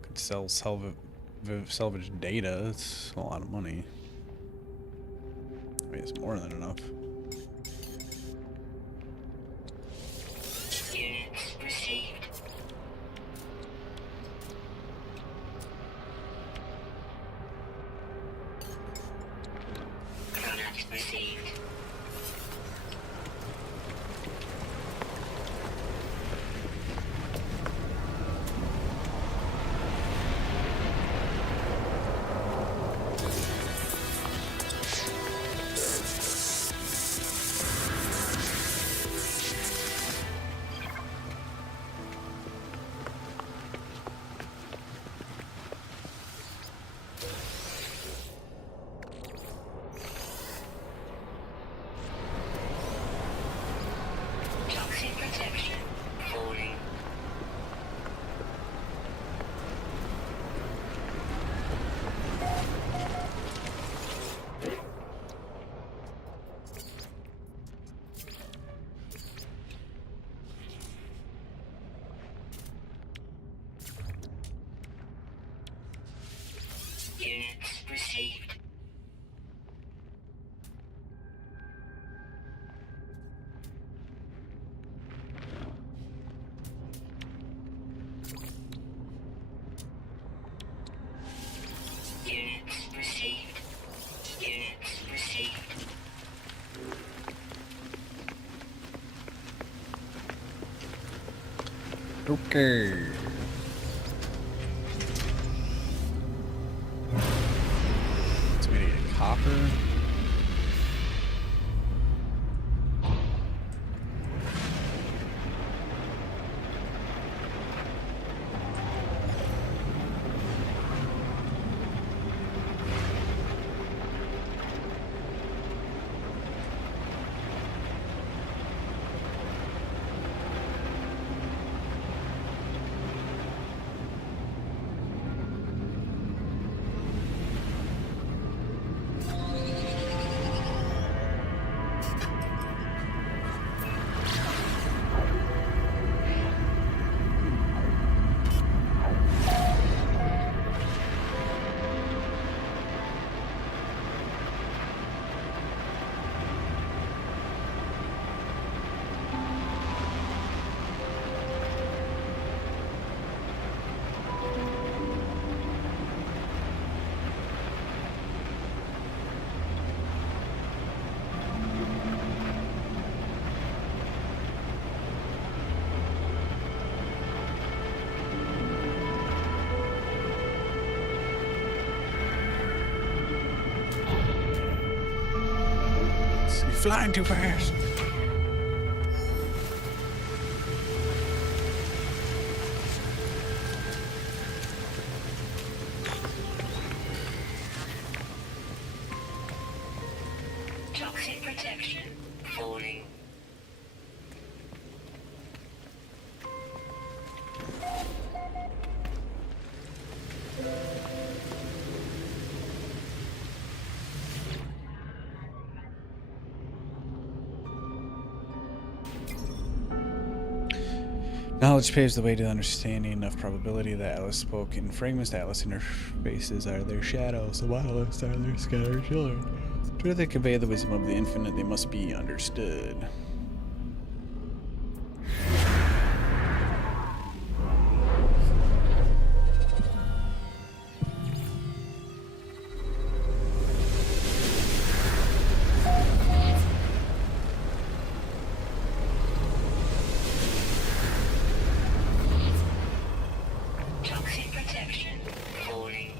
Could sell salvage data. It's a lot of money. I mean, it's more than enough. Units received. Units received. Units received. Okay. So we need to get copper. flying too fast. Toxic protection falling. Knowledge paves the way to the understanding of probability. The Atlas spoke in fragments. The Atlas interfaces are their shadows. The Atlas are their scattered children. To they convey the wisdom of the infinite, they must be understood. Toxic protection falling.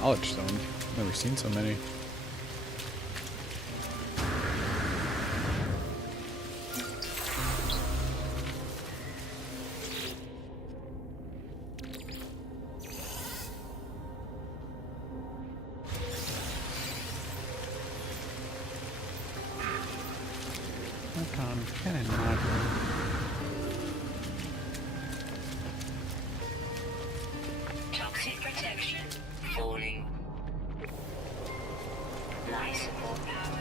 Knowledge stone. Never seen so many. Cannon module. Toxic protection falling. Life support power low.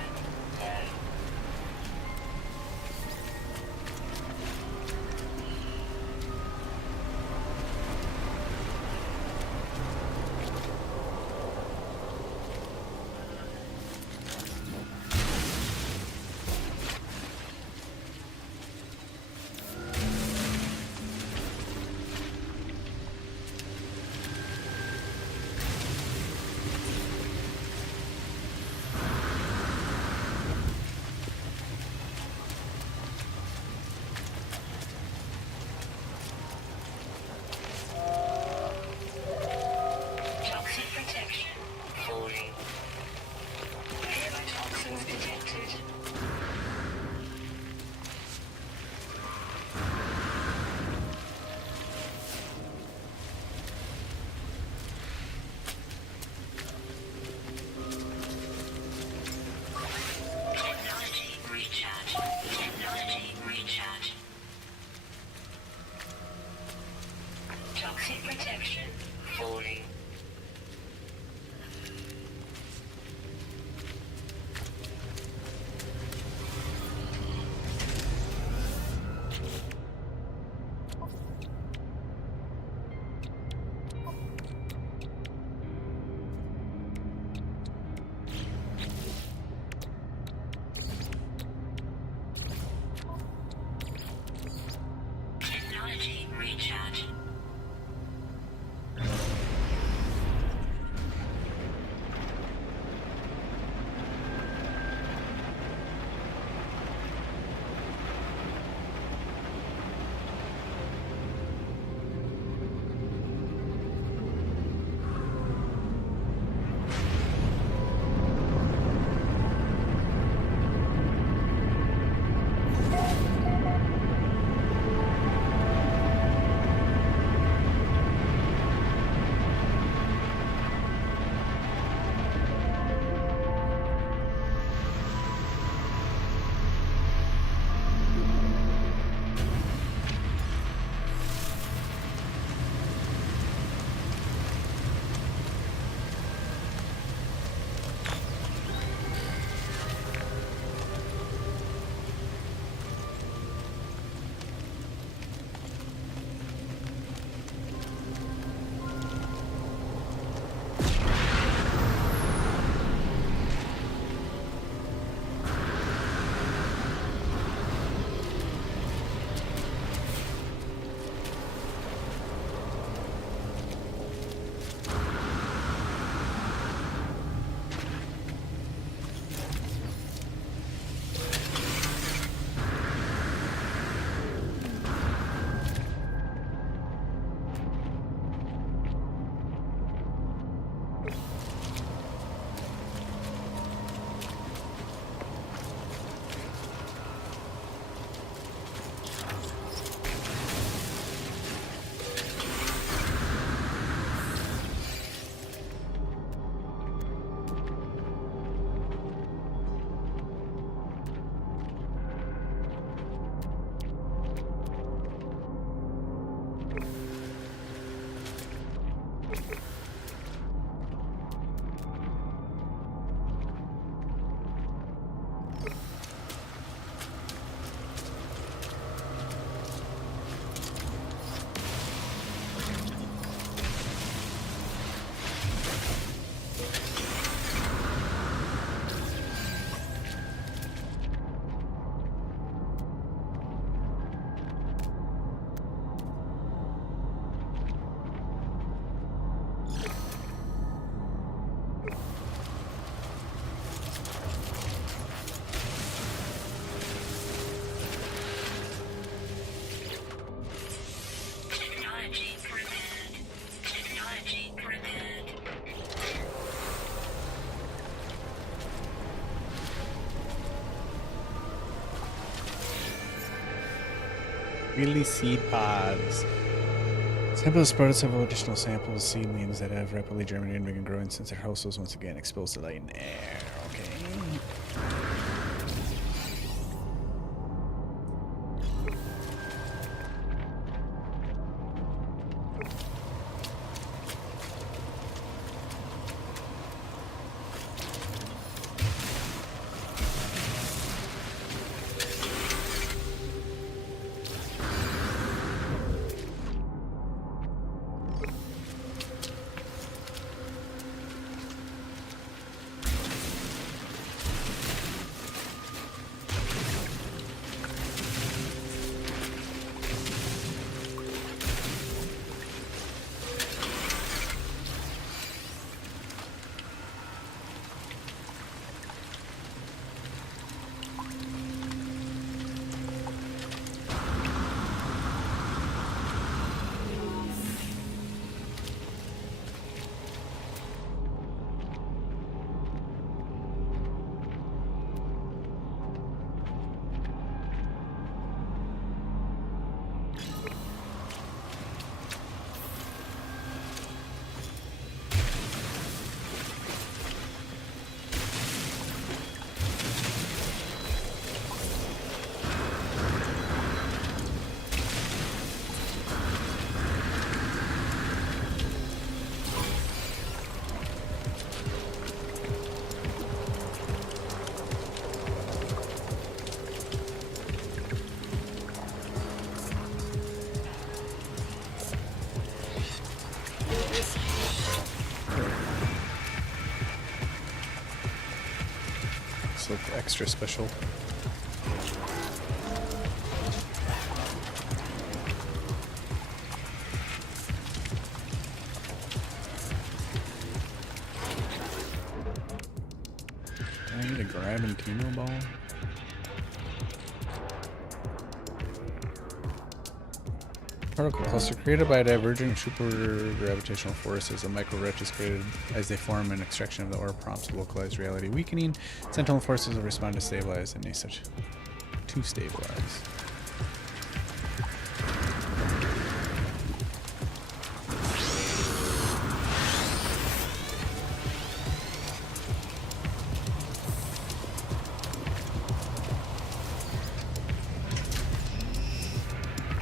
Technology prepared. Technology prepared. Really seed pods. Sample sprouted several additional samples, seedlings that have rapidly germinated and been growing since their host was once again exposed to light and air. Okay. This looks extra special. Do I need a Grabantino ball? Particle cluster created by a divergent super gravitational force as a micro-wretch is created as they form an extraction of the ore prompts localized reality weakening. Sentinel forces will respond to stabilize and such to stabilize.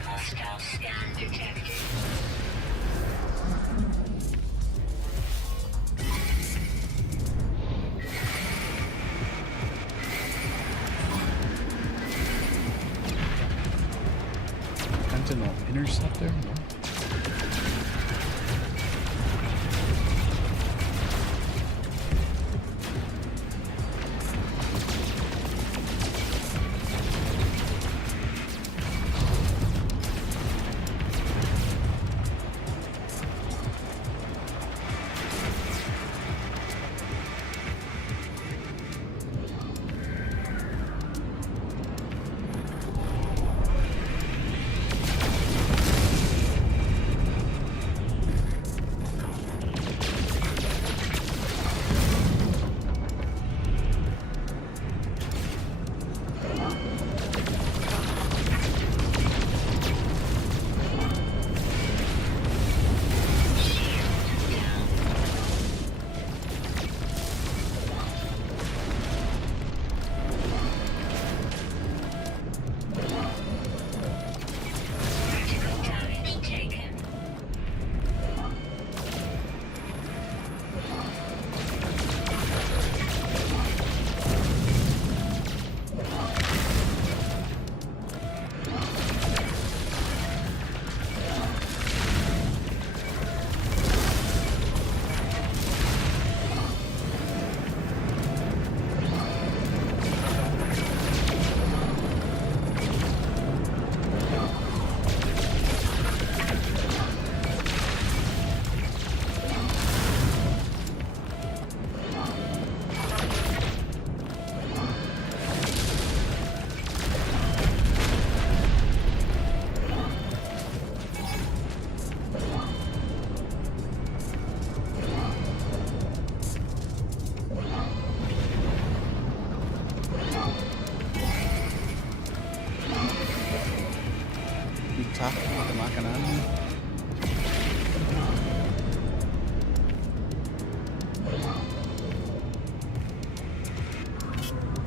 Hostile scan detected. Sentinel interceptor? No.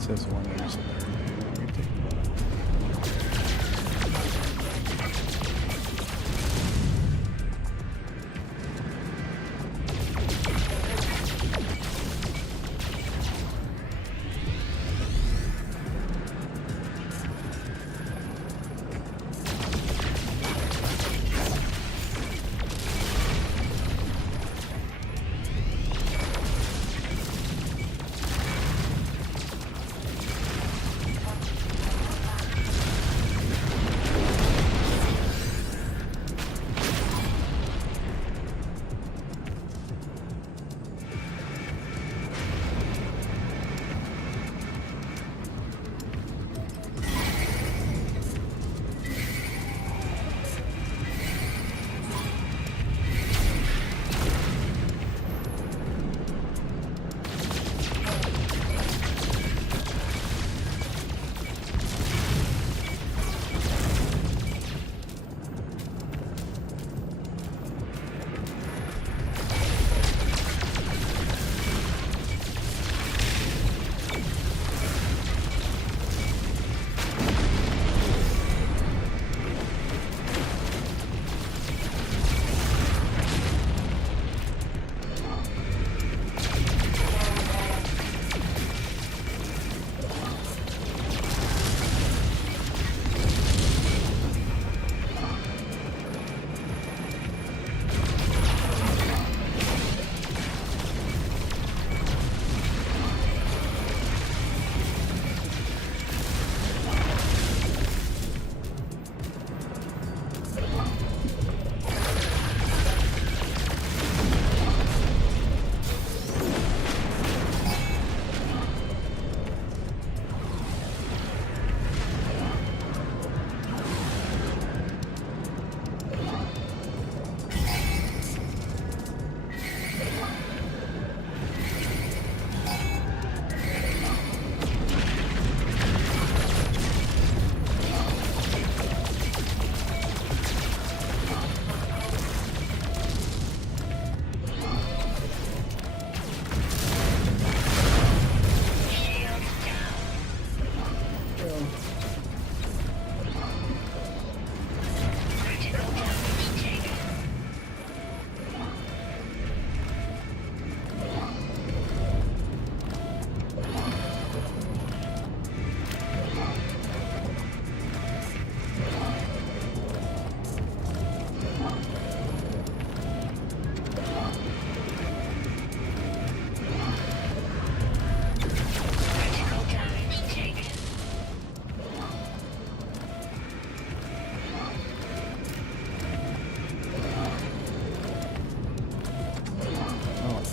says one there's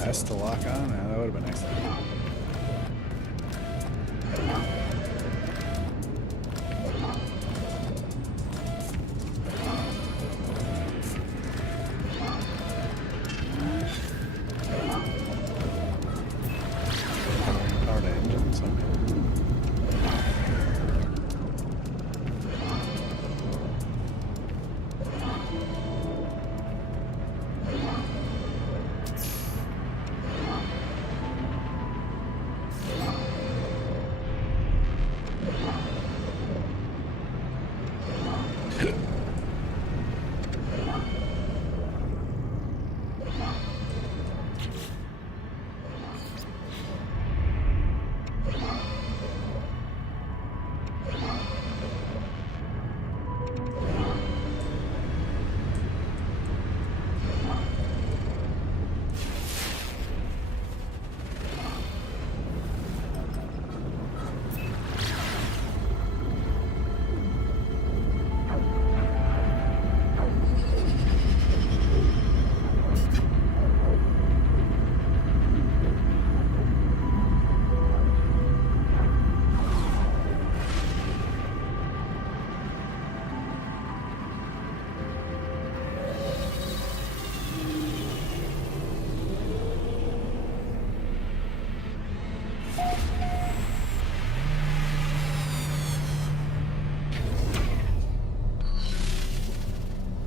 S to lock on? Yeah, that would have been nice. Power to engines, okay.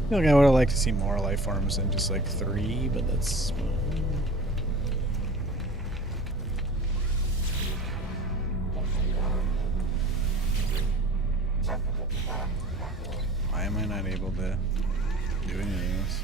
I feel like I would have liked to see more life forms than just like 3, but that's... to do anything else.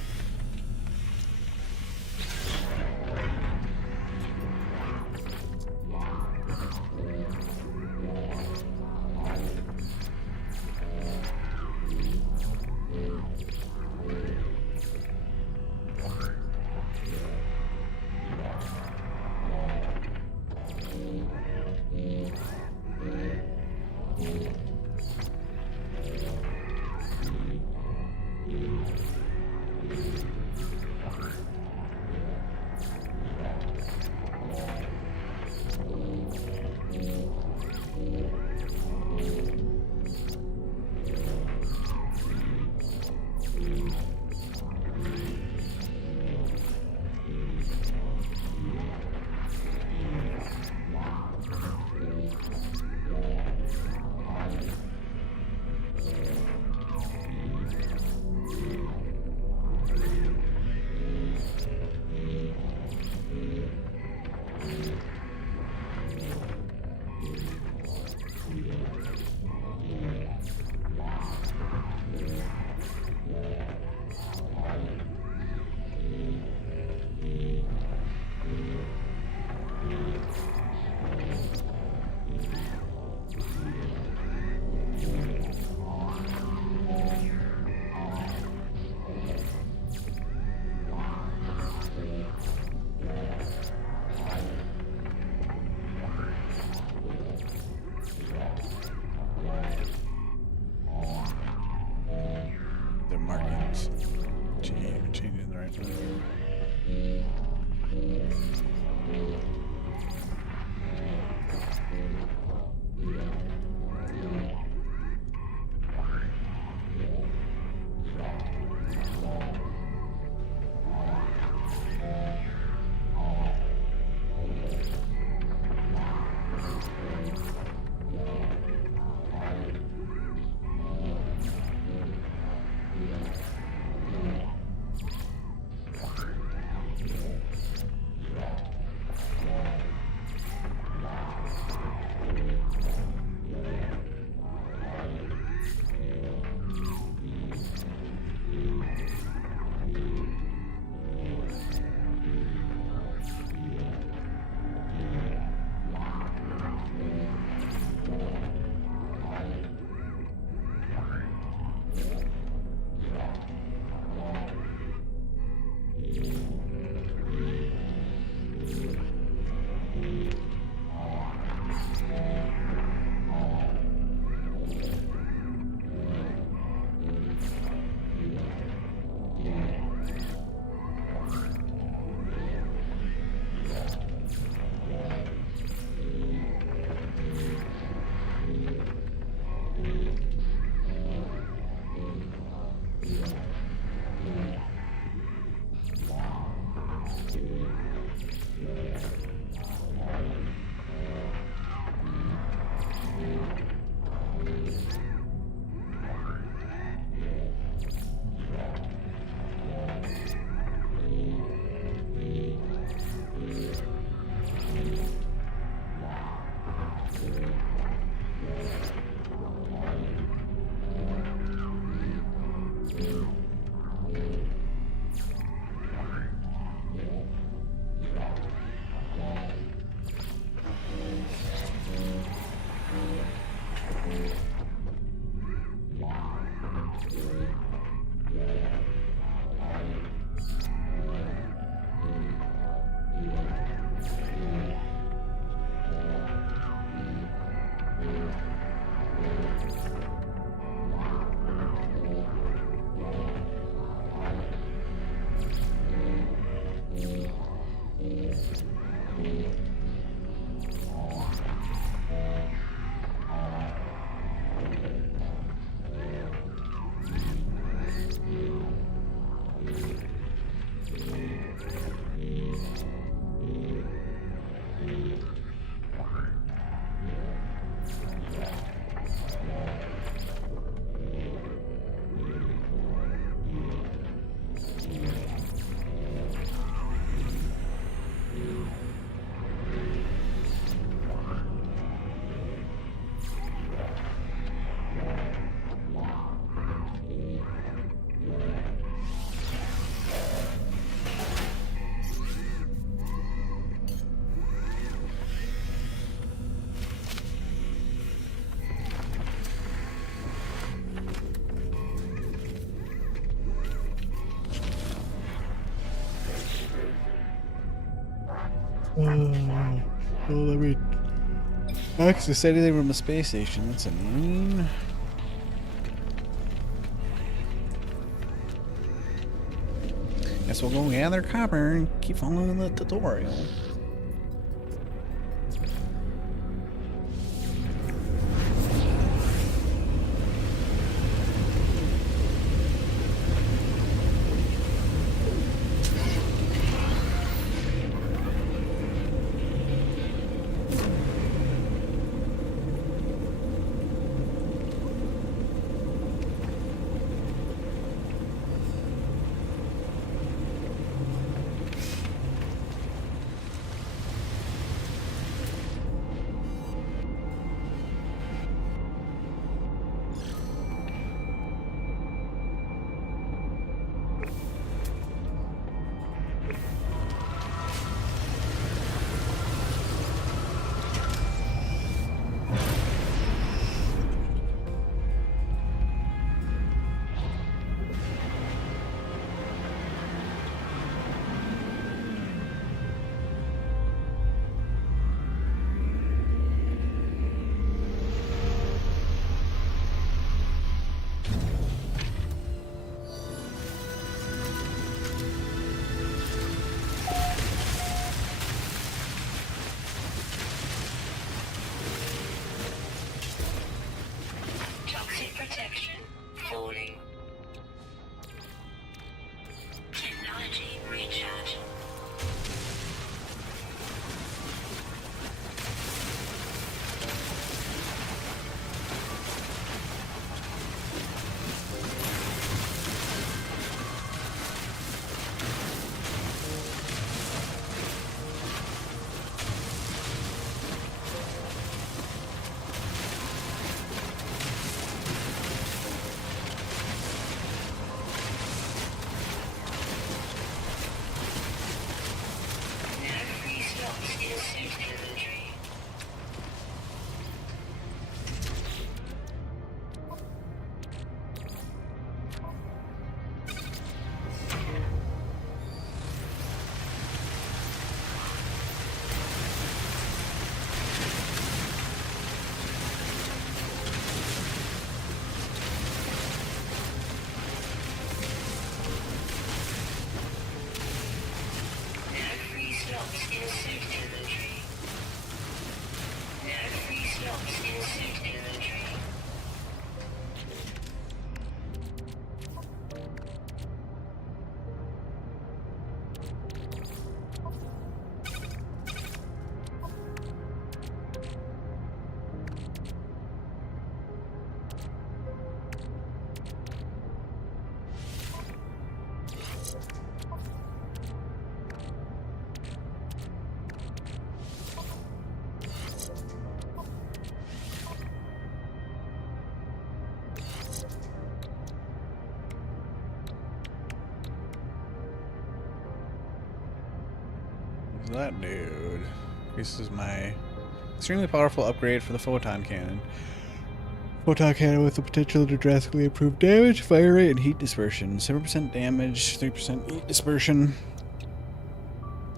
The markings changing in the right place. Well, let me access anything from a space station. That's annoying. Guess we'll go gather copper and keep following the tutorial. Toxic protection falling. Technology recharge. That dude. This is my extremely powerful upgrade for the photon cannon. Photon cannon with the potential to drastically improve damage, fire rate, and heat dispersion. 7% damage, 3% heat dispersion,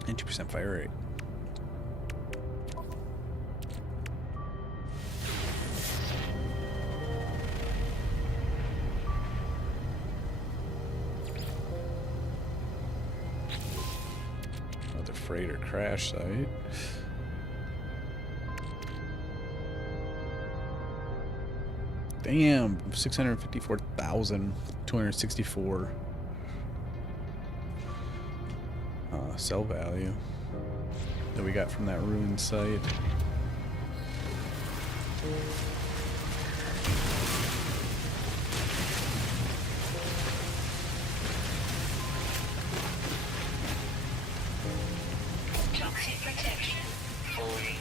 and 2% fire rate. Another freighter crash site. Damn, 654,264 sell value that we got from that ruined site. Toxic protection falling.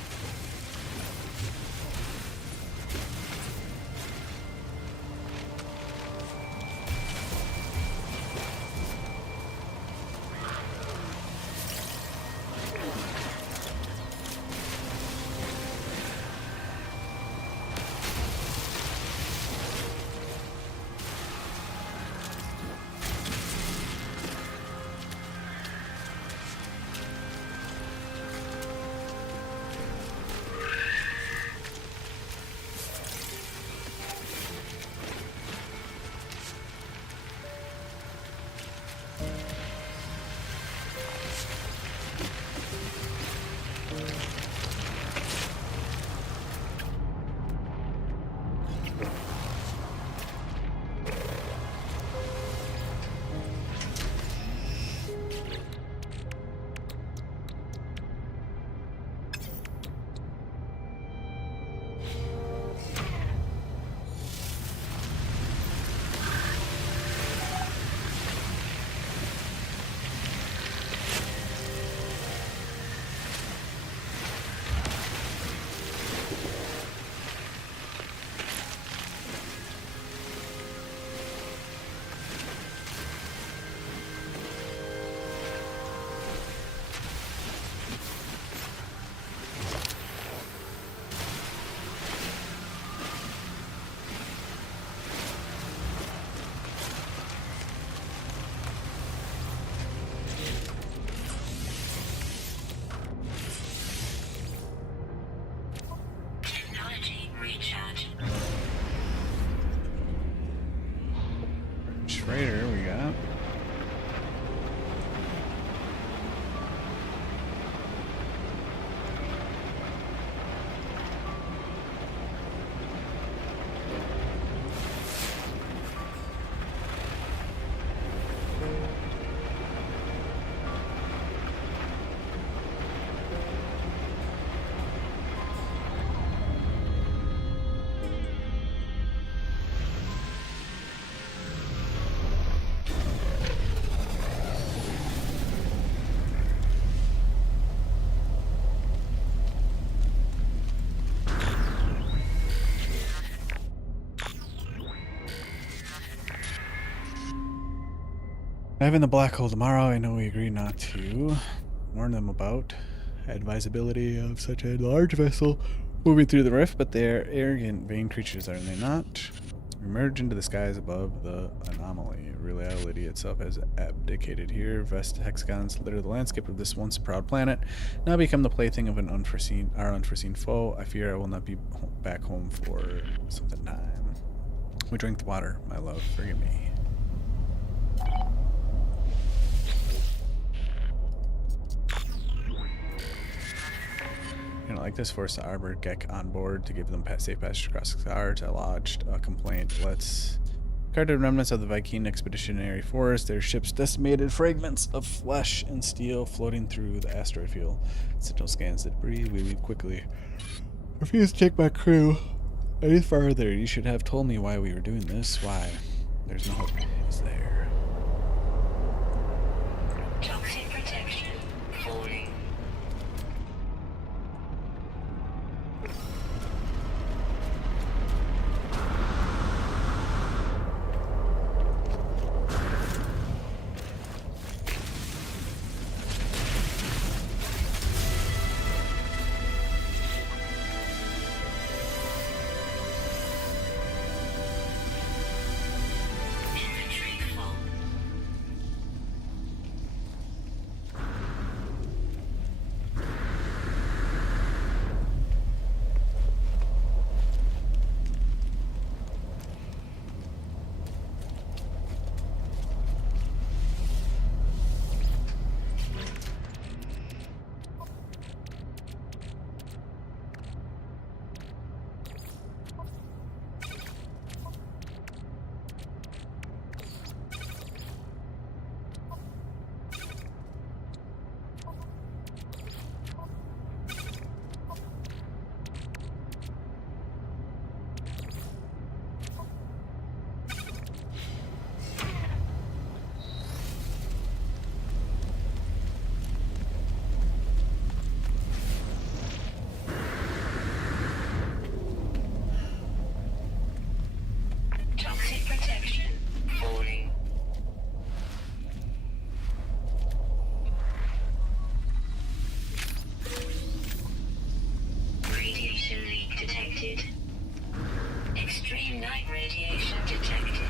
Diving the black hole tomorrow, I know we agreed not to warn them about advisability of such a large vessel moving through the rift, but they're arrogant, vain creatures, are they not? We merge into the skies above the anomaly. Reality itself has abdicated here. Vast hexagons litter the landscape of this once proud planet, now become the plaything of our unforeseen foe. I fear I will not be back home for some time. We drink the water, my love. Forgive me. Like this, force the Arbor Gek on board to give them safe passage across the stars. I lodged a complaint. Let's guarded remnants of the Viking expeditionary force. Their ship's decimated fragments of flesh and steel floating through the asteroid field. Sentinel scans the debris. We leave quickly. Refuse to take my crew any farther. You should have told me why we were doing this. Why? There's no hope. Is there? Toxic protection falling. Toxic protection falling. Radiation leak detected. Extreme night radiation detected.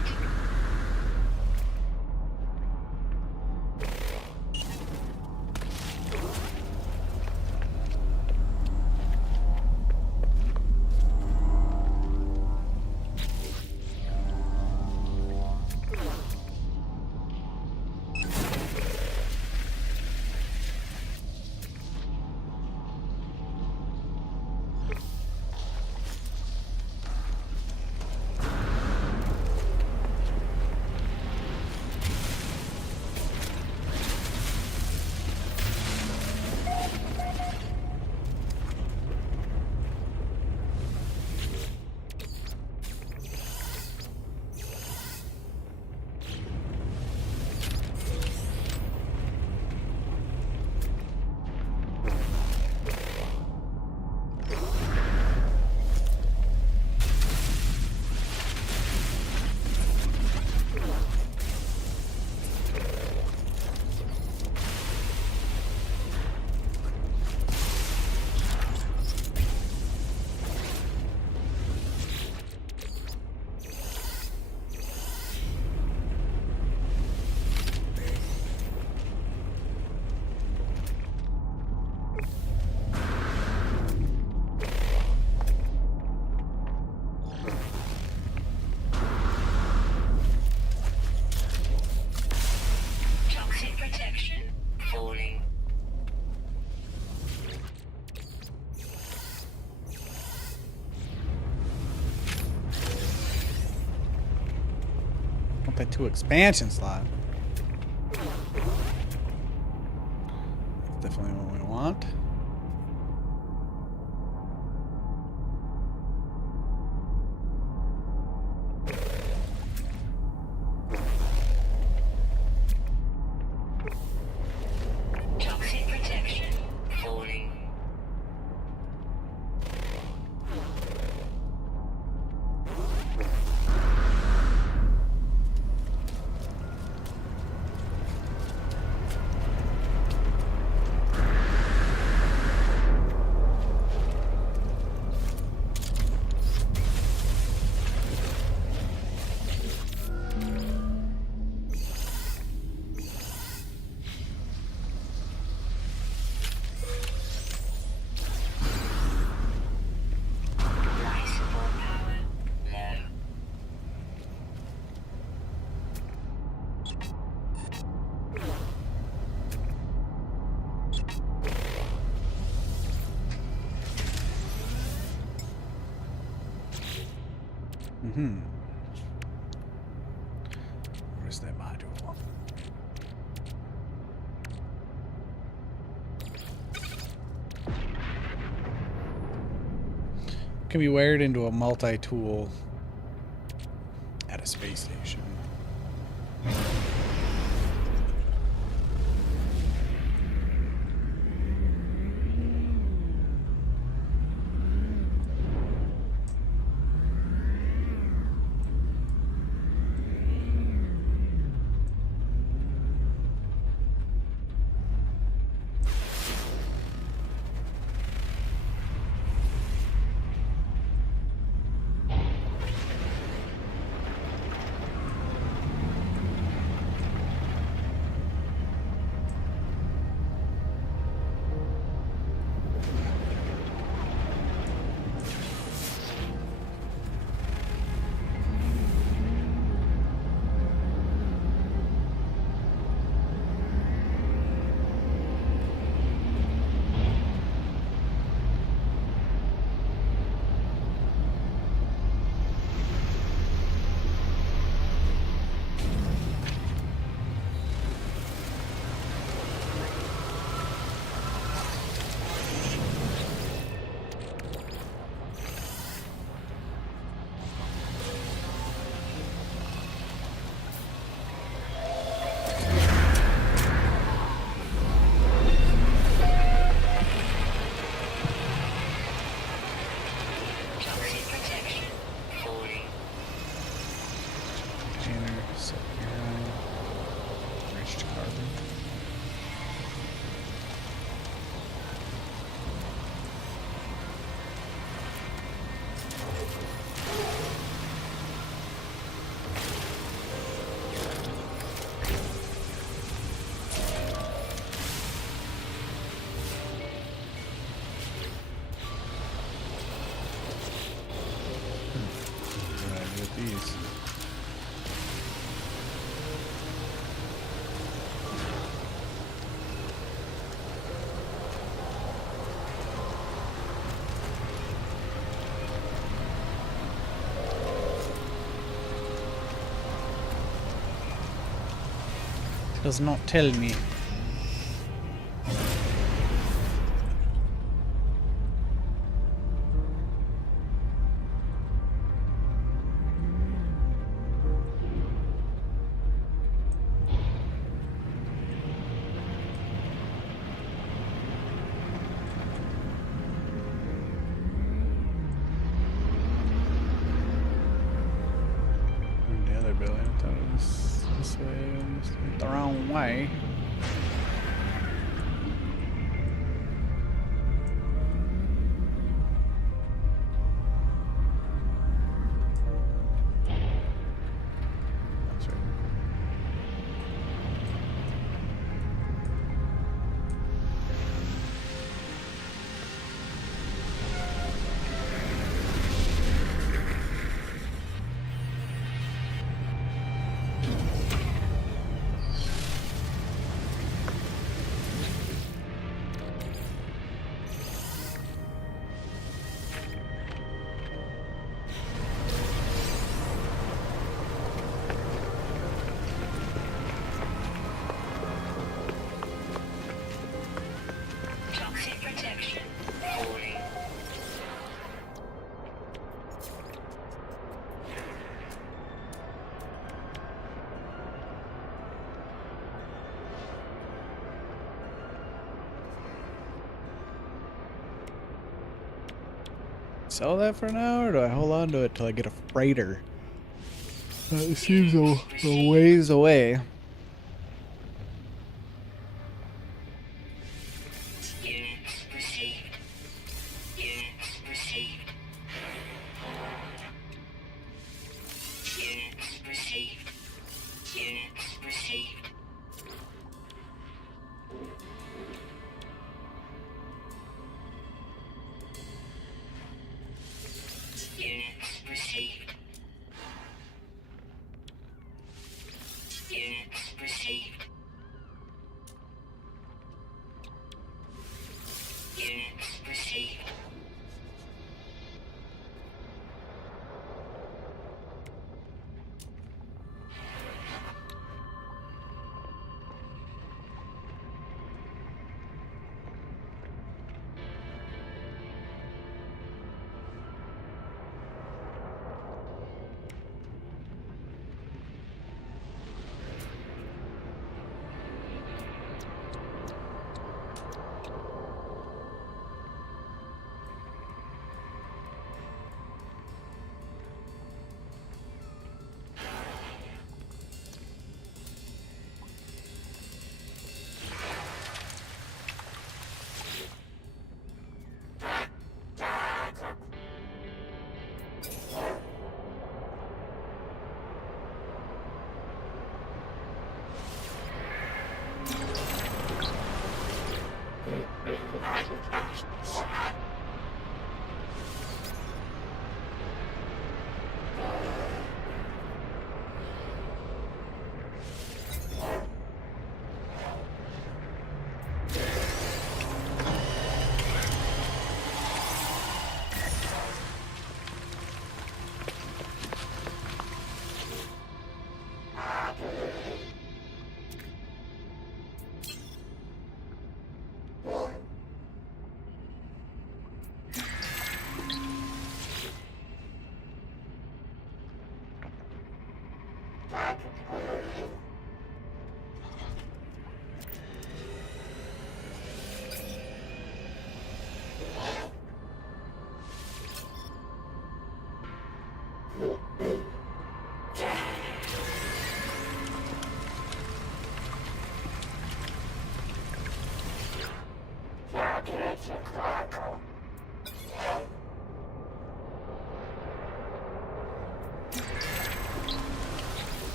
Toxic protection falling. Want that 2 expansion slot. That's definitely what we want. Toxic protection falling. Where's that module? Can be wired into a multi-tool at a space station. Toxic protection falling. Container, set urine, enriched carbon. What do I do with these? Does not tell me. The other building, I thought it was this way. I must have went the wrong way. That's right. Toxic protection falling. Sell that for now, or do I hold on to it till I get a freighter? It seems a ways away. Units received. Units received. Units received. Units received. Units received. Units received. Units received.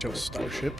Joe's starship.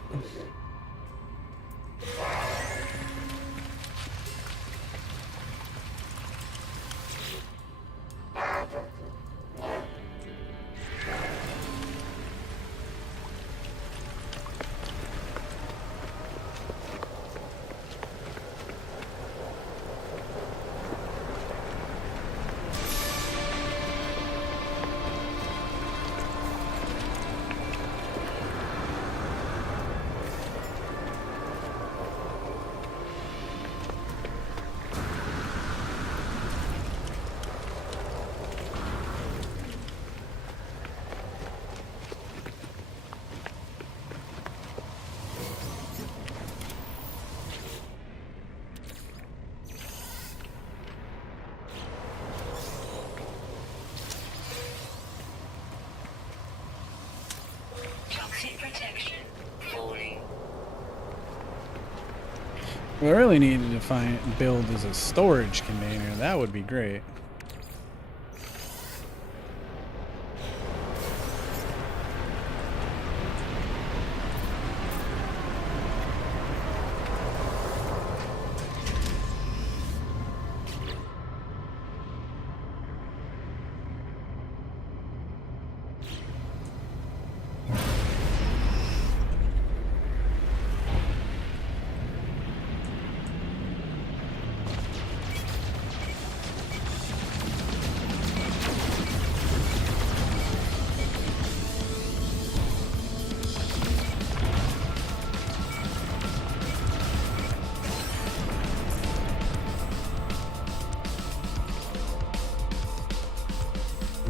Toxic protection falling. What I really needed to build is a storage container. That would be great.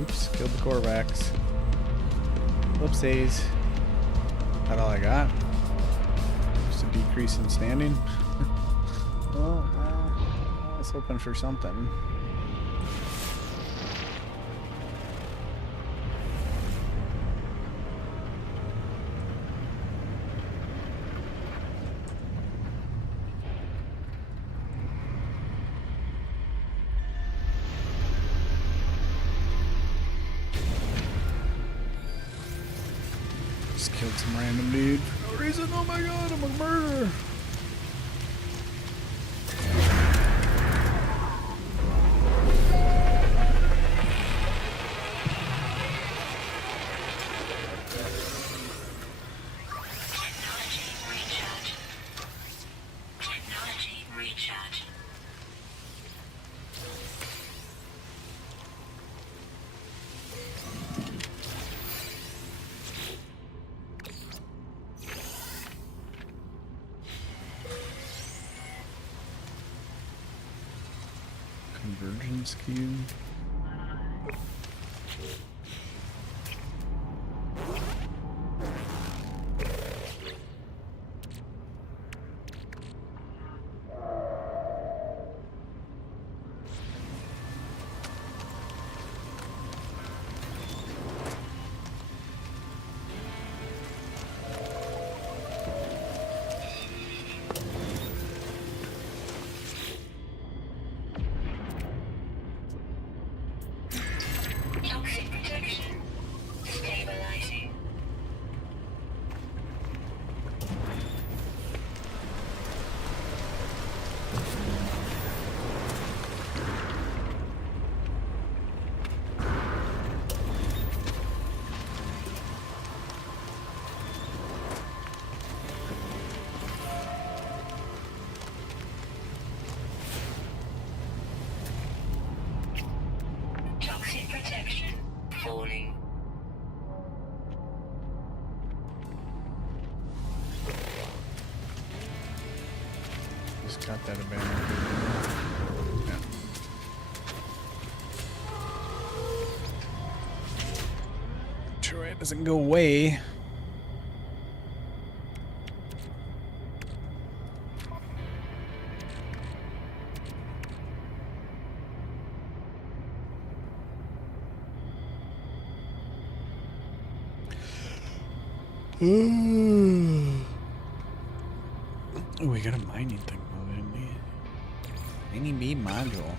Oops, killed the Korvax. Whoopsies. That all I got? Just a decrease in standing? Well, I was hoping for something. Just killed some random dude for no reason. Oh my god, I'm a murderer. Technology recharge. Technology recharge. Convergence cube. Got that abandoned. Yeah. Sure it doesn't go away. Oh, we got a mining thing though, didn't we? Mining bee module.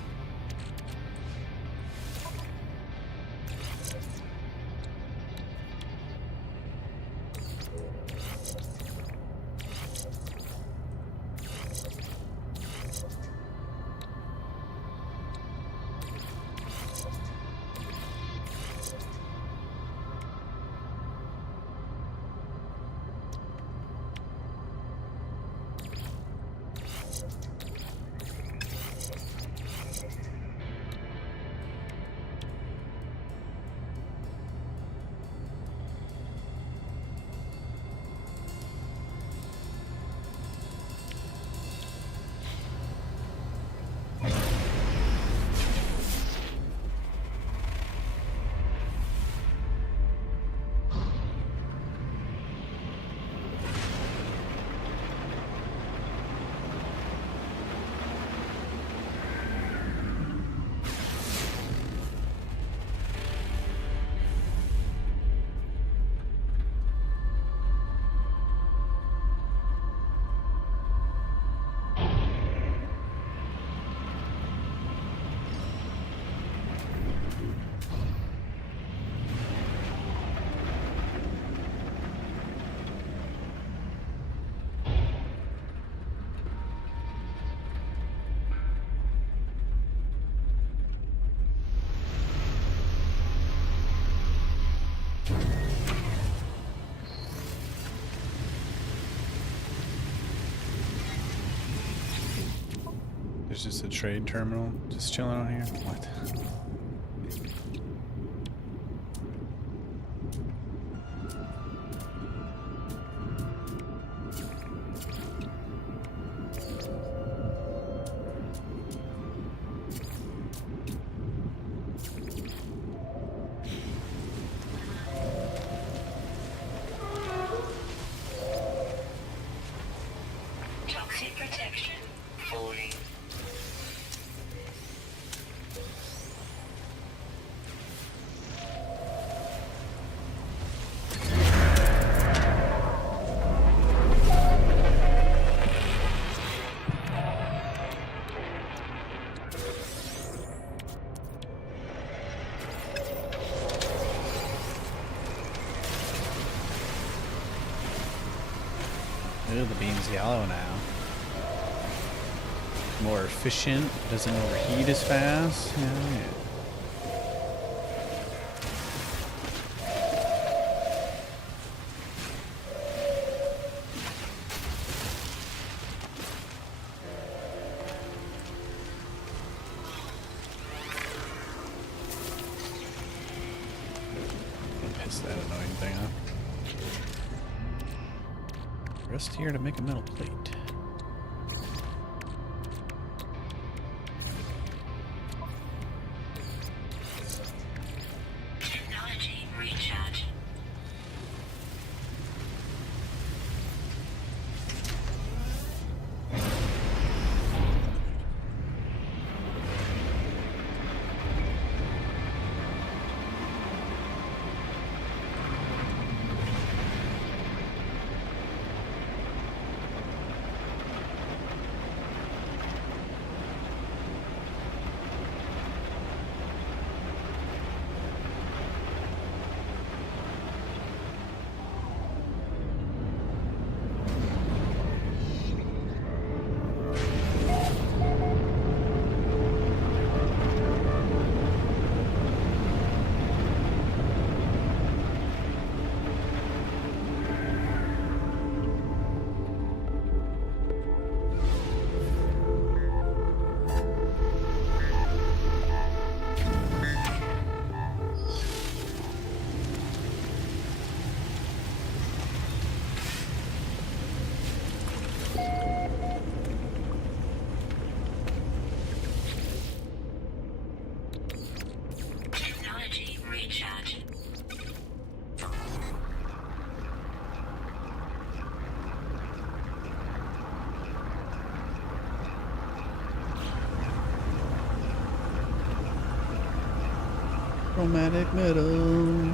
There's just a trade terminal just chilling on here. What? Toxic protection falling. Ooh, the beam's yellow now. More efficient, doesn't overheat as fast. Yeah. Piss that annoying thing off. Rest here to make a metal plate. Technology recharge. Aromatic metals.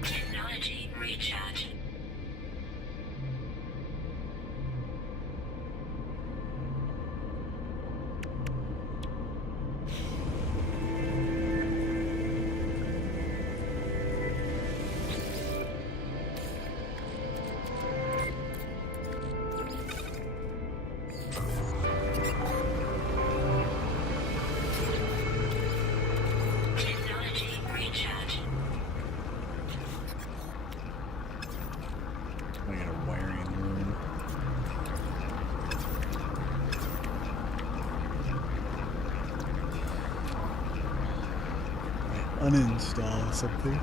Technology recharge. Technology recharge. I got a wiring room. Uninstall something.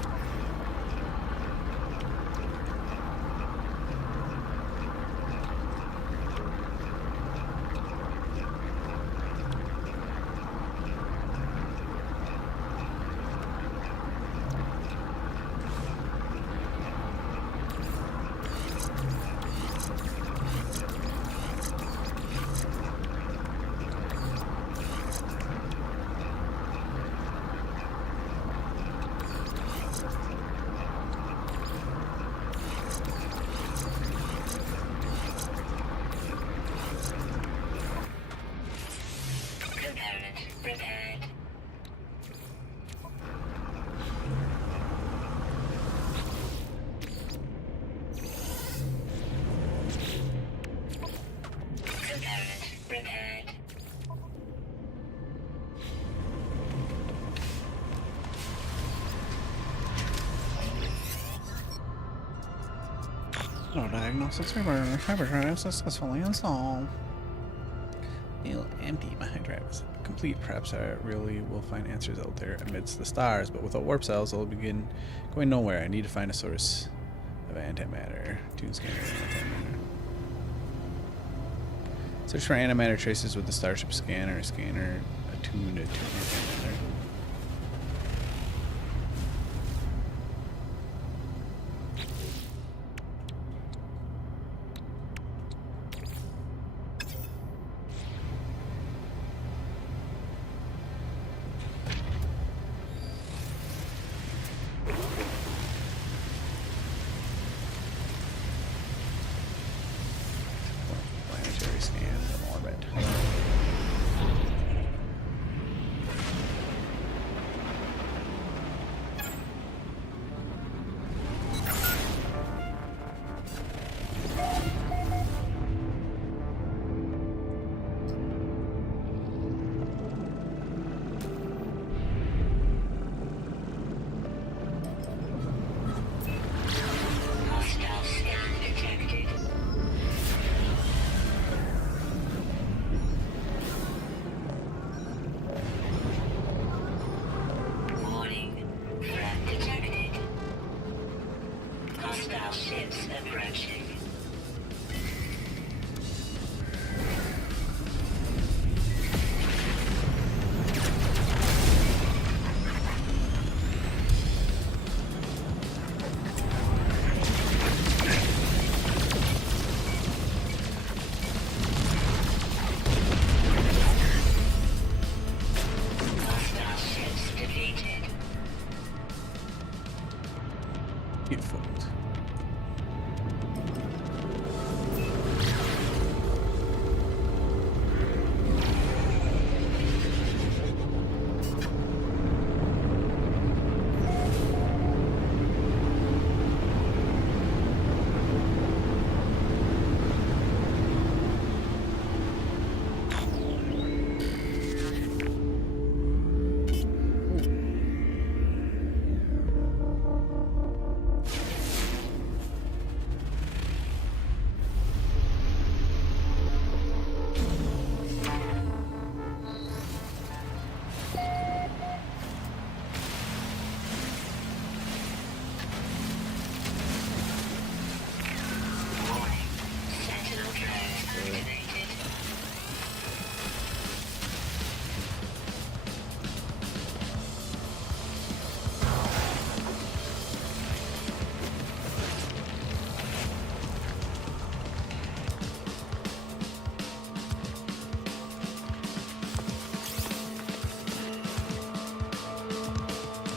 Component repaired. Component repaired. No diagnostics hyperdrive successfully installed. Feel empty. My hard drive is complete. Perhaps I really will find answers out there amidst the stars, but without warp cells, I'll begin going nowhere. I need to find a source of antimatter. Tune scanner antimatter. Search for antimatter traces with the Starship scanner. Scanner attuned to antimatter. Hostile ships approaching. Hostile ships defeated. Get fucked. Warning. Sentinel drone activated.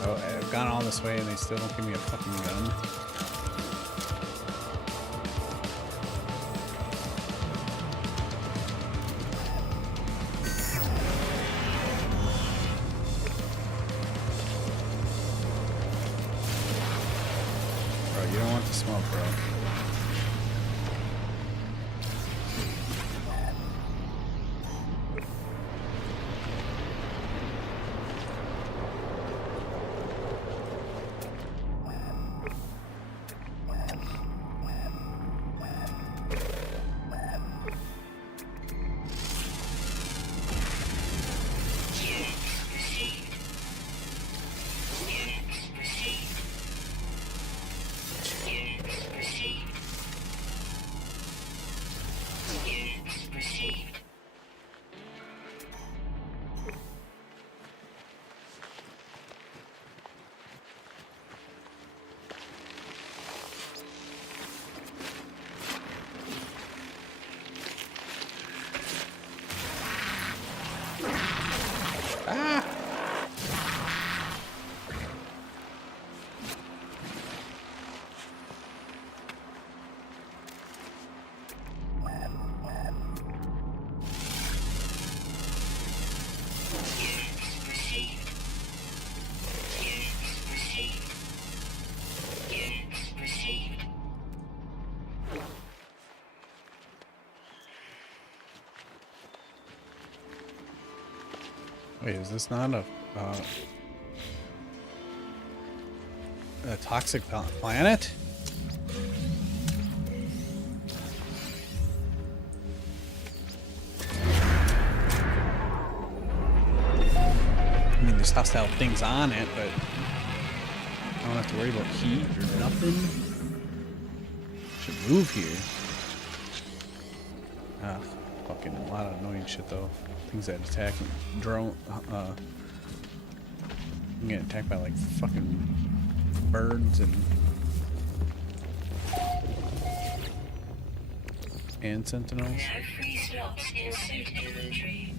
Oh, I've gone all this way and they still don't give me a fucking gun. Bro, you don't want the smoke, bro. Units received. Units received. Units received. Units received. Units received. Units received. Units received. Wait, is this not a toxic planet? I mean, there's hostile things on it, but I don't have to worry about heat or nothing. Should move here. Ah, fucking a lot of annoying shit though. Things that attack drone. I'm getting attacked by like fucking birds and sentinels. No free slots in suit inventory.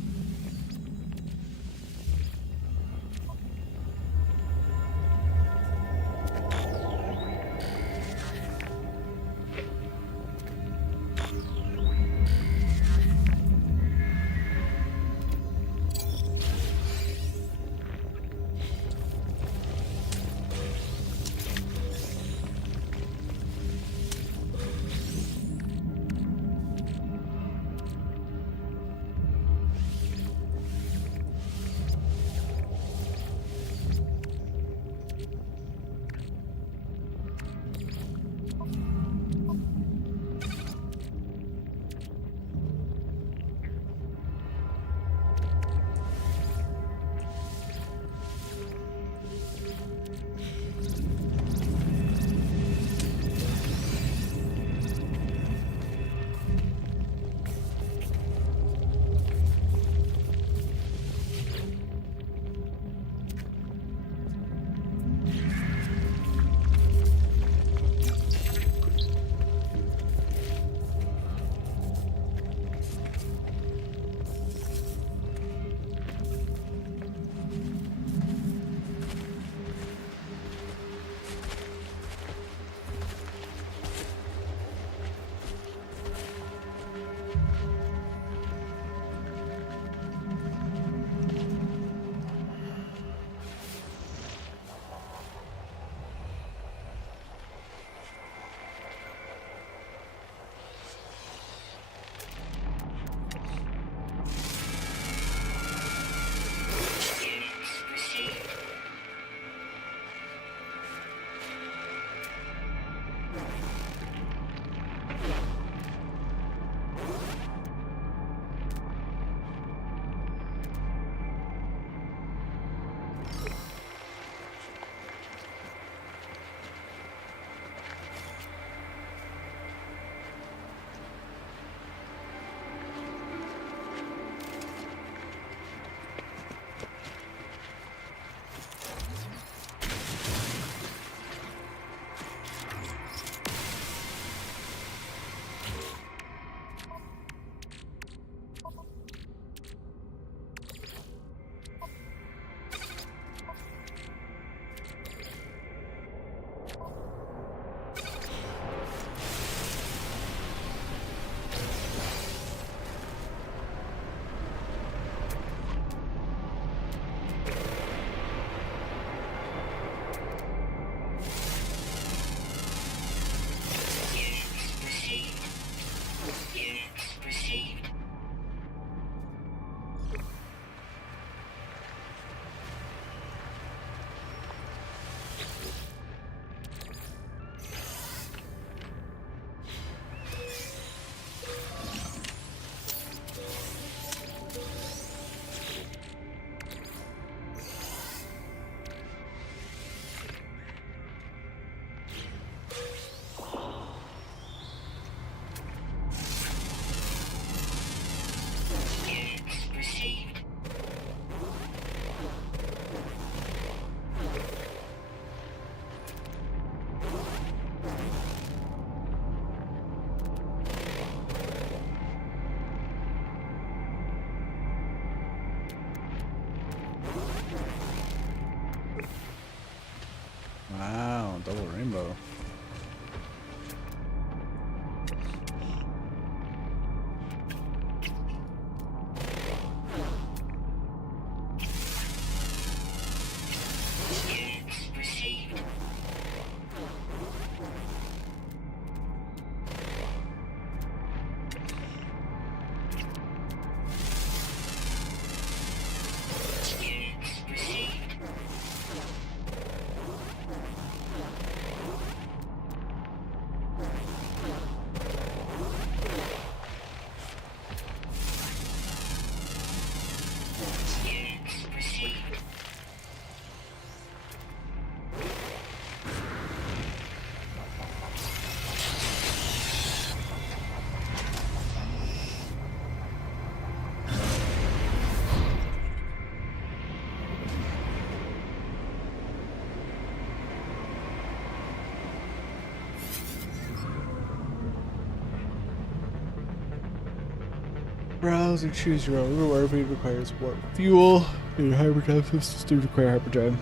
Browse and choose your own. Warp requires warp fuel. Your hyperdrive systems do require hyperdrive.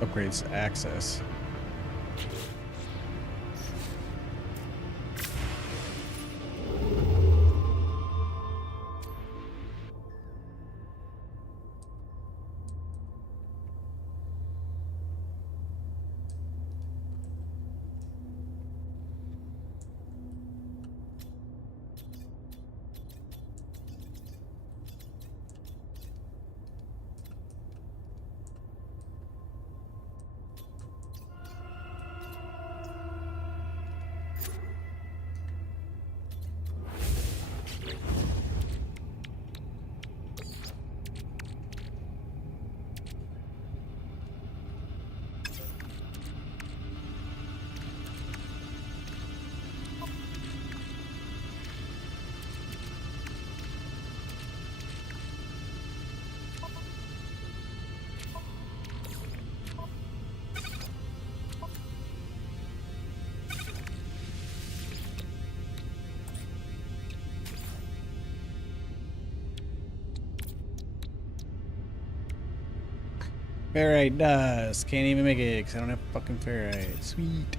Upgrades access. Ferrite dust. Can't even make it because I don't have fucking ferrite. Sweet.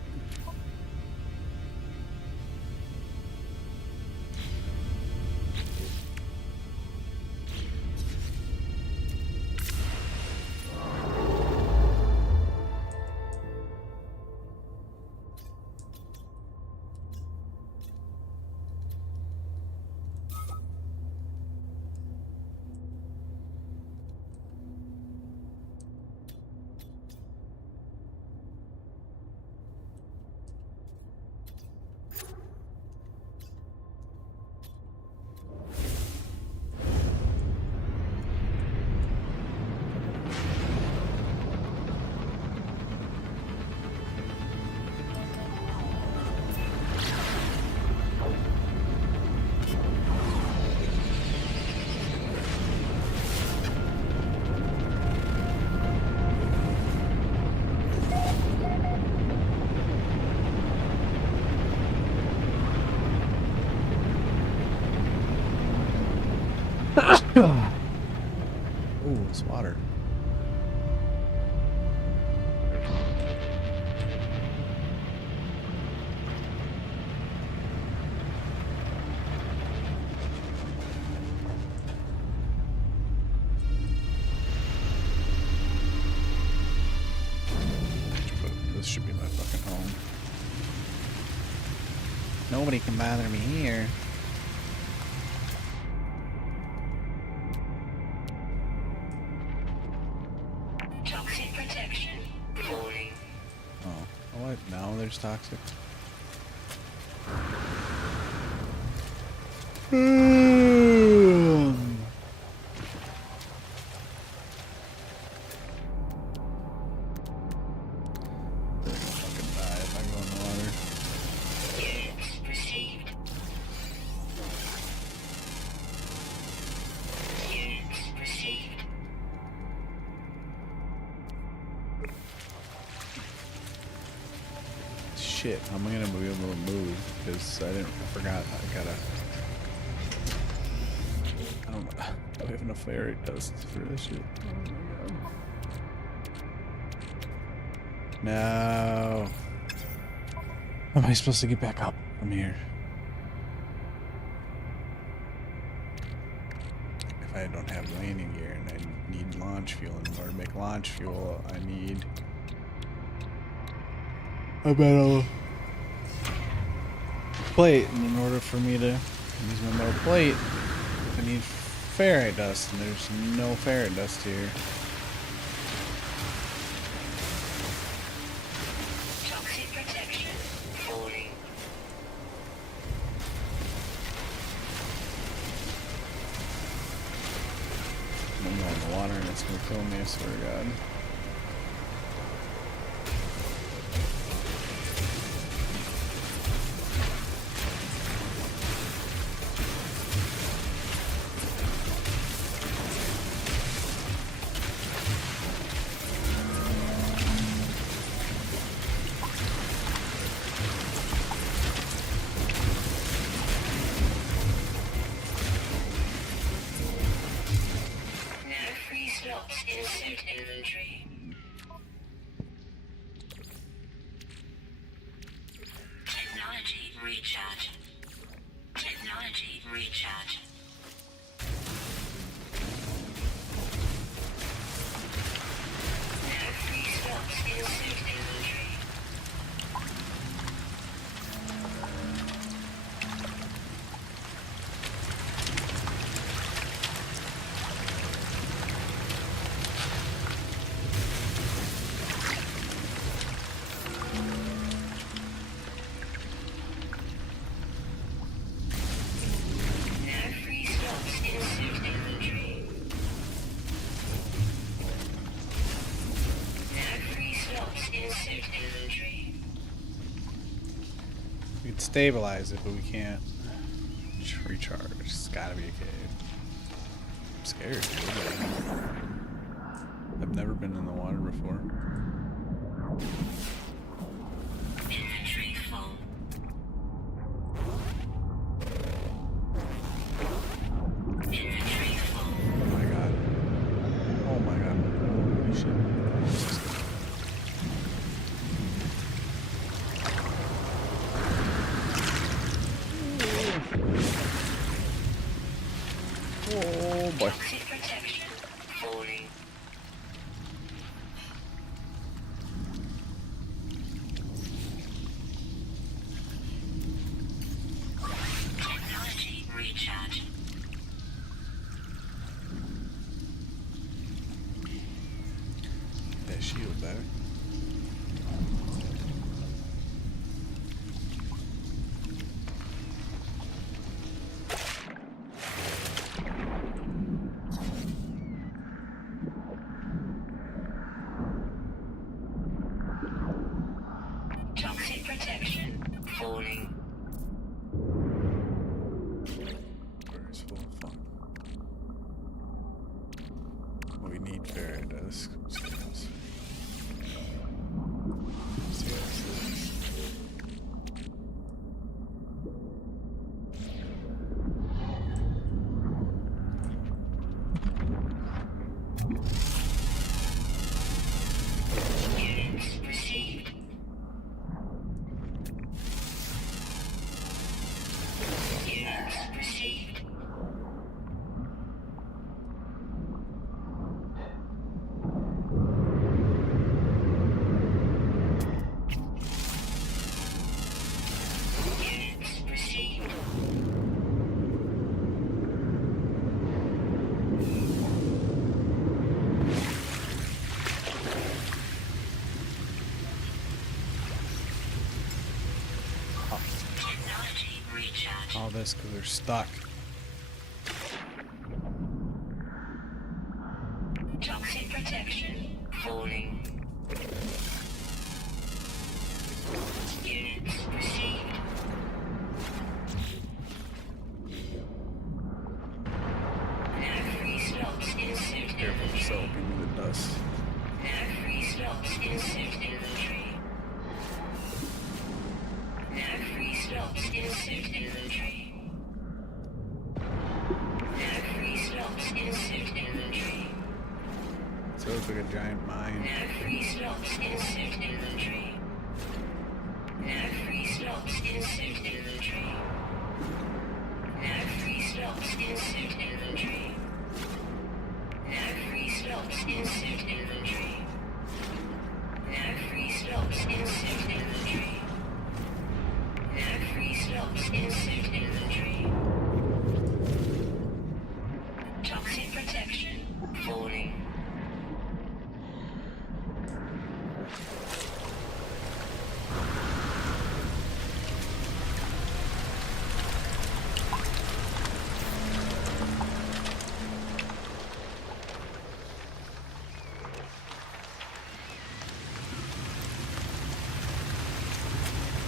Ooh, it's water. This should be my fucking home. Nobody can bother me here. Toxic protection falling. Oh, what? Now there's toxic. Fucking die if I go in the water. Units received. Units received. Shit, how am I gonna be able to move? Because I forgot I gotta. I don't know. Do I have enough ferrite dust for this shit? Oh my god. No. How am I supposed to get back up from here? If I don't have landing gear and I need launch fuel, in order to make launch fuel, I need a metal plate, and in order for me to use my metal plate, I need ferrite dust, and there's no ferrite dust here. Toxic protection falling. I'm gonna go in the water and it's gonna kill me, I swear to God. recharge. Technology recharge. Now free slots in suit inventory. Now free slots in suit inventory. Now free slots in suit inventory. We can stabilize it, but we can't recharge. It's gotta be a cave. I'm scared, dude. I've never been in the water before. Inventory full. Inventory full. Oh my god. Oh my god. Holy shit. Oh boy. Toxic protection falling. Technology recharge. That shield better. Toxic protection falling. Where's full of fun? We need Permadeath scales. See what this is. Units received. Units received. Units received. Technology recharge. All this because they're stuck. Toxic protection falling. Units received. Now free slots in suit Careful inventory. soaking with the dust. Now free slots in suit inventory. Now free slots in suit inventory. Now free slots in suit inventory. So it's like a giant mine. Now free slots in suit inventory. Now free slots in suit inventory. Now free slots in suit inventory. Now free slots in suit inventory. Now free slots in suit inventory. Now free slots in suit inventory. Toxic protection falling.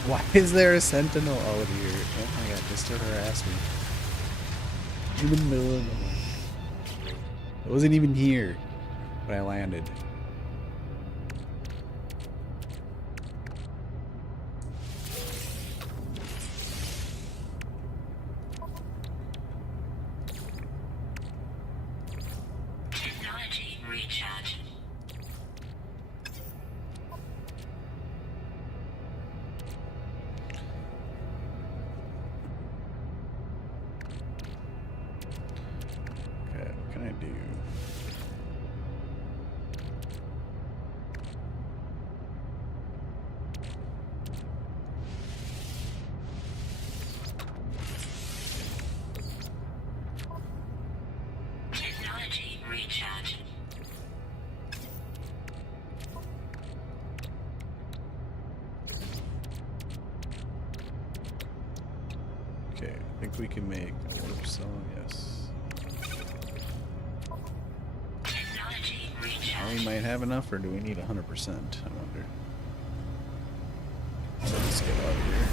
Why is there a sentinel out here? Oh my god, just to harass me. In the middle of nowhere. It wasn't even here when I landed. Technology recharge. Okay, I think we can make a warp cell, yes. Technology reach. Now we might have enough, or do we need 100%? I wonder. So let's get out of here.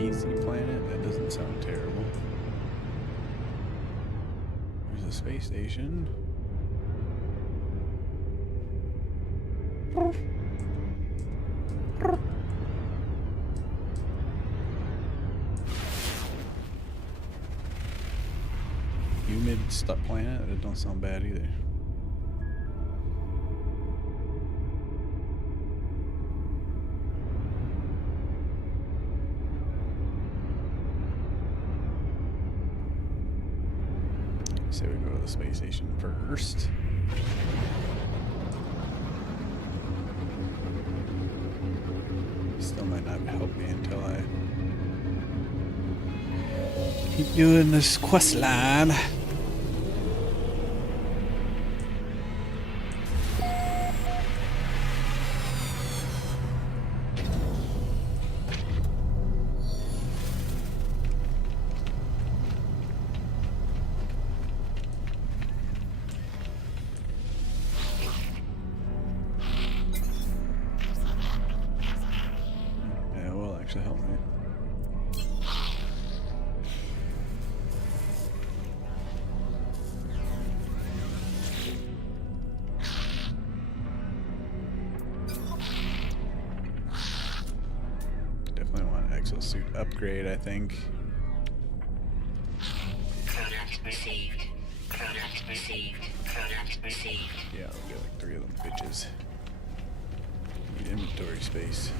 Easy planet? That doesn't sound terrible. There's a space station. Humid stuck planet? That don't sound bad either. Say we go to the space station first. Still might not help me until I keep doing this quest line. Actually help me. Definitely want an exosuit upgrade, I think. Product received. Product received. Product received. Yeah, I'll get like 3 of them bitches. Need inventory space.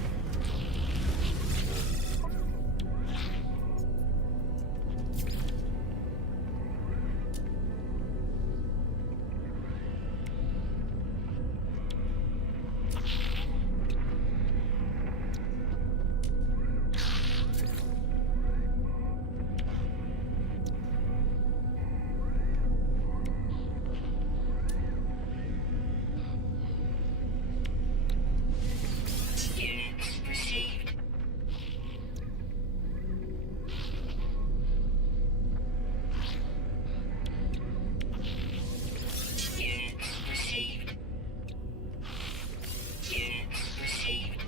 Units received. Units received. Units received.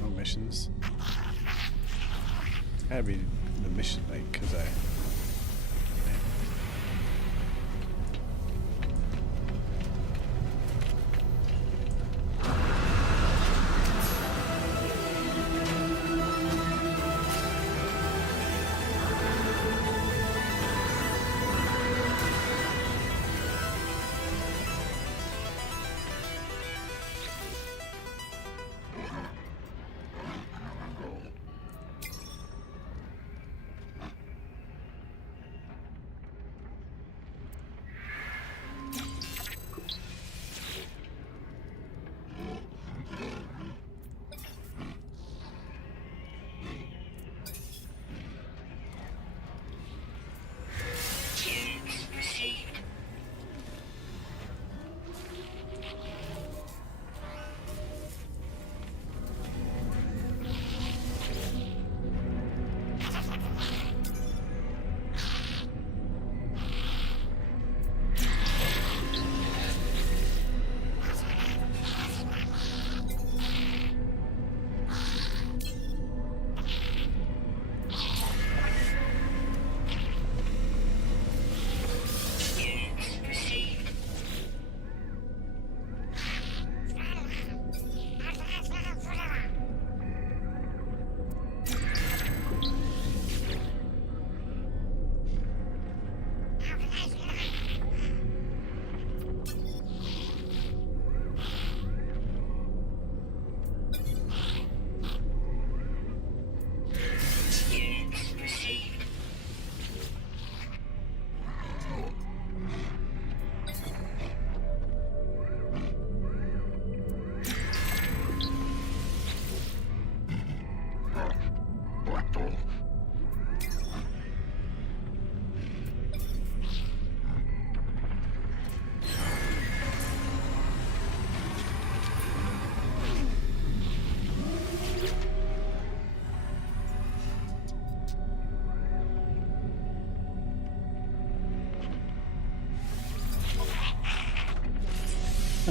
No missions. Gotta be the mission, like, cause I.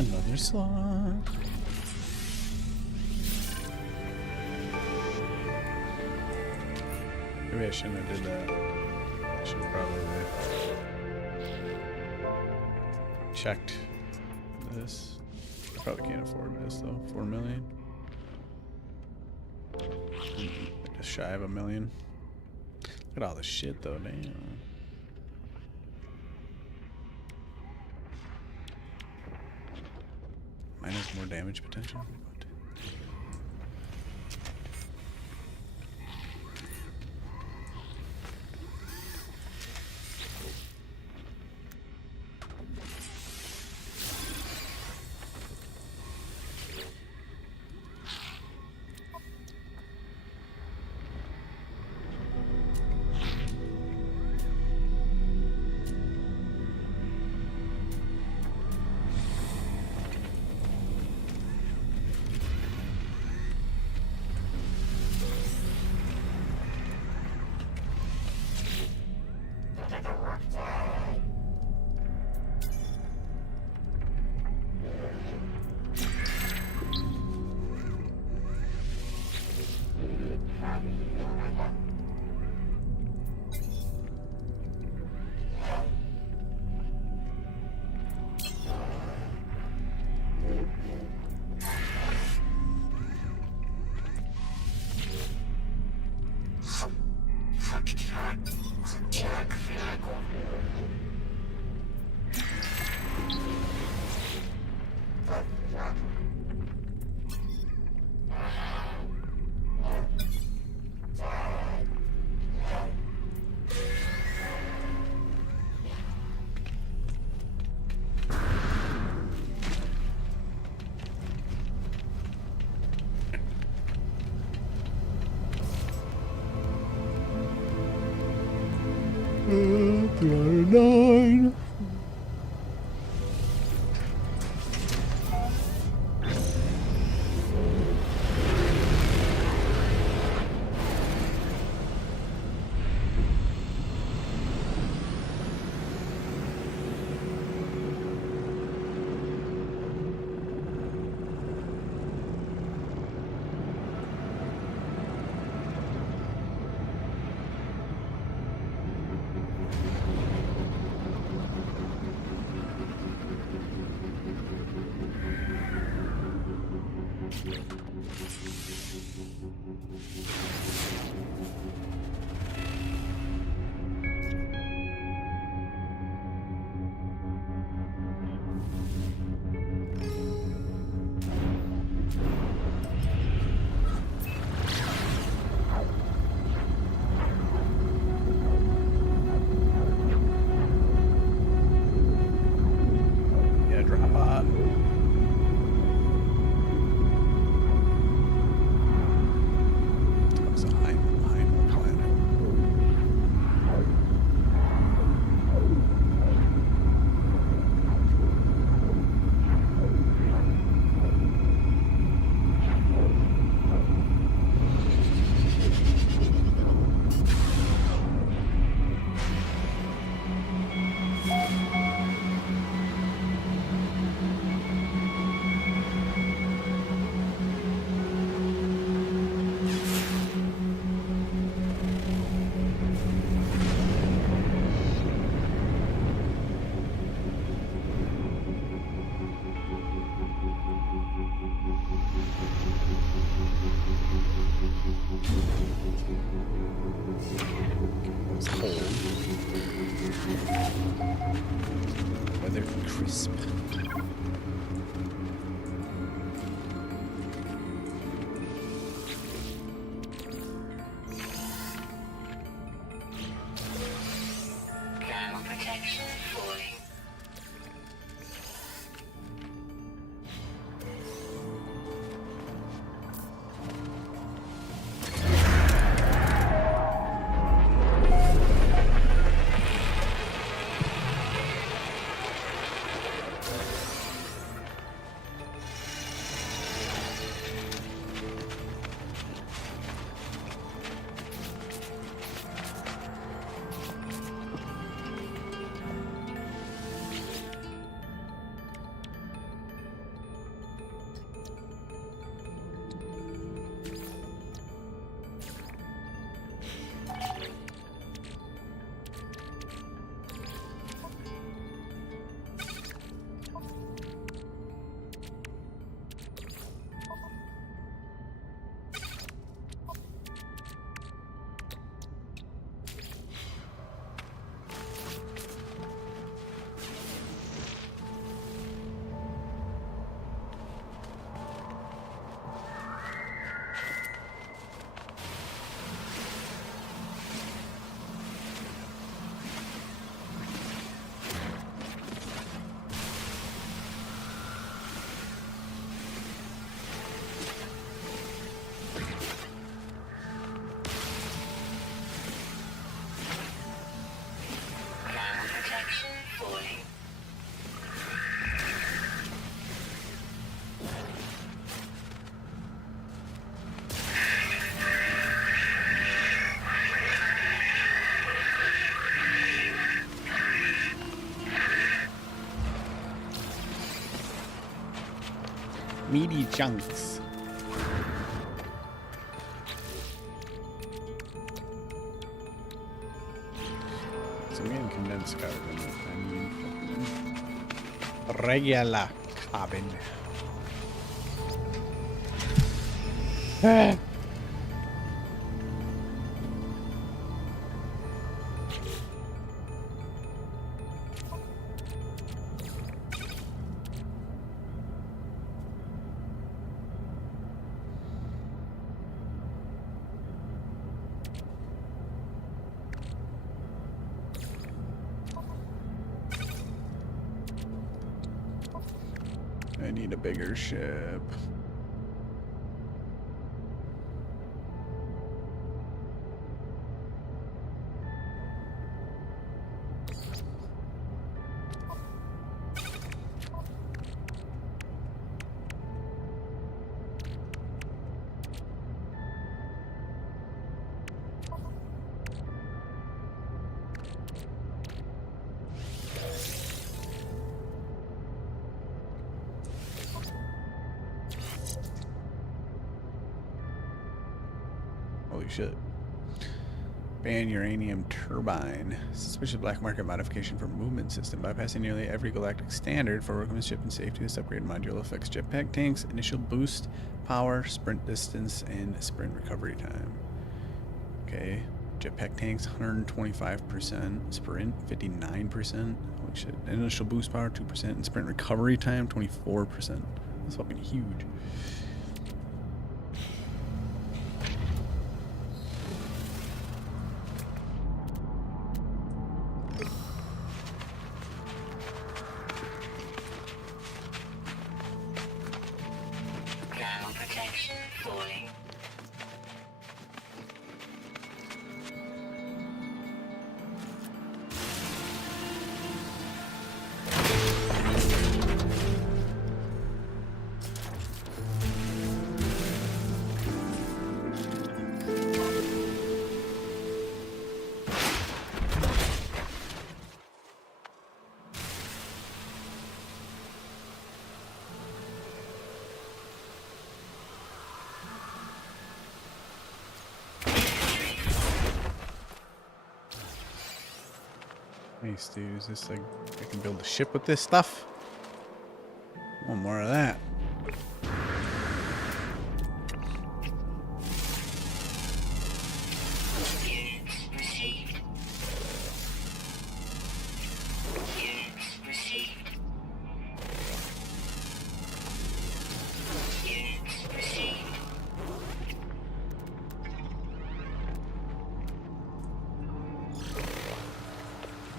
Another slot. Maybe I shouldn't have did that. I should have probably checked this. I probably can't afford this though. 4 million. Just shy of $1 million. Look at all this shit though, damn. Mine has more damage potential. But $309. Yeah, drop pod. It's a high planet. It's cold. Weather crisp. Thermal protection fully. Meaty chunks. So I'm getting condensed carbon. I need regular carbon. Ah. I need a bigger ship. Holy shit. Ban uranium turbine. Suspicious black market modification for movement system. Bypassing nearly every galactic standard for workmanship and safety. This upgrade module affects jetpack tanks, initial boost, power, sprint distance, and sprint recovery time. Okay. Jetpack tanks 125%. Sprint 59%. Holy shit. Initial boost power 2%. And sprint recovery time 24%. That's fucking huge. Ground protection falling. Nice, dude. Is this like I can build a ship with this stuff? Want more of that. Units received. Units received. Units received.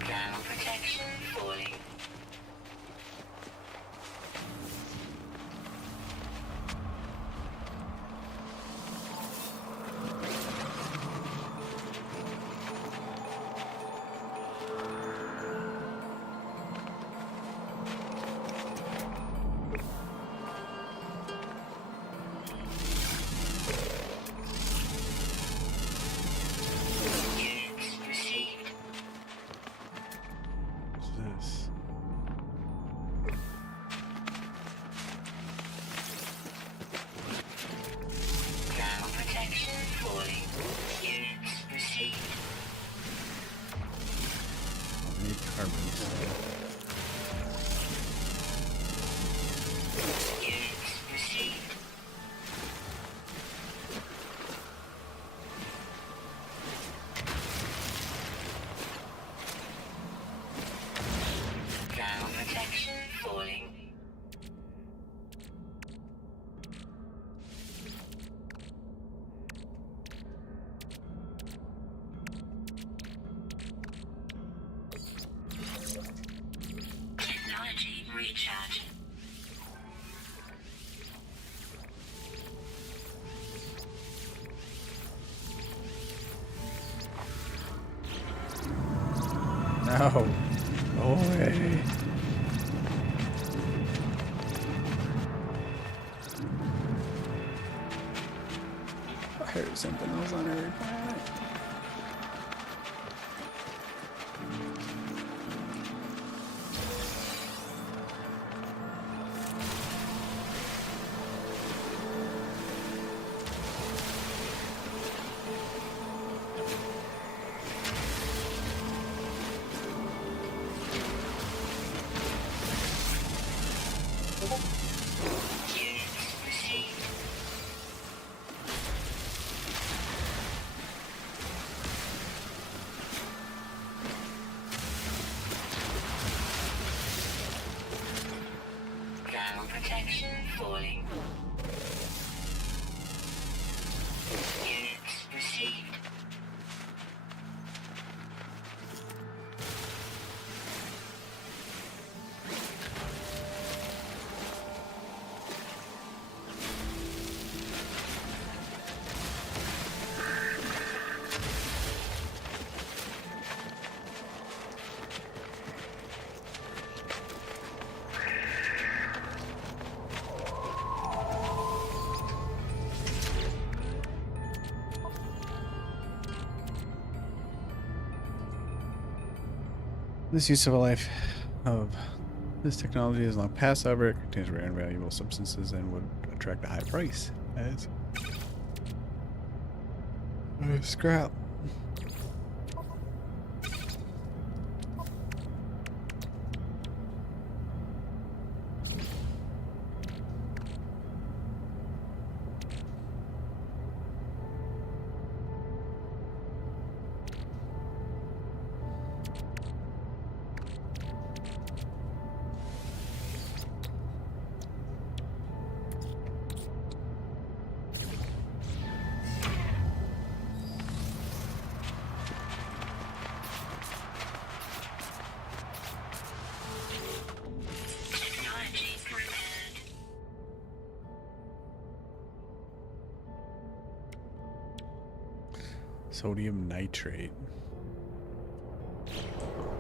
Ground protection falling. Units received. What's this? Ground protection falling. Units received. I need carbon. Units received. Ground protection falling. Technology recharge. No. No way. I heard something else on every planet. This use of a life of this technology is long past, however, it contains rare and valuable substances and would attract a high price as scrap. Technology prepared. Sodium nitrate.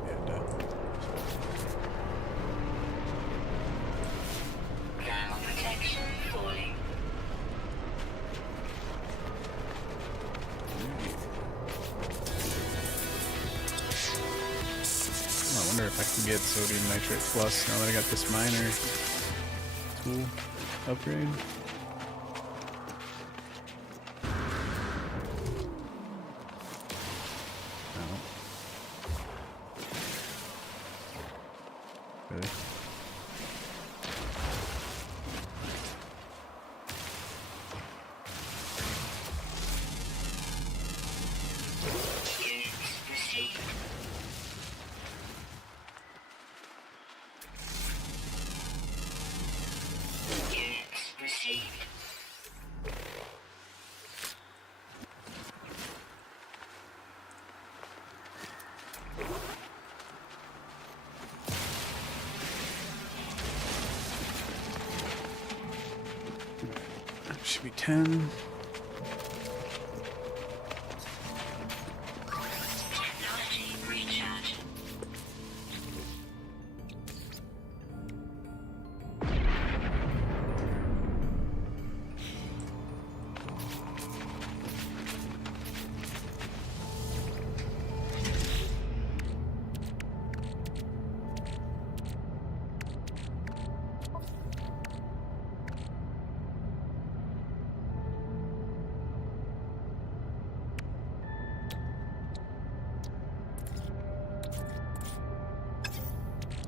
And, Thermal protection falling. I wonder if I can get sodium nitrate plus now that I got this miner tool upgrade. No. Really? Units received. Units received. Should be 10. Technology recharge.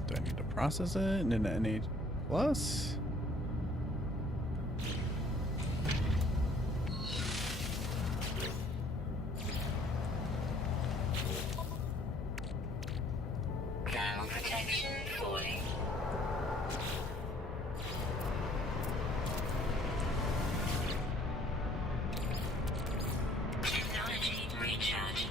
Do I need to process it and then NA plus? Thermal protection falling. Technology recharge.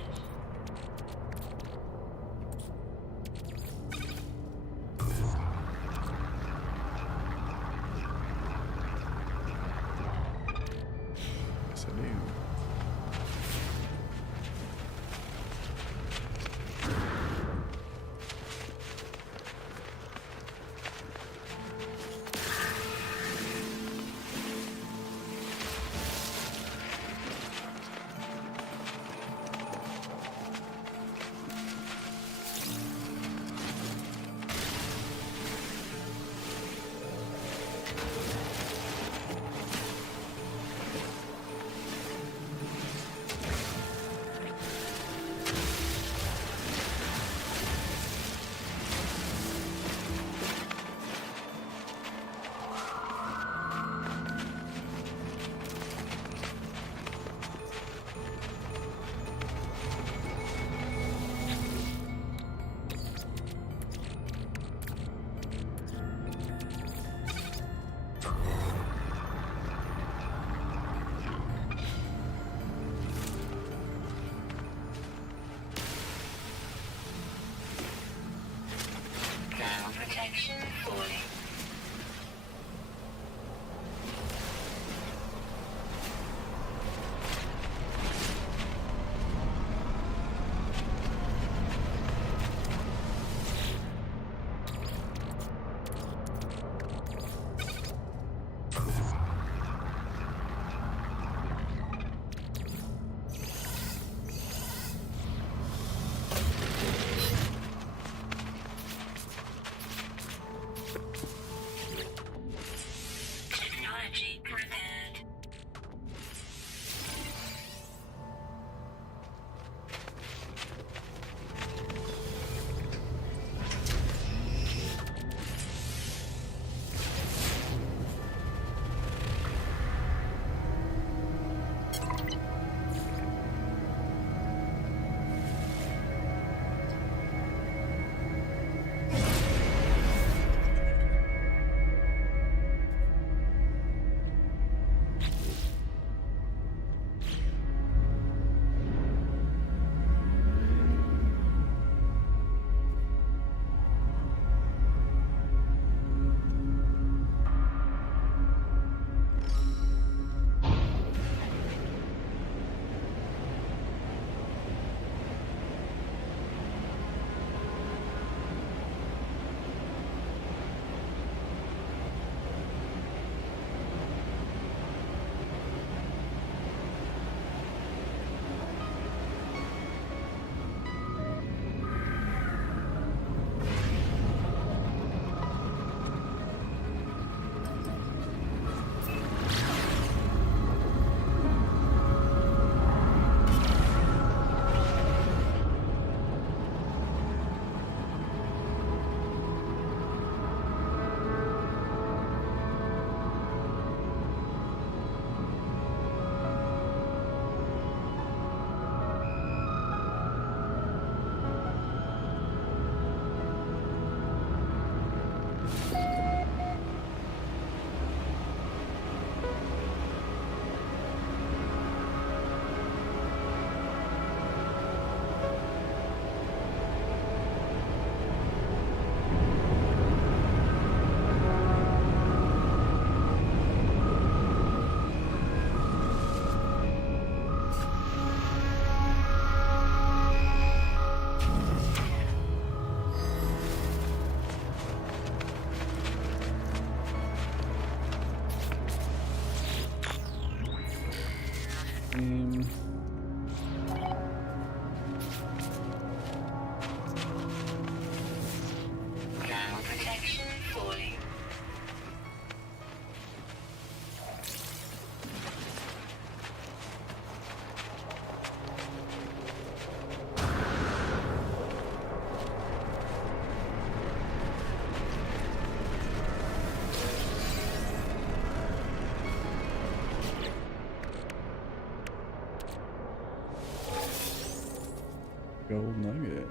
gold nugget.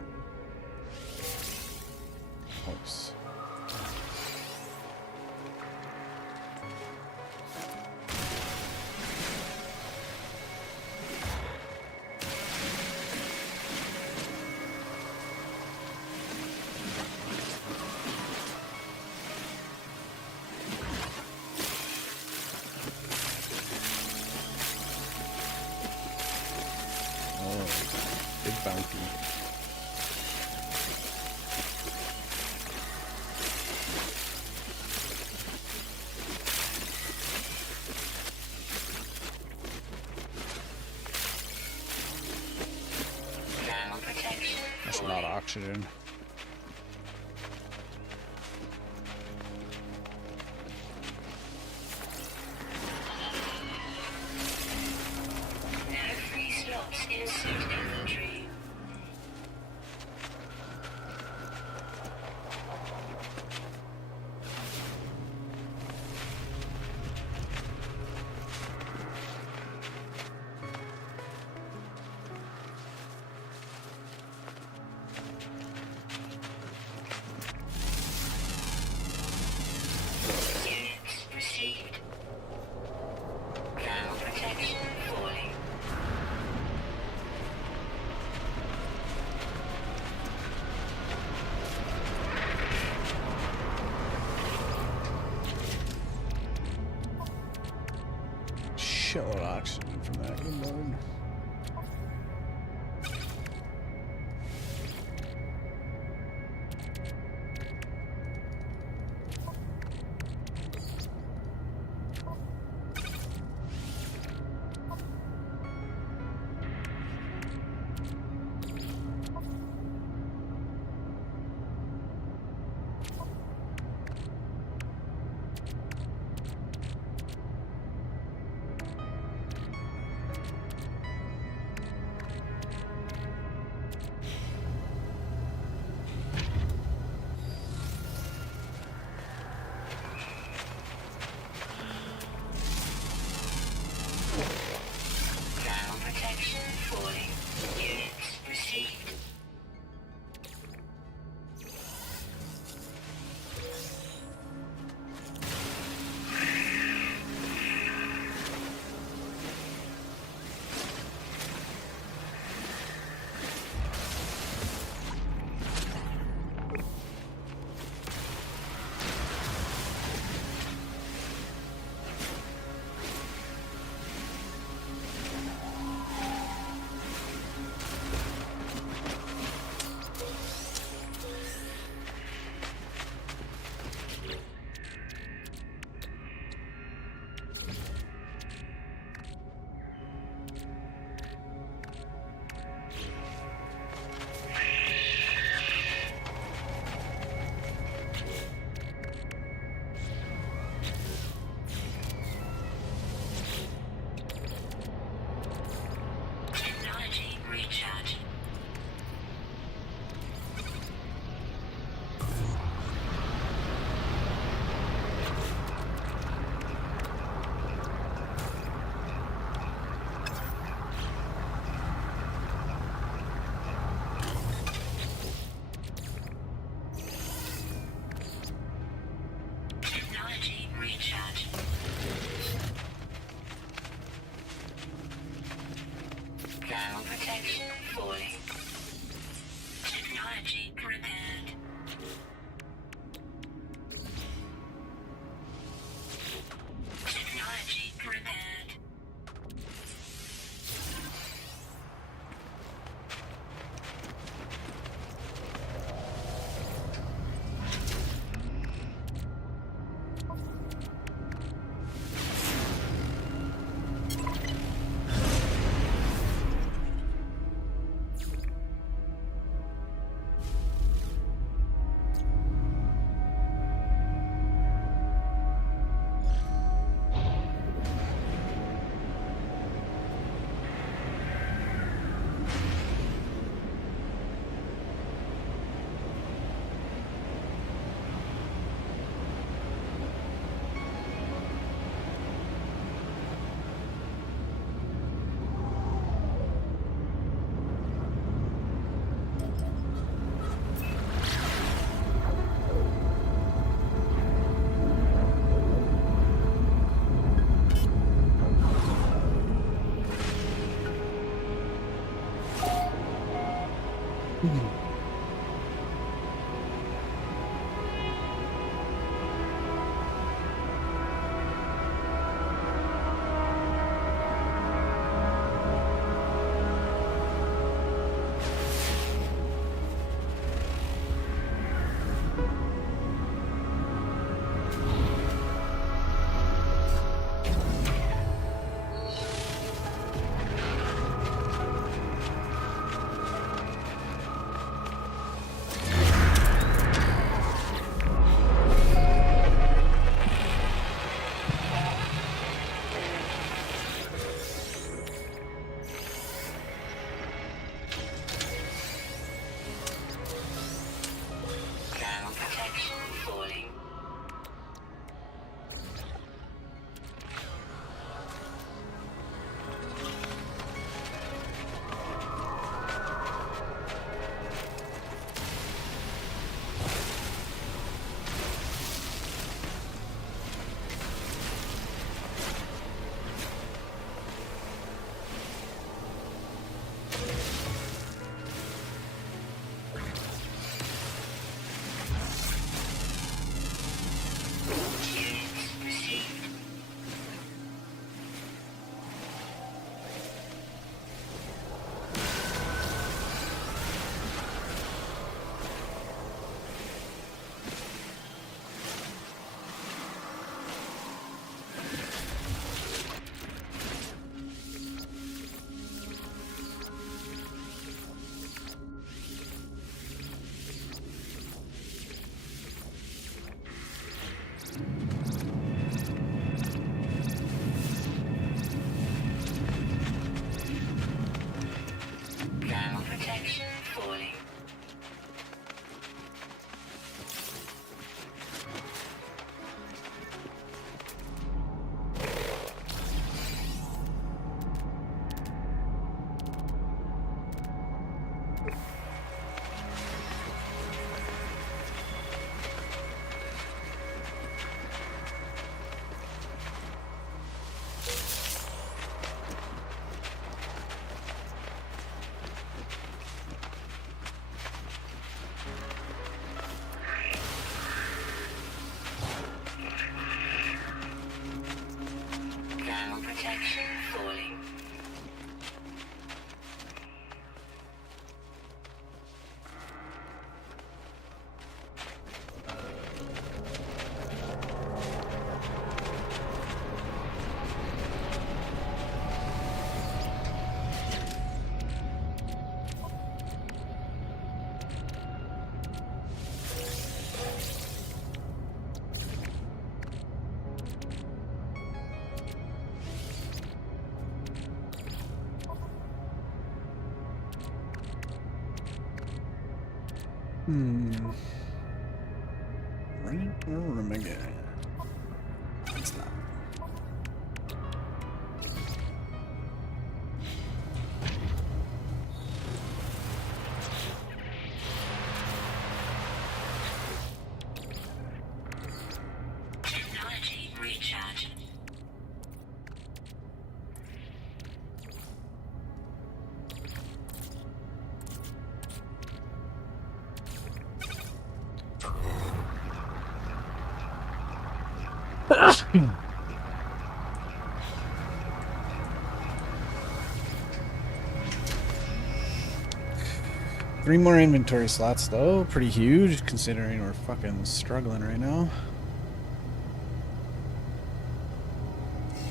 Nice. Oh, big bounty. Thermal protection. That's a lot of oxygen. No free slots in suit inventory. Units received. Thermal protection falling. Shitload of oxygen from that. Good lord. Thermal protection falling. Units received. Technology recharge. Technology recharge. Thermal protection falling. Technology repaired. Technology repaired. Ground protection falling. Units received. Ground protection falling. Ground protection falling. Running to a room again. It's not. Technology recharge. Three more inventory slots though, pretty huge considering we're fucking struggling right now.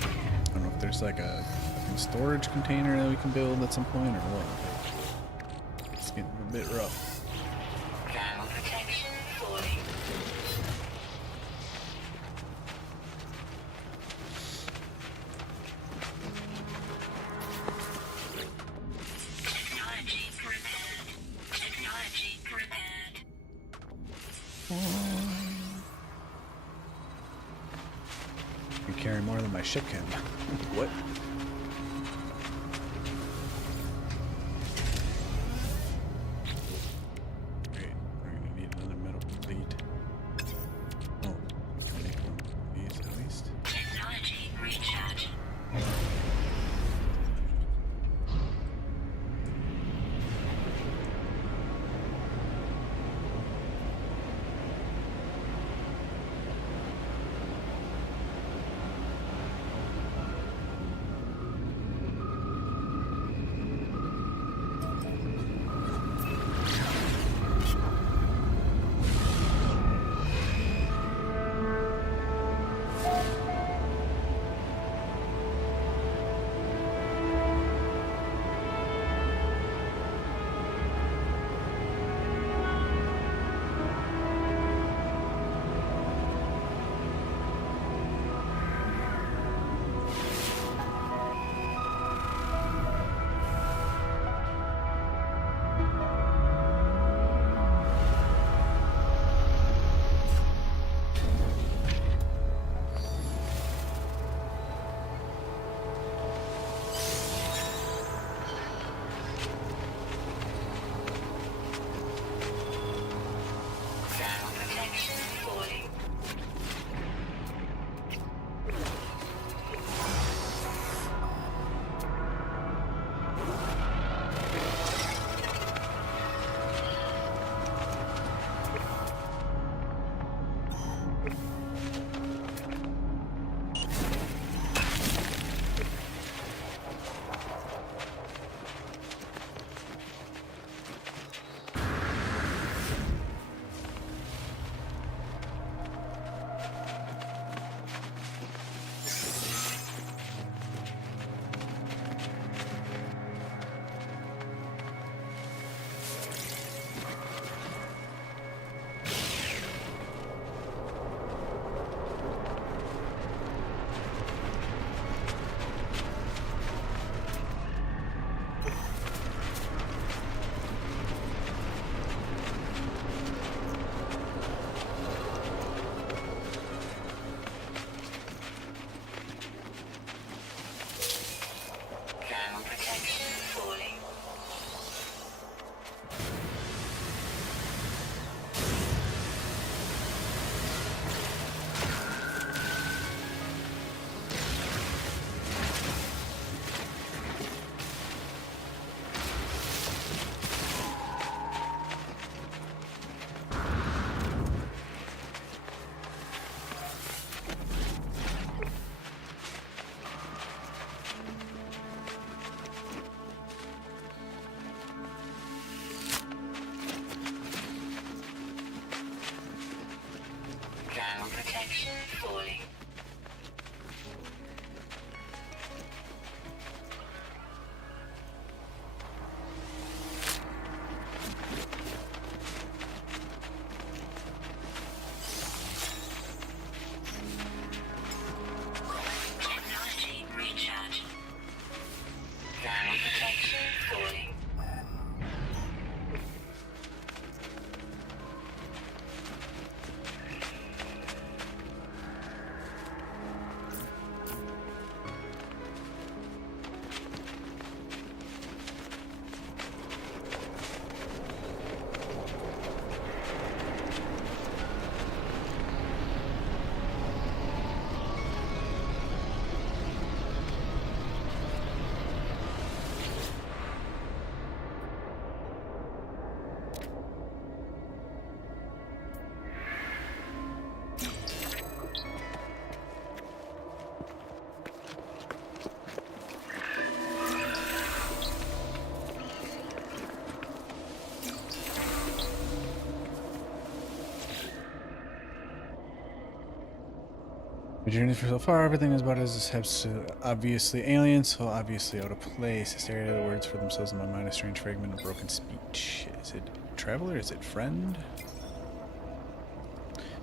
I don't know if there's like a fucking storage container that we can build at some point or what. It's getting a bit rough. Ground protection falling. Technology prepared. Technology prepared. You carry more than my ship can. What? Wait, we're gonna need another metal plate. Oh, let's make one of these at least. Technology recharge. The journey so far, everything is about as obviously alien, so obviously out of place. I stare at the words for themselves in my mind, a strange fragment of broken speech. Is it traveler? Is it friend?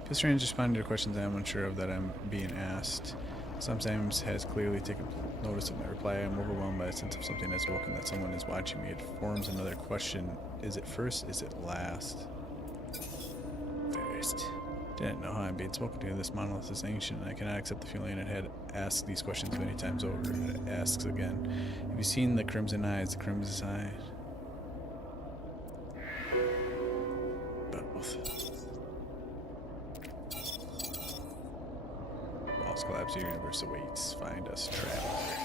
Feels strange responding to questions I am unsure of that I'm being asked. Sometimes has clearly taken notice of my reply. I am overwhelmed by a sense of something has woken, that someone is watching me. It forms another question. Is it first? Is it last? First. Didn't know how I'm being spoken to. This monolith is ancient, and I cannot accept the feeling it had asked these questions many times over. It asks again. Have you seen the crimson eyes? The crimson eyes. Both. Walls collapse. The universe awaits. Find us, traveler.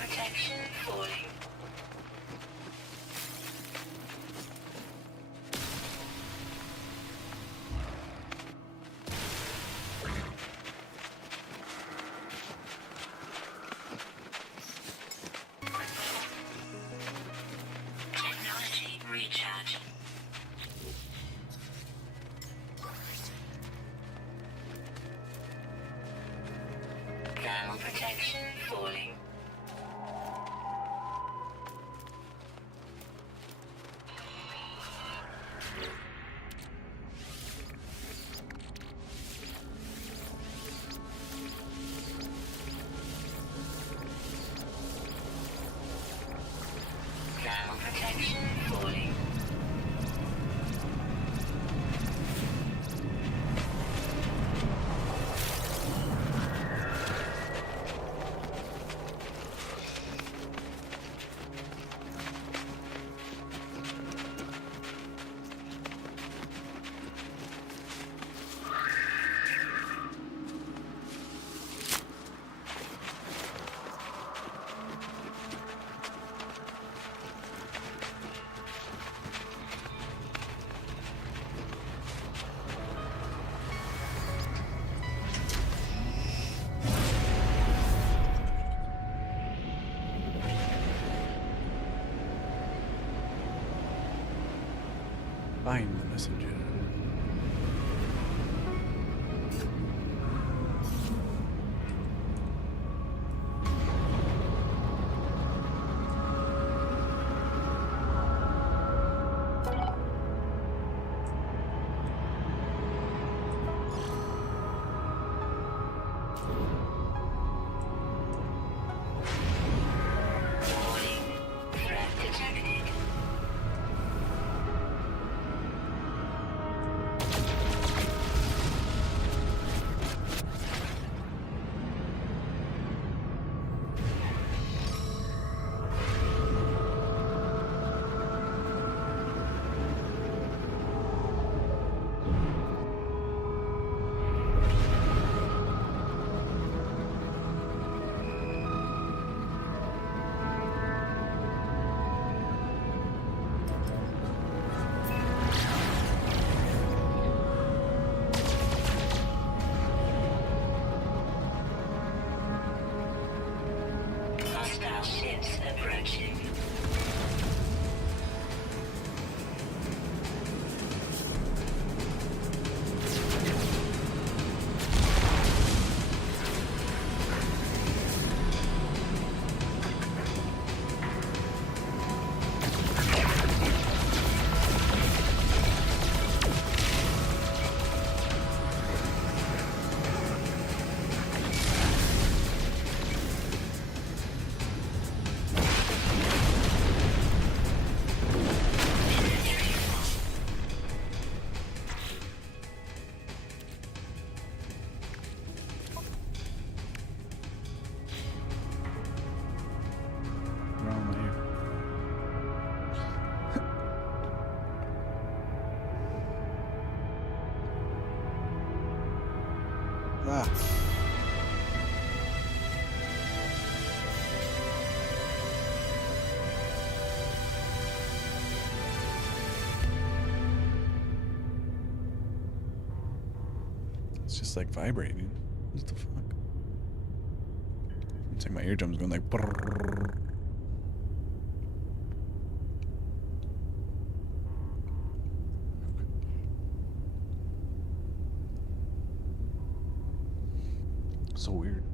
Protection falling. Technology recharge. Thermal protection falling. Thermal protection falling. Find the messenger. Warning. Threat detected. Hostile ships approaching. It's just like vibrating. What the fuck? It's like my eardrums going like. Brrrr. So weird.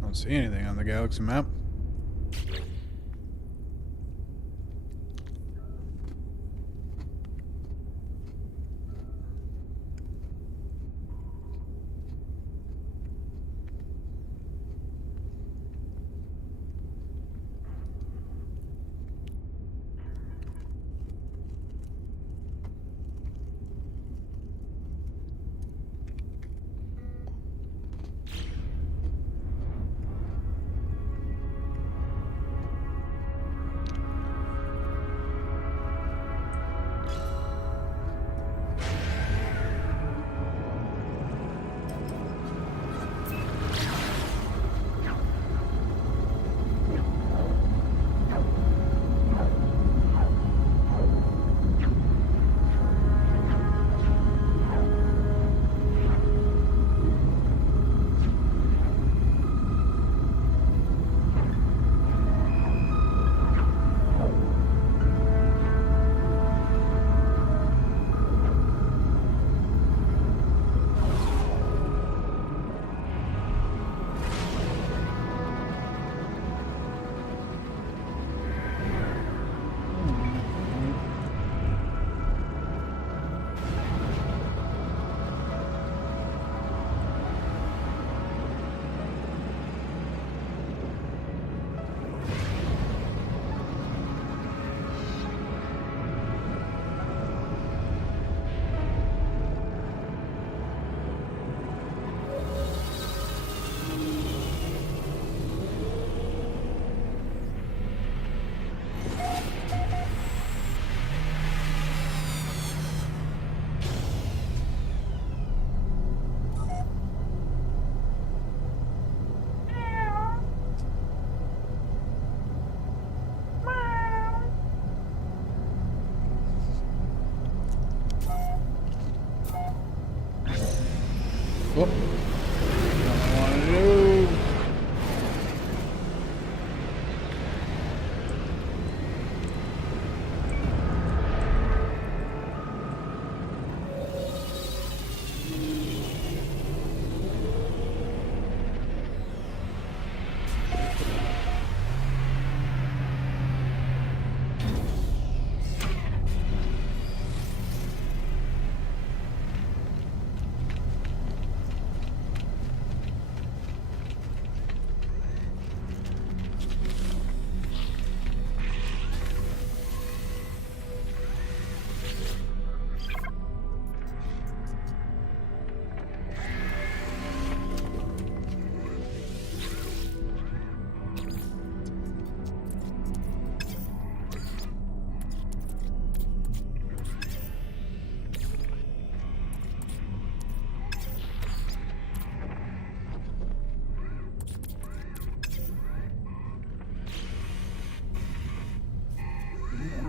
I don't see anything on the galaxy map.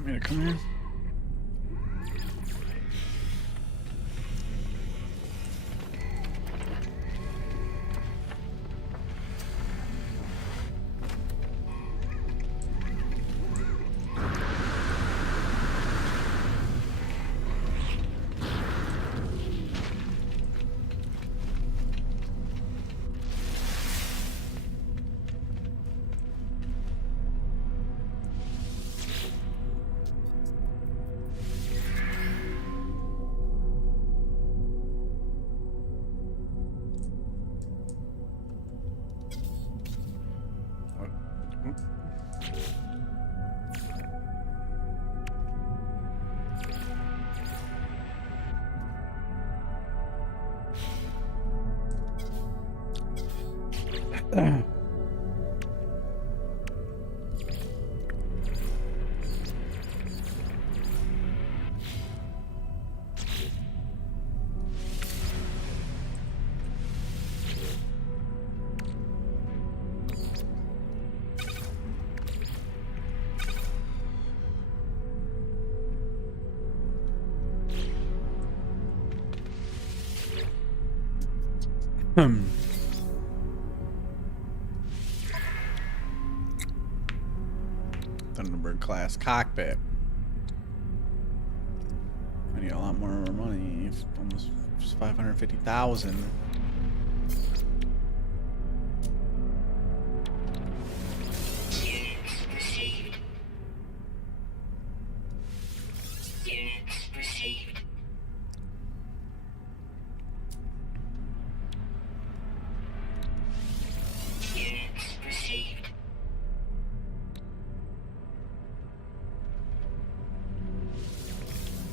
me to come here? Thunderbird class cockpit. I need a lot more money. Almost 550,000. Units received. Units received. Units received.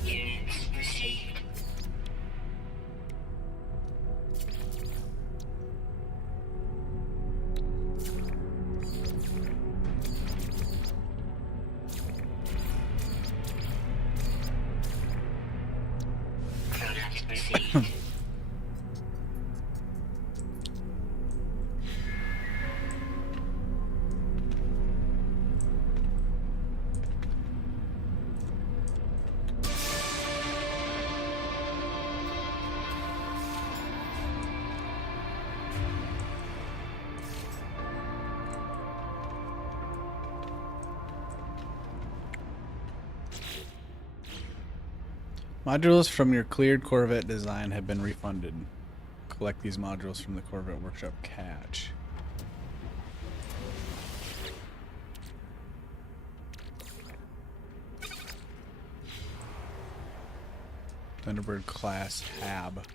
Units received. Product received. Modules from your cleared Corvette design have been refunded. Collect these modules from the Corvette Workshop cache. Thunderbird class hab.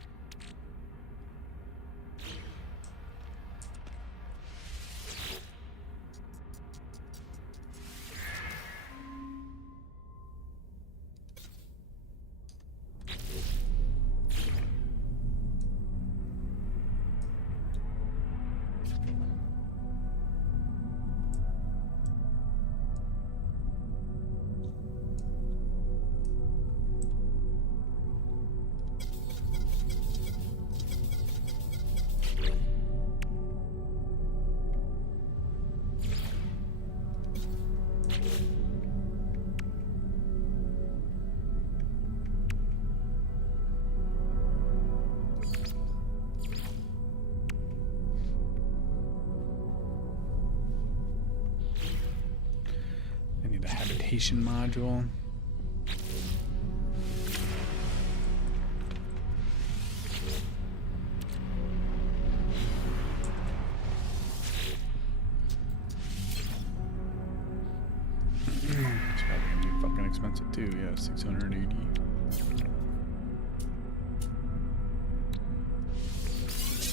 I need a habitation module. It's probably gonna be fucking expensive too. Yeah, 680.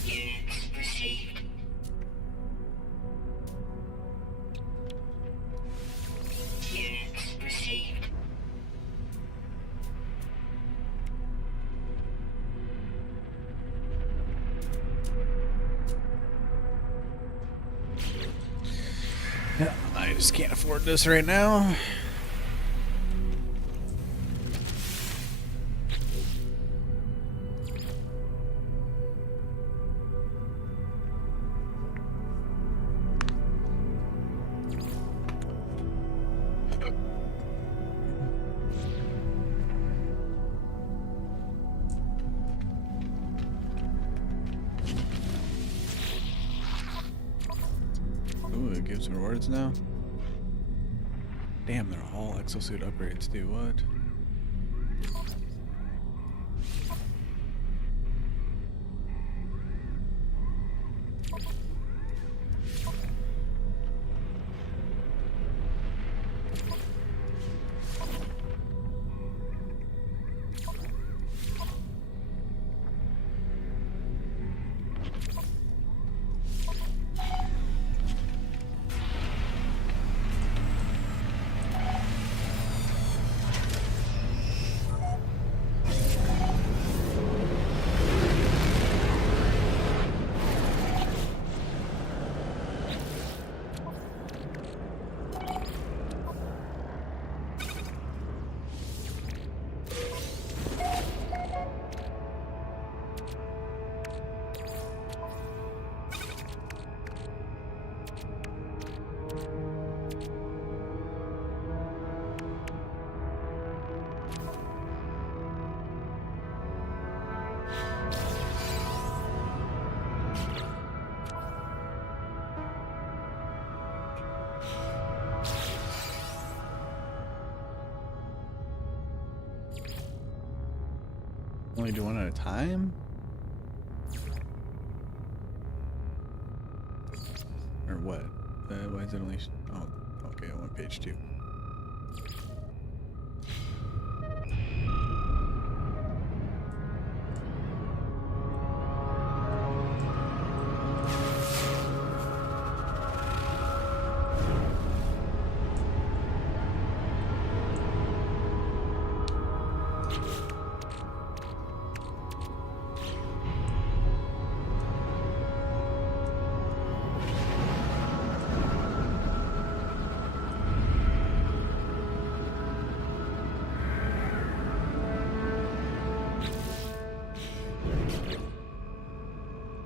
Units received. Units received. Yeah, I just can't afford this right now. Use rewards now? Damn, they're all exosuit upgrades too. What? Only do one at a time? Or what? Why is it only... Oh, okay, I'm on page 2.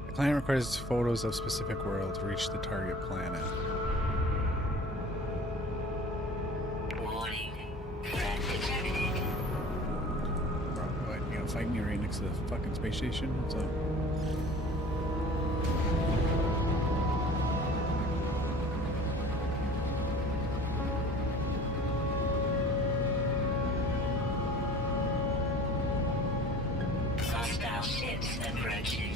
The client requires photos of specific world to reach the target planet. Warning. Threat detected. Bro, what, you gonna fight me right next to the fucking space station? What's up? Hostile ships approaching.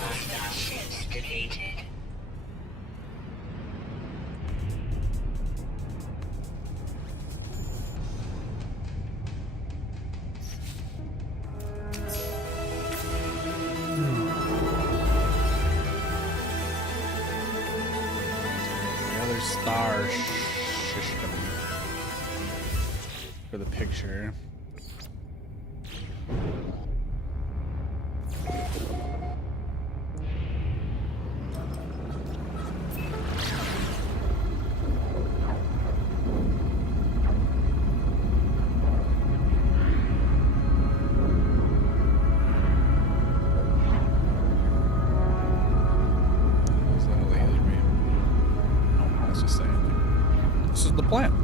Hostile ships defeated. Another star system for the picture. Is that a laser beam? Oh, that's just saying. This is the plant.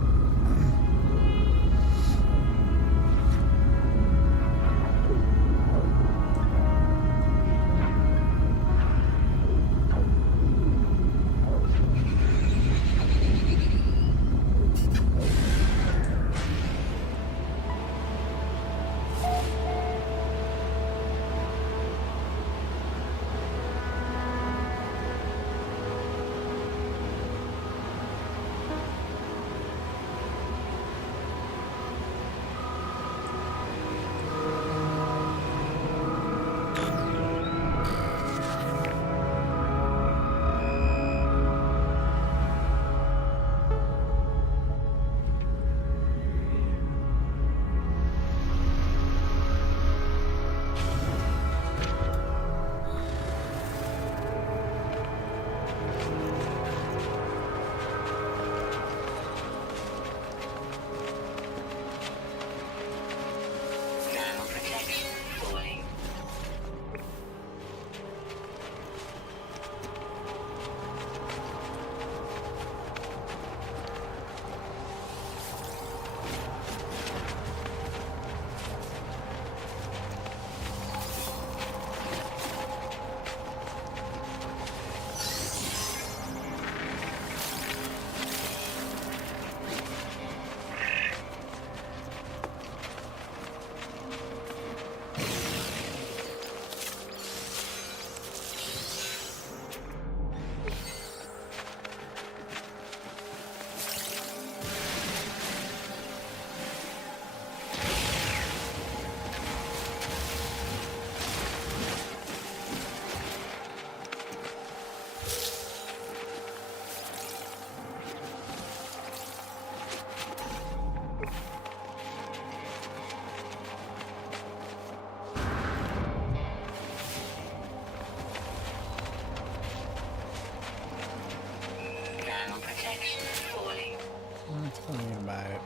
I'm gonna buy it.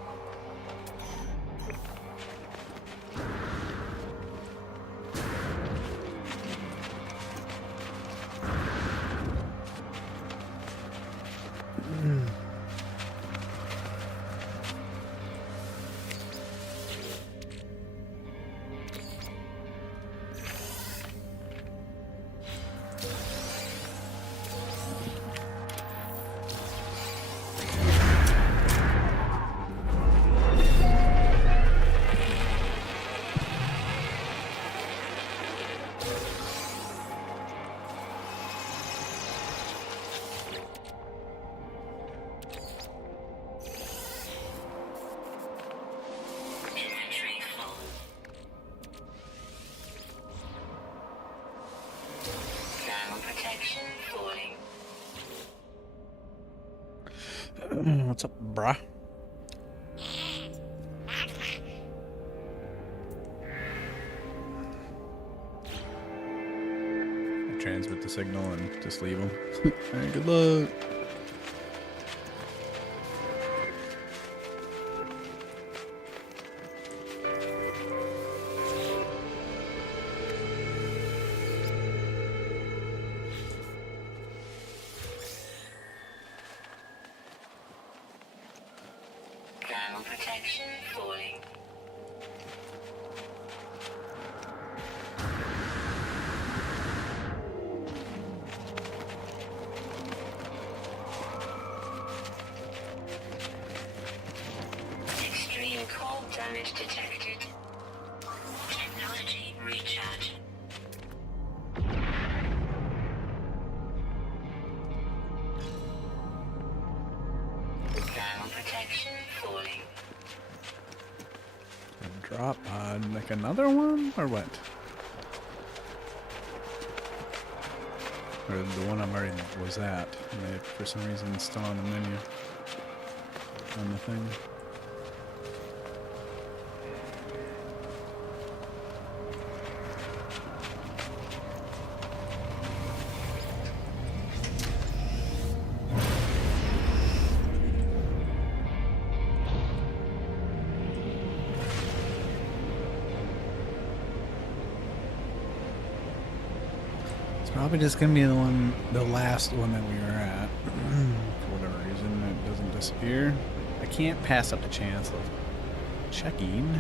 Inventory full. Thermal protection falling. What's up, bruh? I transmit the signal and just leave them. Alright, good luck. Thermal protection falling. Extreme cold damage detected. Technology recharge. Thermal protection falling. A drop pod, like another one, or what? Or the one I'm already was at, and it, for some reason, it's still on the menu. On the thing. It's probably just gonna be the last one that we were at. For whatever reason, it doesn't disappear. I can't pass up the chance of checking.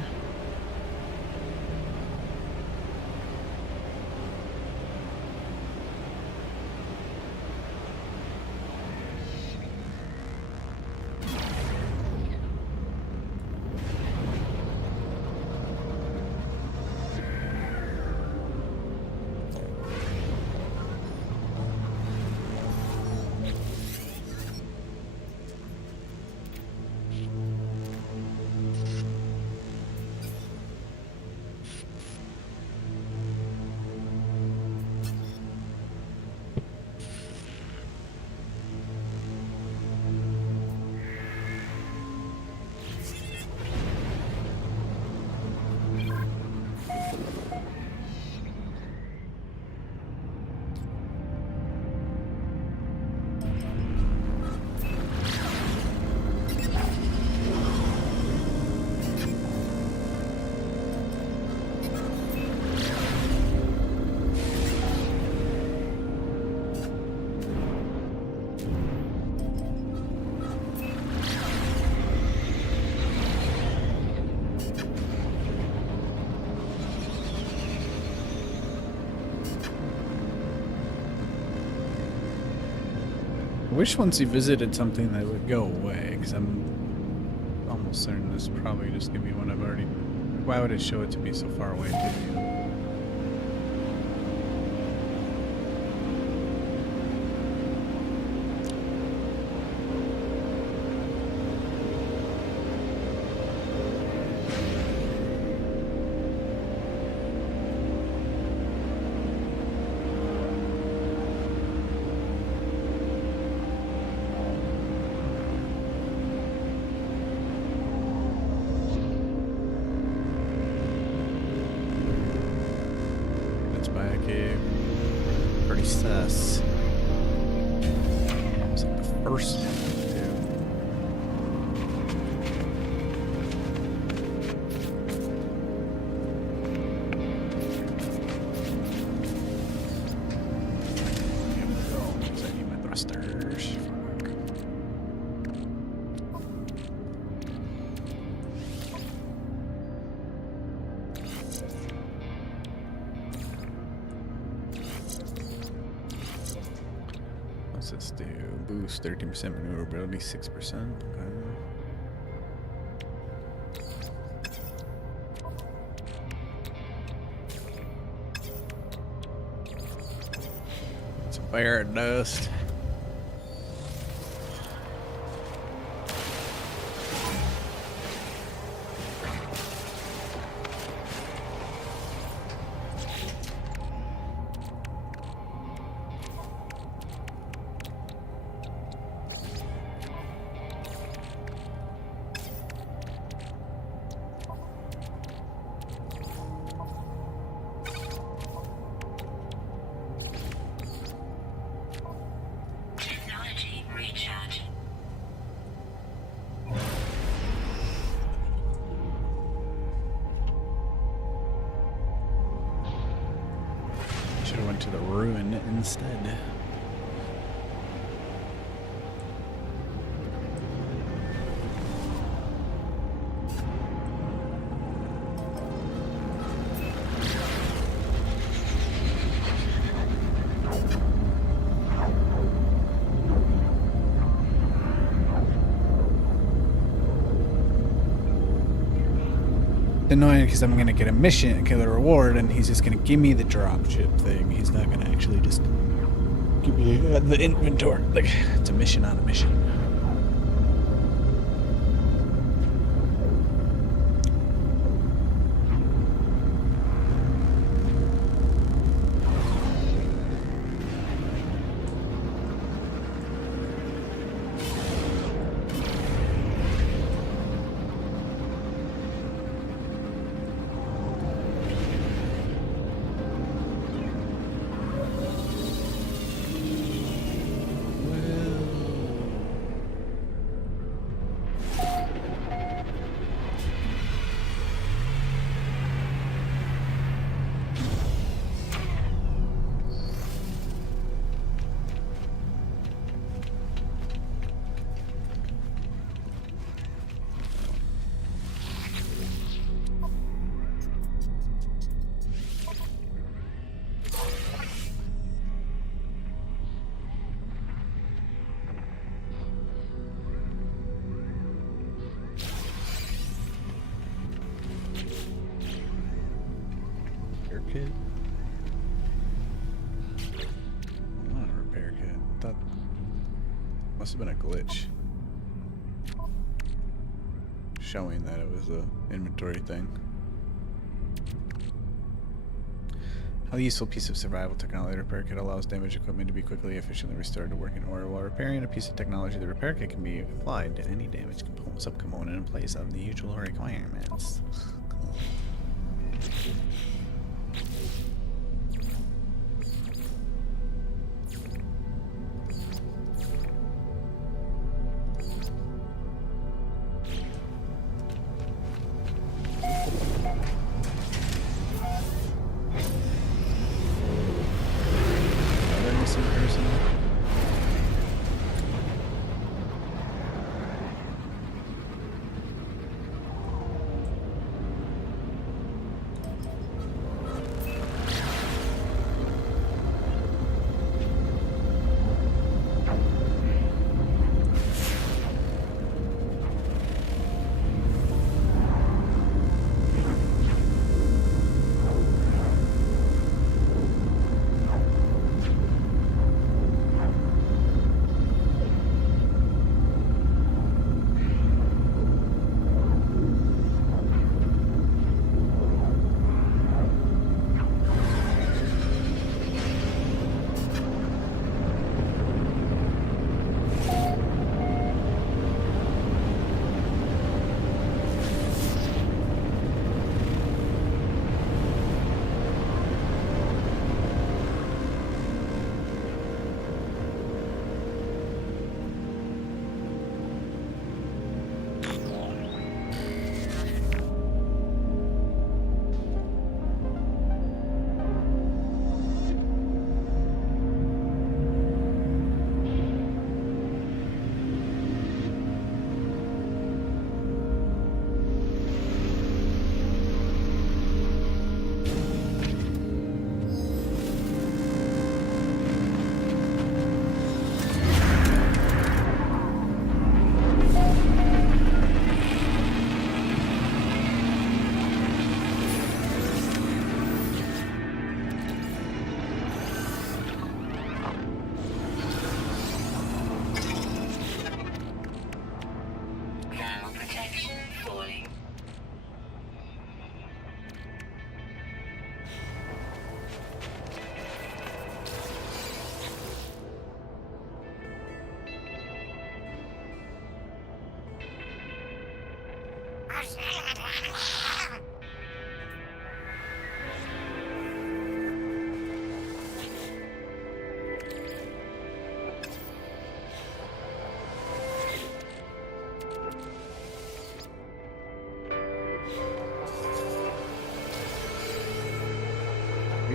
I wish once you visited something that would go away, because I'm almost certain this is probably just gonna be one I've already. Why would it show it to be so far away? Didn't you? What's this do? Boost 13% maneuverability, 6%. Okay. It's fire and dust. Technology recharge. Should have went to the ruin instead. Annoying because I'm gonna get a mission, get a reward, and he's just gonna give me the dropship thing. He's not gonna actually just give me the inventory. Like, it's a mission on a mission. Repair kit? Not a repair kit. I thought must have been a glitch showing that it was a inventory thing. How useful piece of survival technology repair kit allows damaged equipment to be quickly and efficiently restored to working order. While repairing a piece of technology, the repair kit can be applied to any damaged subcomponent in place of the usual requirements.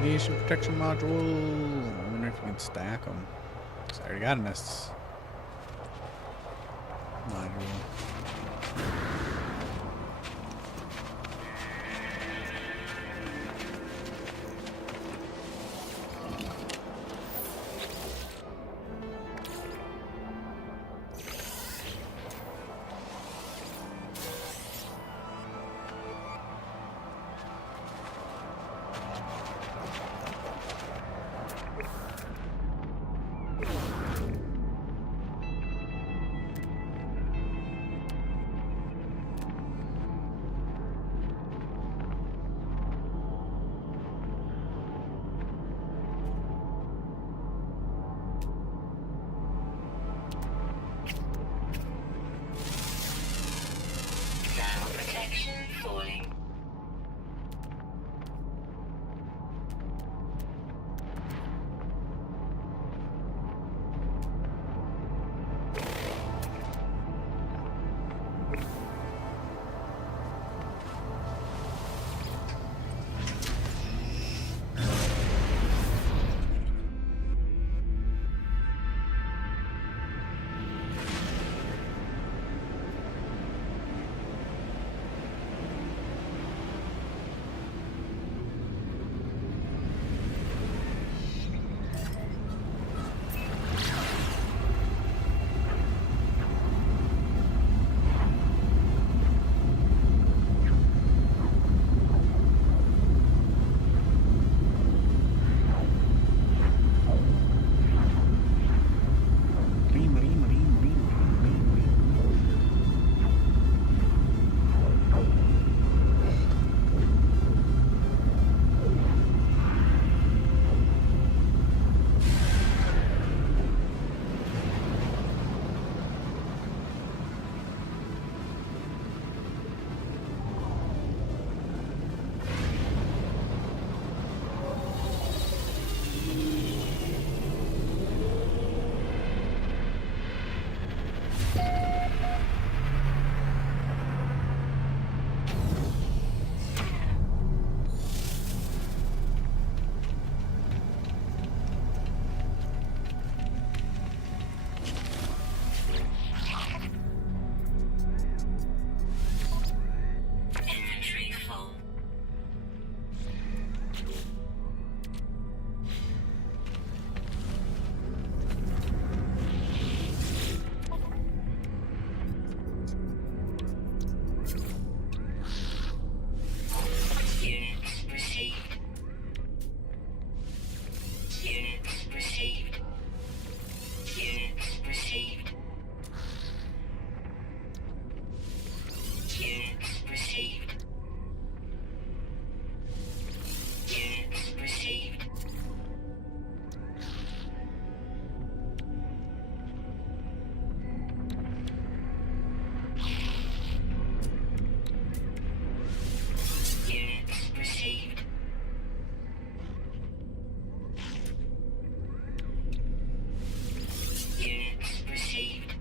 Radiation protection module. I wonder if you can stack them. I already got an S module. Thermal protection falling. Inventory full. Units received. Units received. Units received. Units received. Units received. Units received. Units received.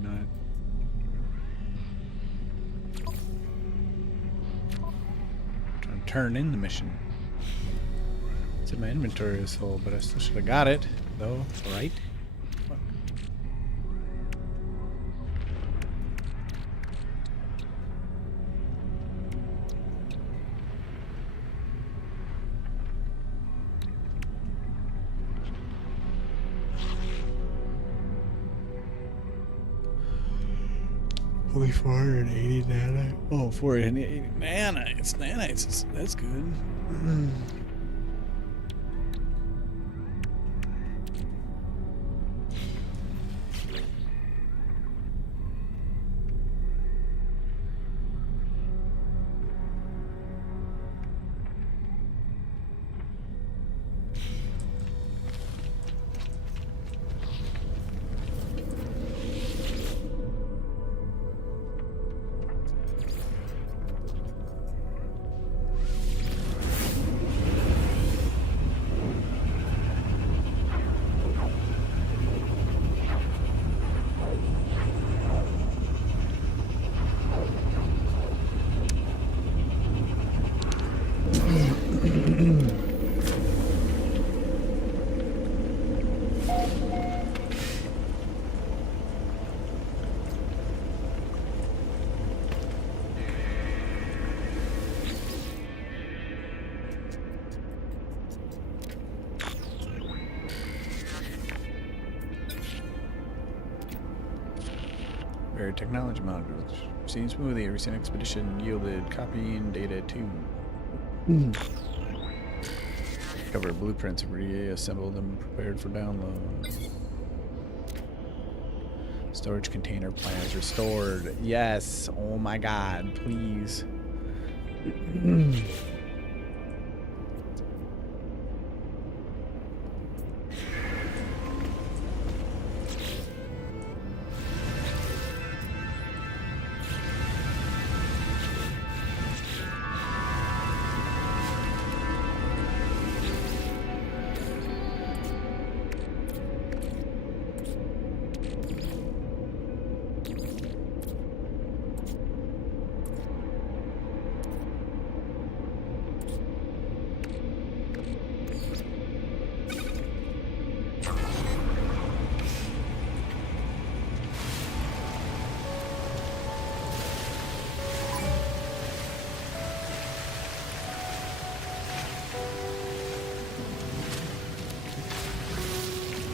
Not. Trying to turn in the mission. Said my inventory is full, but I still should have got it, though, right? Fuck. Only 480 nanites. Oh, 480 nanites. Nanites, that's good. Varied technology modules. Proceeding smoothly. A recent expedition yielded copying data too. Cover blueprints reassembled and prepared for download. Storage container plans restored. Yes. Oh my god, please.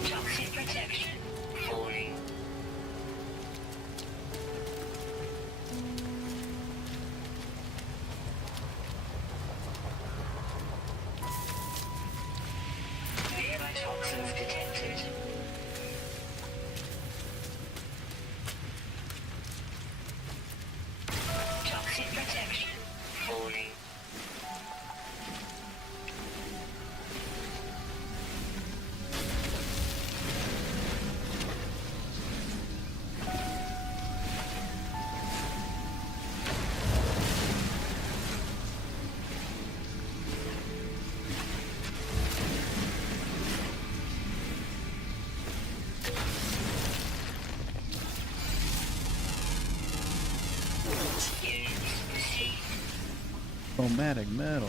Toxic protection. Falling. Nearby toxins detected. Toxic protection. Falling. Units received. Chromatic metal.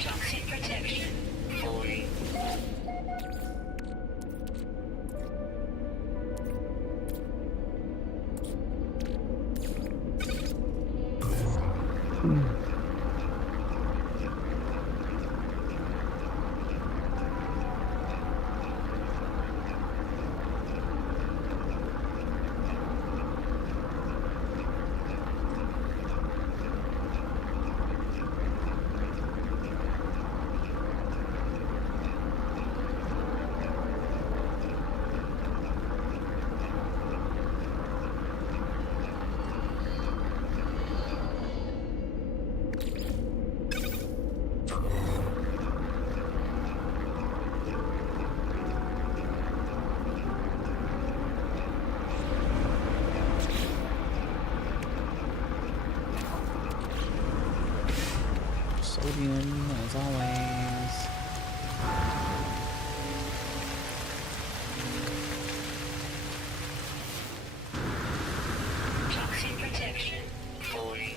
Toxic protection. Falling. Sodium, as always. Toxic protection. Falling.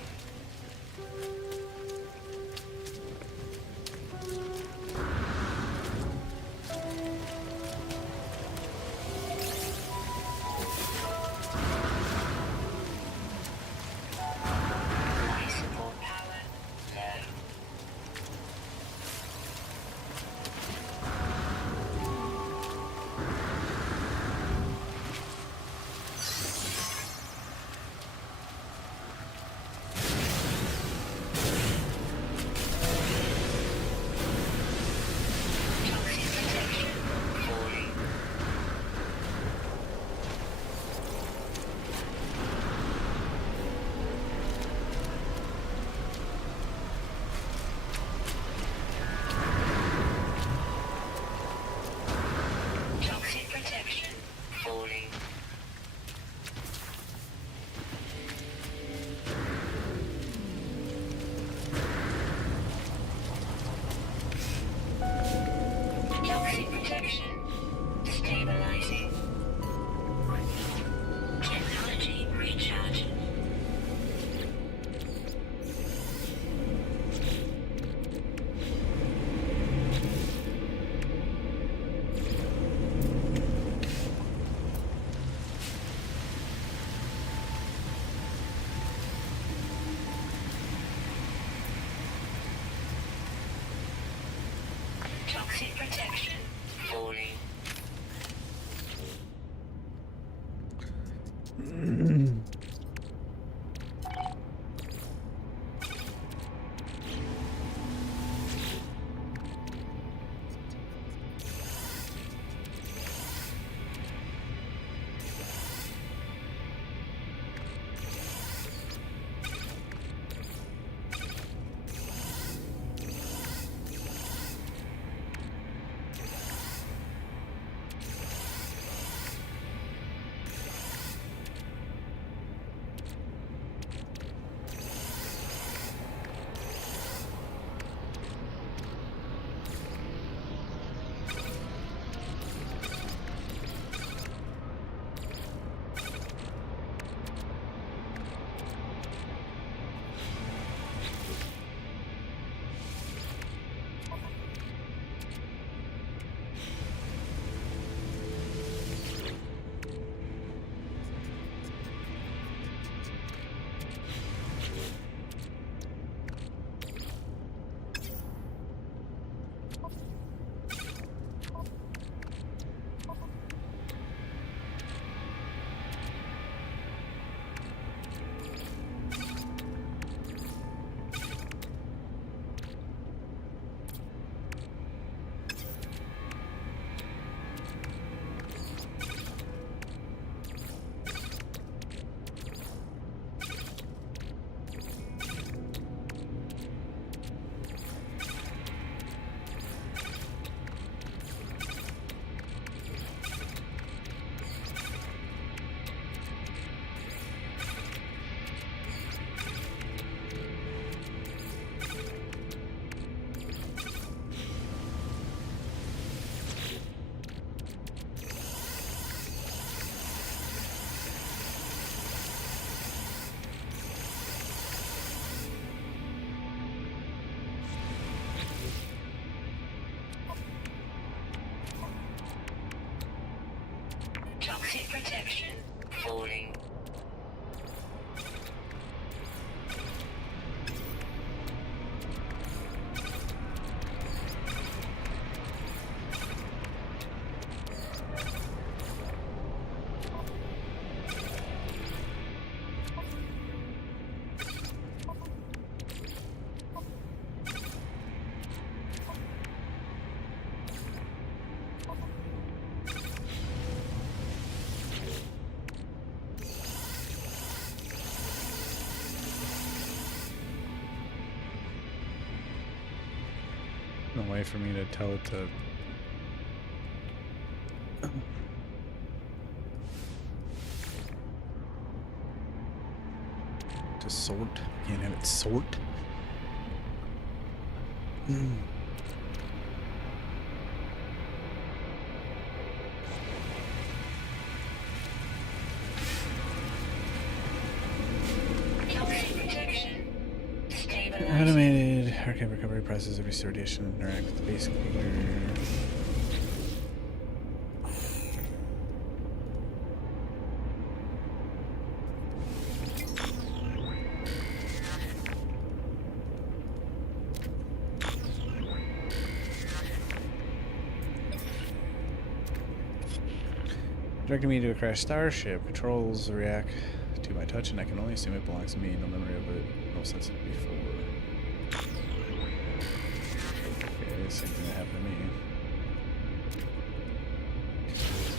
Life support power low. Toxic protection. Falling. Toxic protection. Falling. Toxic protection. Stabilizing. Technology recharge. Toxic protection falling. No way for me to tell it to. To sort. Can't have it sort. Toxic protection stabilizing. Automated archive recovery process every radiation interact with the base computer. Directing me to a crashed starship. Controls react to my touch, and I can only assume it belongs to me. No memory of it. No sense of it before. Okay, same thing that happened to me.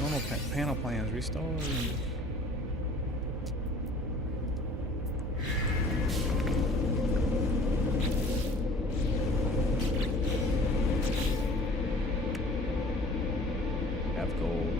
Normal panel plans restored. Have gold.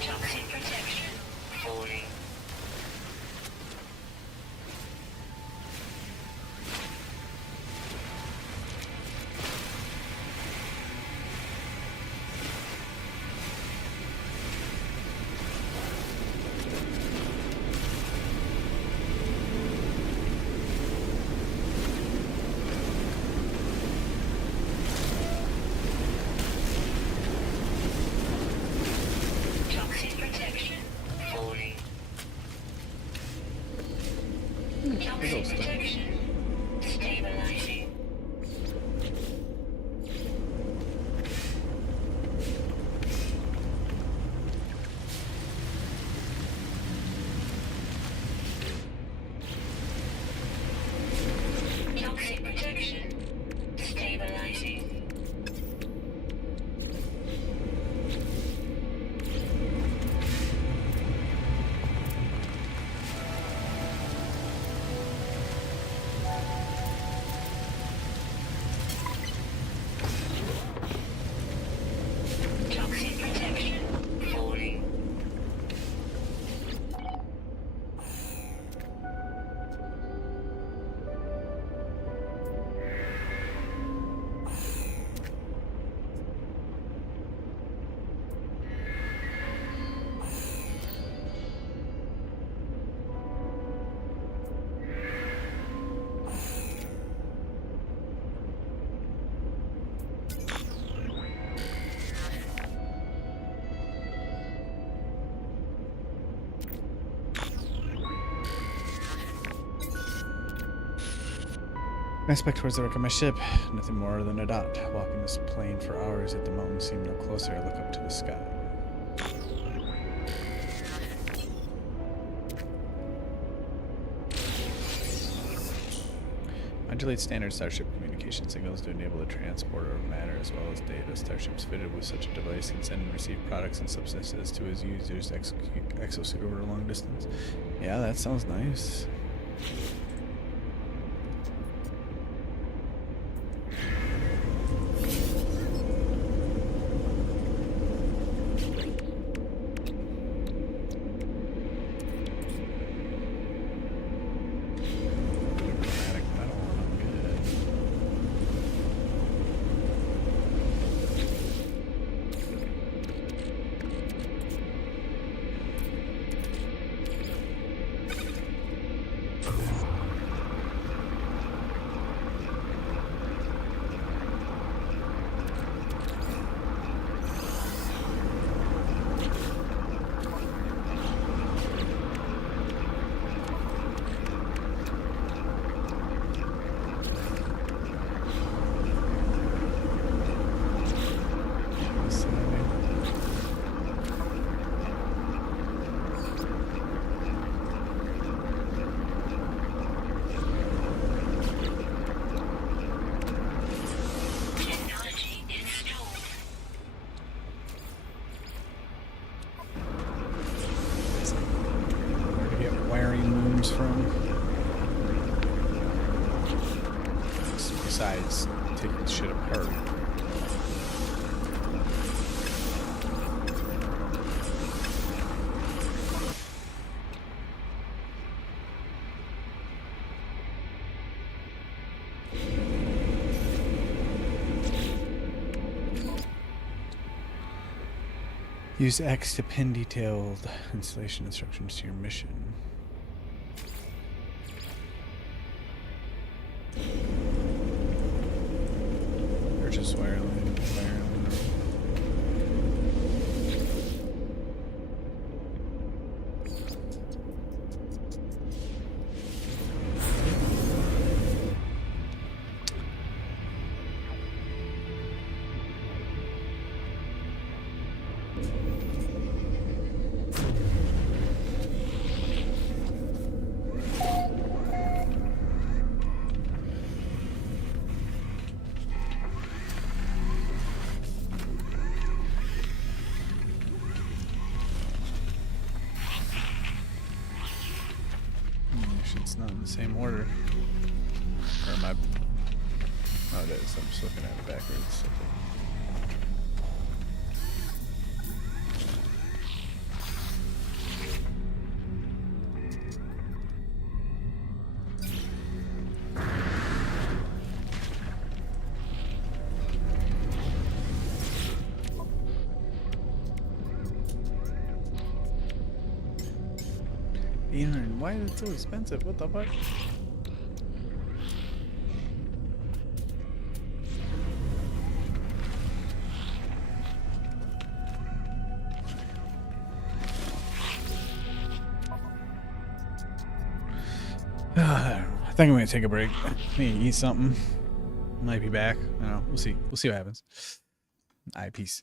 Toxic protection falling. Toxic protection falling. Toxic protection stabilizing. Toxic protection stabilizing. Toxic protection falling. I spec towards the wreck of my ship. Nothing more than a dot. Walking this plane for hours, yet the mountains seem no closer. I look up to the sky. Modulate standard starship communication signals to enable the transport of matter as well as data. Starships fitted with such a device can send and receive products and substances to its users exosuit over a long distance. Yeah, that sounds nice. sides take the shit apart. Use X to pin detailed installation instructions to your mission. Purchase wireline. It's not in the same order. Or am I? Oh, it is. I'm just looking at it backwards. Why is it so expensive? What the fuck? I think I'm gonna take a break. Maybe eat something. Might be back. I don't know. We'll see. We'll see what happens. All right, peace.